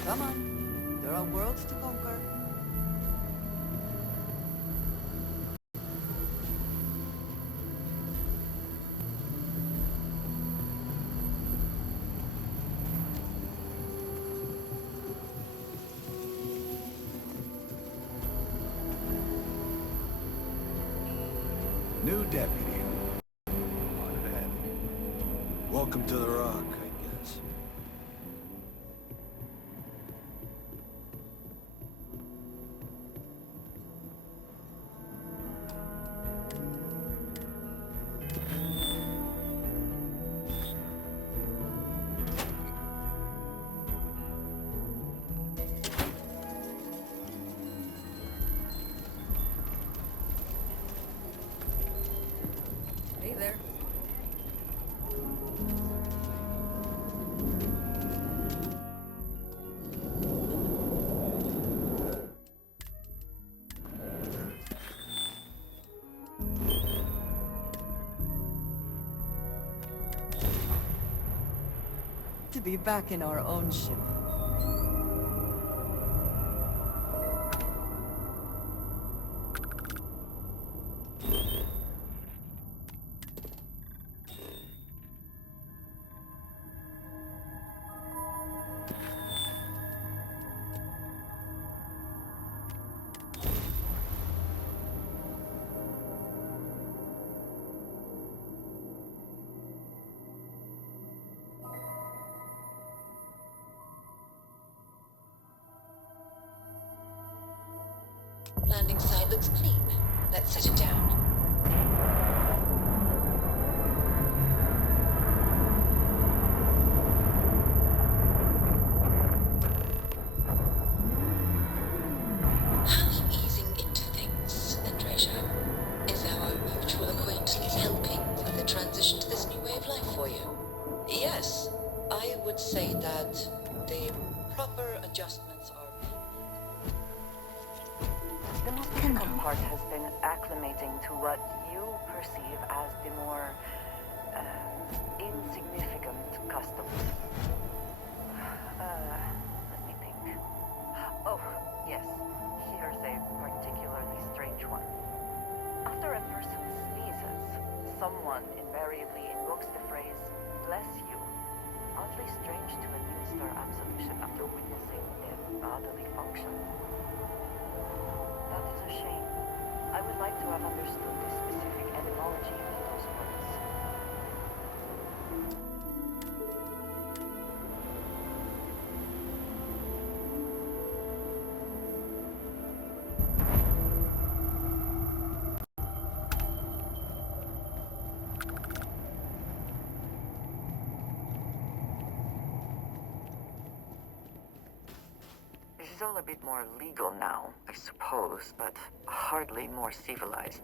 Come on. There are worlds to conquer. New deputy. Honored to have you. Welcome to the Rock, I guess. Hey there. To be back in our own ship. Landing side looks clean. Let's set it down. How are you easing into things, Andreja? Is our mutual acquaintance helping with the transition to this new way of life for you? Yes, I would say that the proper adjustments are The most difficult part has been acclimating to what you perceive as the more insignificant customs. Let me think. Someone invariably invokes the phrase, bless you. Oddly strange to administer absolution after witnessing their bodily function. That is a shame. I would like to have understood the specific etymology of those words. This is all a bit more legal now, I suppose, but hardly more civilized.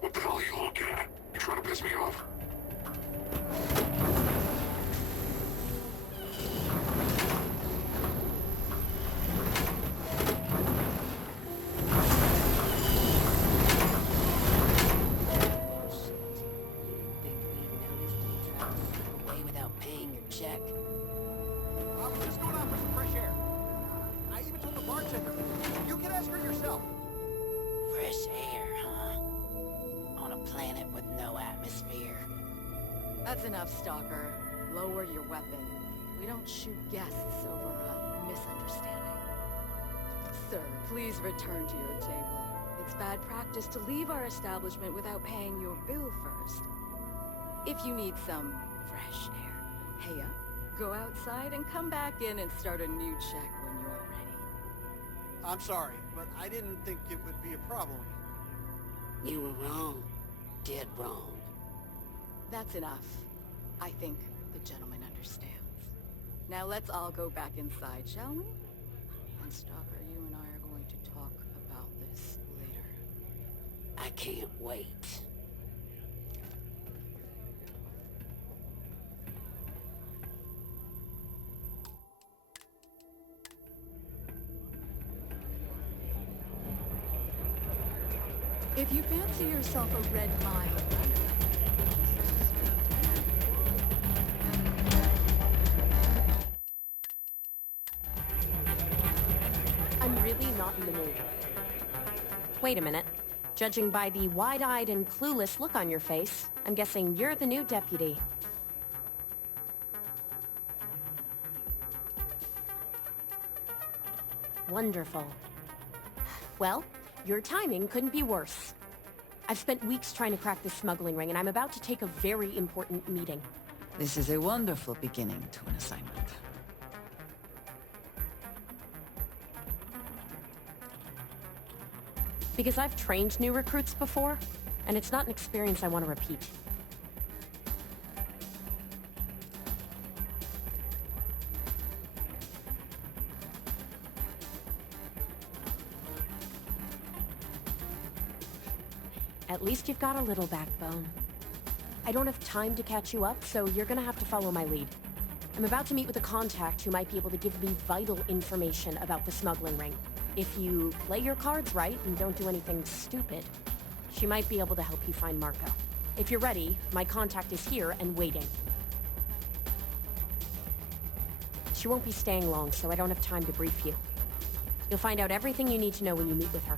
What the hell are you looking at? You trying to piss me off? Away without paying your check. I was just going out for some fresh air. I even told the bartender. You can ask her yourself. Fresh air, huh? On a planet with no atmosphere. That's enough, Stalker. Lower your weapon. We don't shoot guests over a misunderstanding. Sir, please return to your table. It's bad practice to leave our establishment without paying your bill first. If you need some fresh air, pay up, go outside, and come back in and start a new check when you're ready. I'm sorry, but I didn't think it would be a problem. You were wrong. Dead wrong. That's enough. I think the gentleman understands. Now let's all go back inside, shall we? And Stalker, you and I are going to talk about this later. I can't wait. If you fancy yourself a red mile, I'm really not in the mood. Wait a minute. Judging by the wide-eyed and clueless look on your face, I'm guessing you're the new deputy. Wonderful. Well, your timing couldn't be worse. I've spent weeks trying to crack this smuggling ring, and I'm about to take a very important meeting. This is a wonderful beginning to an assignment. Because I've trained new recruits before, and it's not an experience I want to repeat. At least you've got a little backbone. I don't have time to catch you up, so you're gonna have to follow my lead. I'm about to meet with a contact who might be able to give me vital information about the smuggling ring. If you play your cards right and don't do anything stupid, she might be able to help you find Marco. If you're ready, my contact is here and waiting. She won't be staying long, so I don't have time to brief you. You'll find out everything you need to know when you meet with her.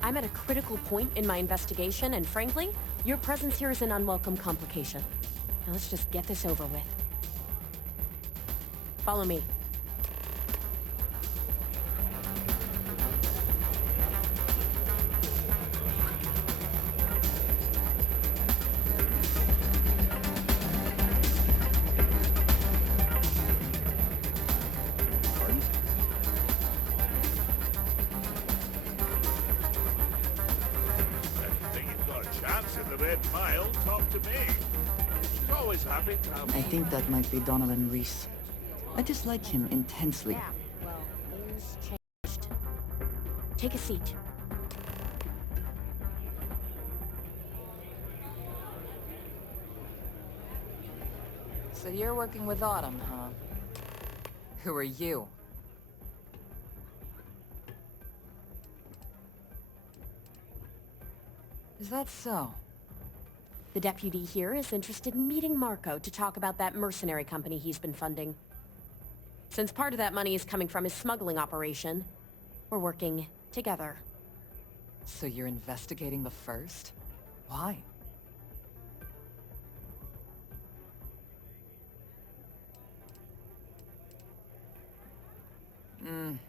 I'm at a critical point in my investigation, and frankly, your presence here is an unwelcome complication. Now let's just get this over with. Follow me. I think that might be Donovan Reese. I dislike him intensely. Yeah, well, things changed. Take a seat. So you're working with Autumn, huh? Who are you? Is that so? The deputy here is interested in meeting Marco to talk about that mercenary company he's been funding. Since part of that money is coming from his smuggling operation, we're working together. So you're investigating the first? Why?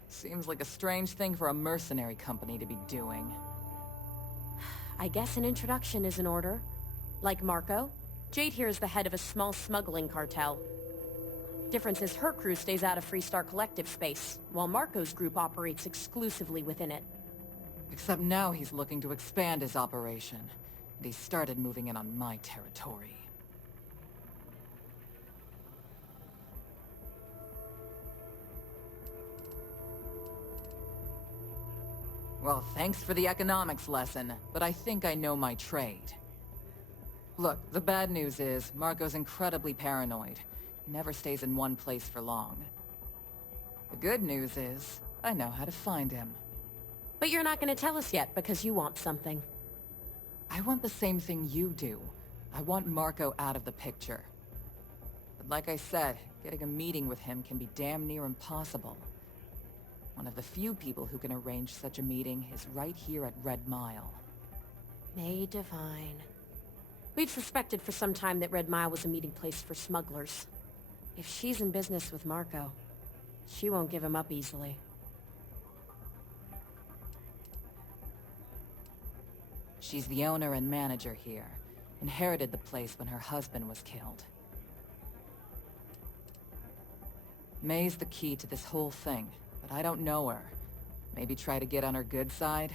Seems like a strange thing for a mercenary company to be doing. I guess an introduction is in order. Like Marco, Jade here is the head of a small smuggling cartel. Difference is her crew stays out of Freestar Collective space, while Marco's group operates exclusively within it. Except now he's looking to expand his operation, and he started moving in on my territory. Well, thanks for the economics lesson, but I think I know my trade. Look, the bad news is, Marco's incredibly paranoid. He never stays in one place for long. The good news is, I know how to find him. But you're not going to tell us yet because you want something. I want the same thing you do. I want Marco out of the picture. But like I said, getting a meeting with him can be damn near impossible. One of the few people who can arrange such a meeting is right here at Red Mile. May Divine. We'd suspected for some time that Red Mile was a meeting place for smugglers. If she's in business with Marco, she won't give him up easily. She's the owner and manager here. Inherited the place when her husband was killed. May's the key to this whole thing, but I don't know her. Maybe try to get on her good side?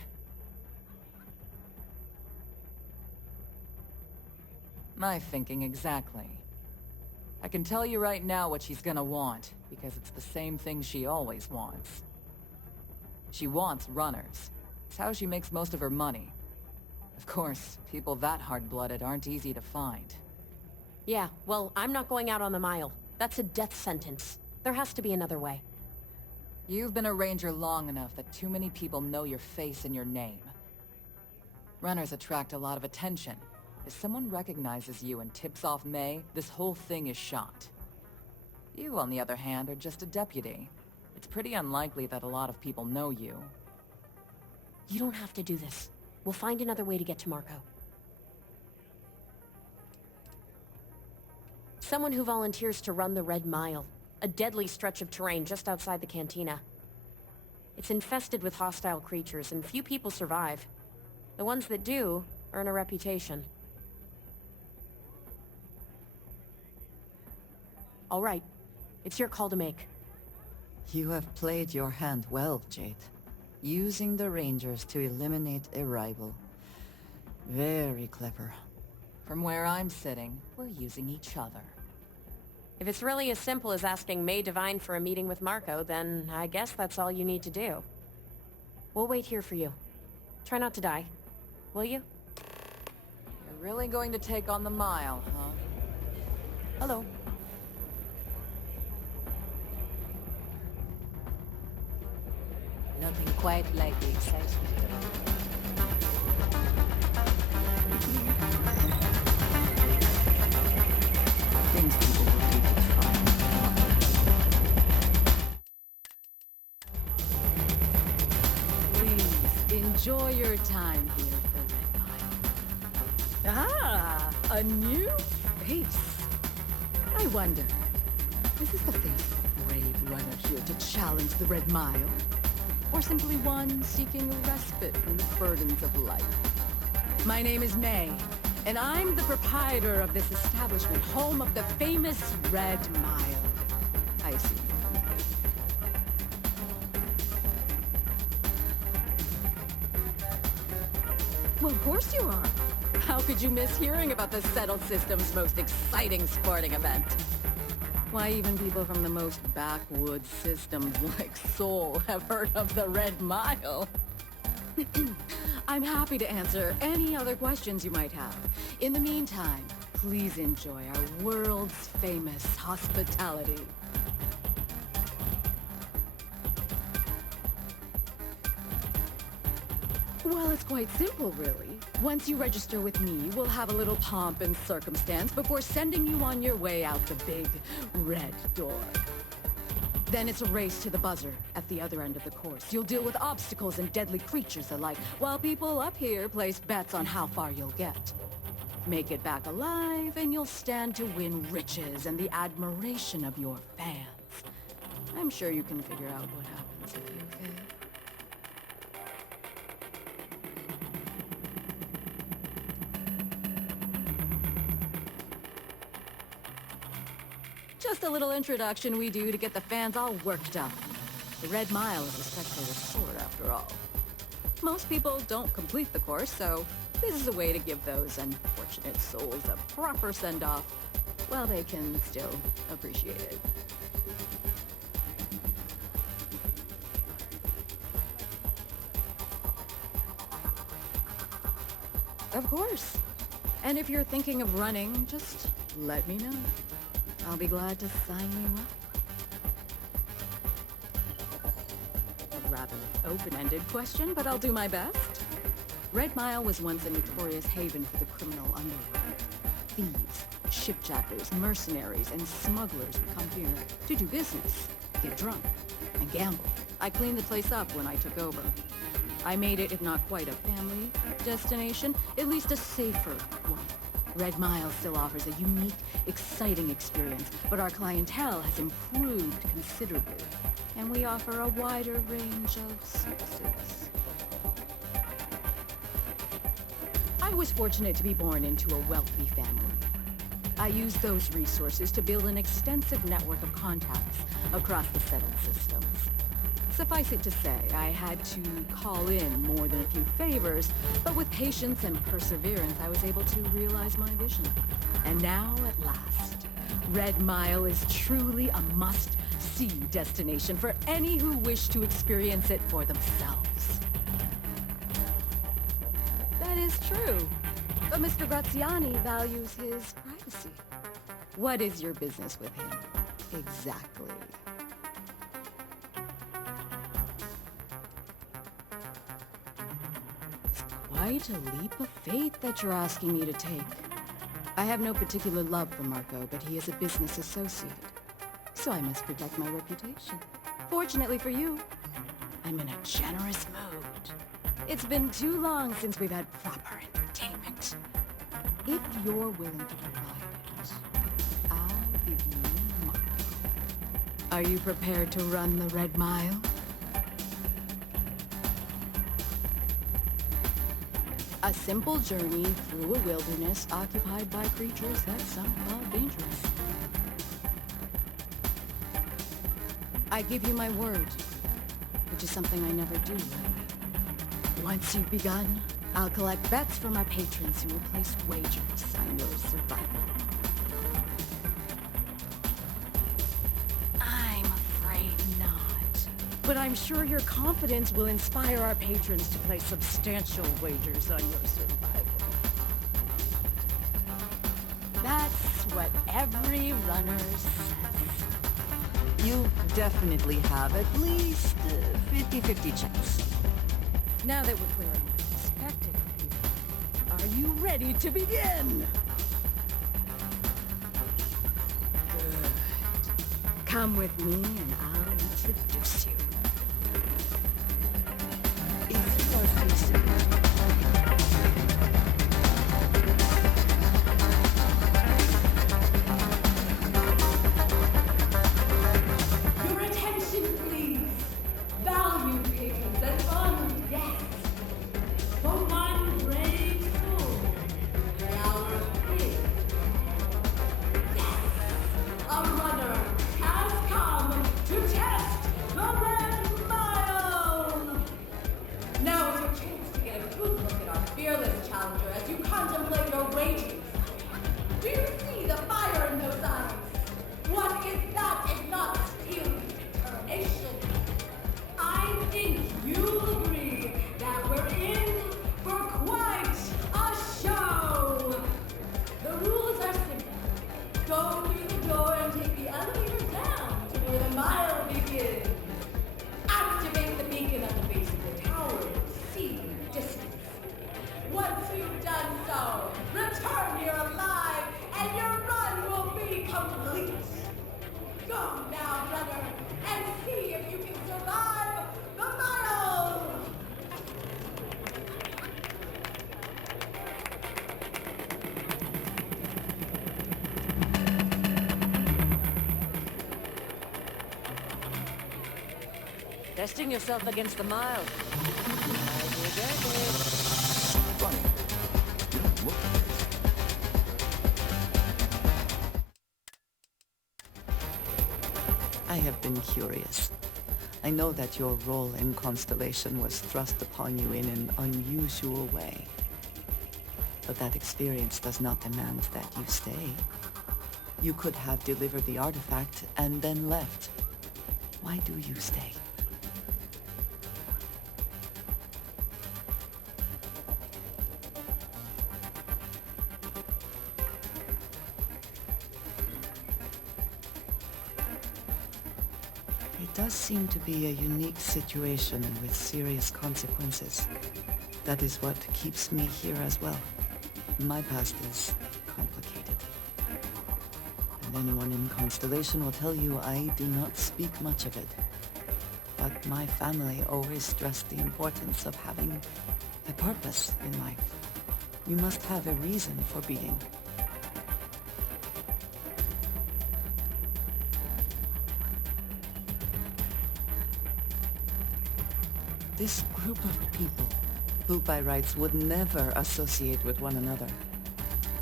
My thinking exactly. I can tell you right now what she's gonna want, because it's the same thing she always wants. She wants runners. It's how she makes most of her money. Of course, people that hard-blooded aren't easy to find. Yeah, well, I'm not going out on the mile. That's a death sentence. There has to be another way. You've been a ranger long enough that too many people know your face and your name. Runners attract a lot of attention. If someone recognizes you and tips off May, this whole thing is shot. You, on the other hand, are just a deputy. It's pretty unlikely that a lot of people know you. You don't have to do this. We'll find another way to get to Marco. Someone who volunteers to run the Red Mile, a deadly stretch of terrain just outside the cantina. It's infested with hostile creatures, and few people survive. The ones that do earn a reputation. All right, it's your call to make. You have played your hand well, Jade. Using the Rangers to eliminate a rival. Very clever. From where I'm sitting, we're using each other. If it's really as simple as asking May Divine for a meeting with Marco, then I guess that's all you need to do. We'll wait here for you. Try not to die, will you? You're really going to take on the mile, huh? Hello. Nothing quite like the excitement. Things people will do to try. Please, enjoy your time here at the Red Mile. Ah, a new face. I wonder, is this the face of a brave runner here to challenge the Red Mile? Or simply one seeking a respite from the burdens of life? My name is May, and I'm the proprietor of this establishment, home of the famous Red Mile. I assume you're familiar. Well, of course you are. How could you miss hearing about the Settled System's most exciting sporting event? Why, even people from the most backwoods systems like Seoul have heard of the Red Mile. I'm happy to answer any other questions you might have. In the meantime, please enjoy our world's famous hospitality. Well, it's quite simple, really. Once you register with me, we'll have a little pomp and circumstance before sending you on your way out the big red door. Then it's a race to the buzzer at the other end of the course. You'll deal with obstacles and deadly creatures alike, while people up here place bets on how far you'll get. Make it back alive, and you'll stand to win riches and the admiration of your fans. I'm sure you can figure out what happens if you fail. Just a little introduction we do to get the fans all worked up. The Red Mile is a spectator sport, after all. Most people don't complete the course, so this is a way to give those unfortunate souls a proper send-off while they can still appreciate it. Of course. And if you're thinking of running, just let me know. I'll be glad to sign you up. A rather open-ended question, but I'll do my best. Red Mile was once a notorious haven for the criminal underworld. Thieves, shipjackers, mercenaries, and smugglers would come here to do business, get drunk, and gamble. I cleaned the place up when I took over. I made it, if not quite a family destination, at least a safer one. Red Mile still offers a unique, exciting experience, but our clientele has improved considerably, and we offer a wider range of services. I was fortunate to be born into a wealthy family. I used those resources to build an extensive network of contacts across the settled systems. Suffice it to say, I had to call in more than a few favors, but with patience and perseverance, I was able to realize my vision. And now, at last, Red Mile is truly a must-see destination for any who wish to experience it for themselves. That is true, but Mr. Graziani values his privacy. What is your business with him, exactly? Quite a leap of faith that you're asking me to take. I have no particular love for Marco, but he is a business associate, so I must protect my reputation. Fortunately for you, I'm in a generous mood. It's been too long since we've had proper entertainment. If you're willing to provide it, I'll give you Marco. Are you prepared to run the Red Mile? A simple journey through a wilderness occupied by creatures that some call dangerous. I give you my word, which is something I never do. Once you've begun, I'll collect bets from my patrons who will place wagers on your survival. I'm afraid not. But I'm sure your confidence will inspire our patrons to place substantial wagers on your survival. That's what every runner says. You definitely have at least 50-50 chance. Now that we're clear on what's expected of you, are you ready to begin? Good. Come with me and I'll introduce you. Your attention, please. Valued patrons and honored guests. For one brave soul, the hour of praise. Yes, a runner has come to Testing yourself against the mild. Funny. You don't look crazy. I have been curious. I know that your role in Constellation was thrust upon you in an unusual way. But that experience does not demand that you stay. You could have delivered the artifact and then left. Why do you stay? It does seem to be a unique situation with serious consequences. That is what keeps me here as well. My past is complicated. And anyone in Constellation will tell you I do not speak much of it. But my family always stressed the importance of having a purpose in life. You must have a reason for being. This group of people, who by rights would never associate with one another,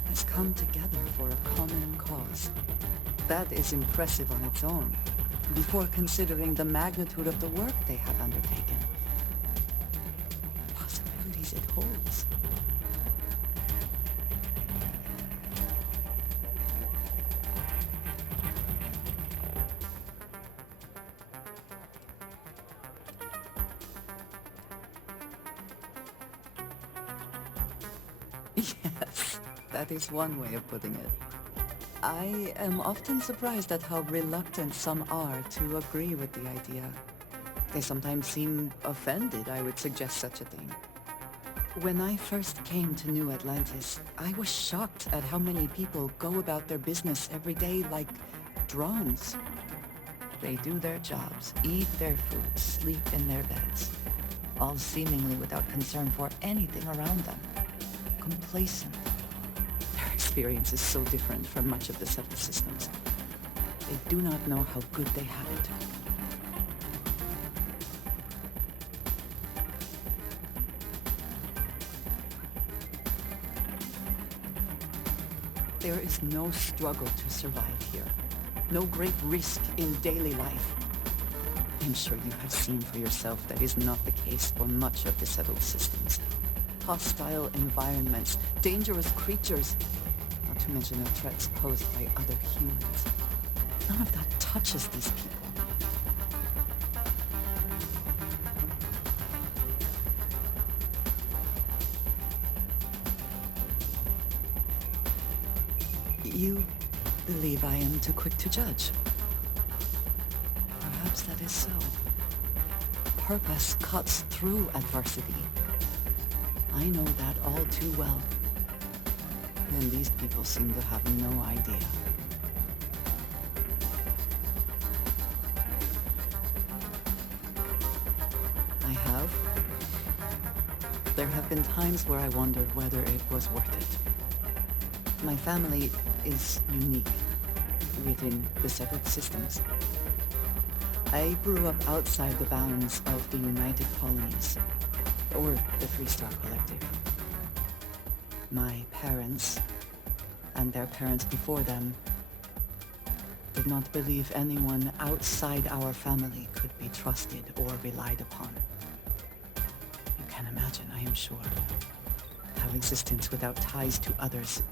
has come together for a common cause. That is impressive on its own, before considering the magnitude of the work they have undertaken. Possibilities it holds. Yes, that is one way of putting it. I am often surprised at how reluctant some are to agree with the idea. They sometimes seem offended I would suggest such a thing. When I first came to New Atlantis, I was shocked at how many people go about their business every day like drones. They do their jobs, eat their food, sleep in their beds, all seemingly without concern for anything around them. Complacent. Their experience is so different from much of the settled systems. They do not know how good they have it. There is no struggle to survive here. No great risk in daily life. I'm sure you have seen for yourself that is not the case for much of the settled systems. Hostile environments, dangerous creatures, not to mention the threats posed by other humans. None of that touches these people. You believe I am too quick to judge. Perhaps that is so. Purpose cuts through adversity. I know that all too well. And these people seem to have no idea. I have. There have been times where I wondered whether it was worth it. My family is unique within the settled systems. I grew up outside the bounds of the United Colonies, or the Three-Star Collective. My parents, and their parents before them, did not believe anyone outside our family could be trusted or relied upon. You can imagine, I am sure, how existence without ties to others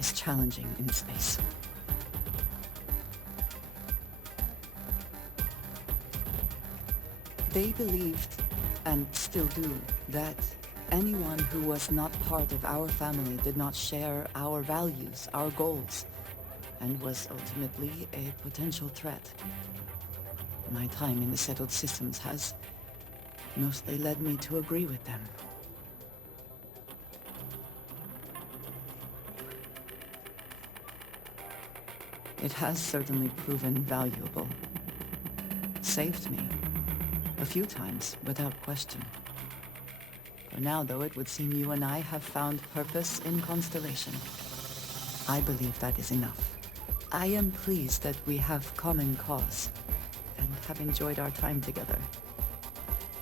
is challenging in space. They believed, and still do, that anyone who was not part of our family did not share our values, our goals, and was ultimately a potential threat. My time in the settled systems has mostly led me to agree with them. It has certainly proven valuable. Saved me. A few times, without question. For now, though, it would seem you and I have found purpose in Constellation. I believe that is enough. I am pleased that we have common cause, and have enjoyed our time together.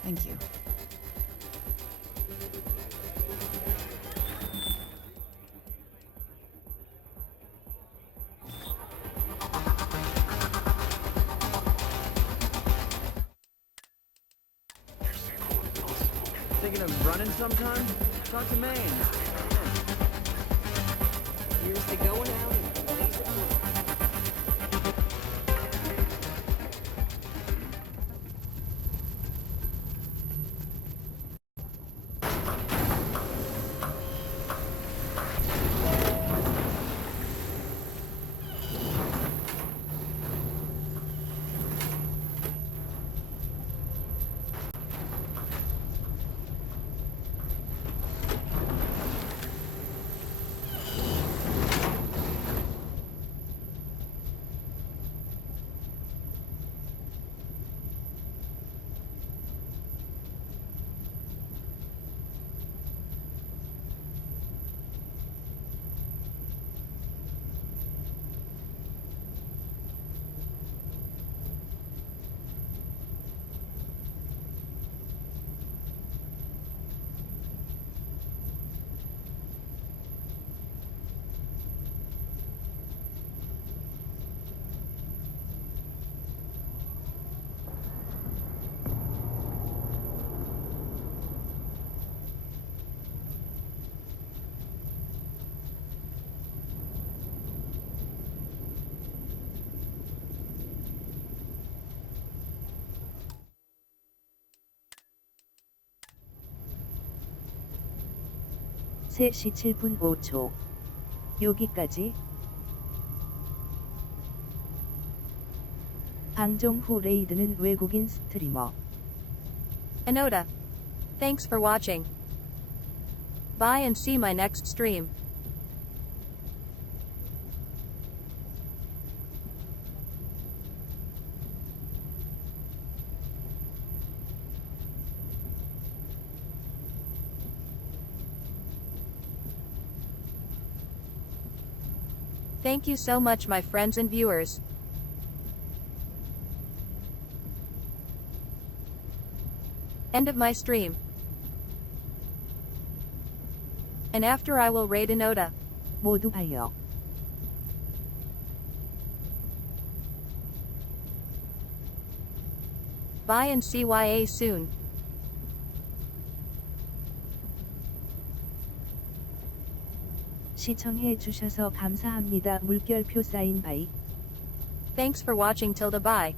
Thank you. Thinking of running sometime? Talk to Maine. Here's to going out and blazing away. 시 7분 5초. 여기까지. 방종 후 레이드는 외국인 스트리머. Enoda. Thanks for watching. Bye and see my next stream. Thank you so much, my friends and viewers. End of my stream. And after I will raid Enoda. 모두 봐요. Bye and CYA soon. 시청해 주셔서 감사합니다. 물결표 사인 바이. Thanks for watching. Tilda bye.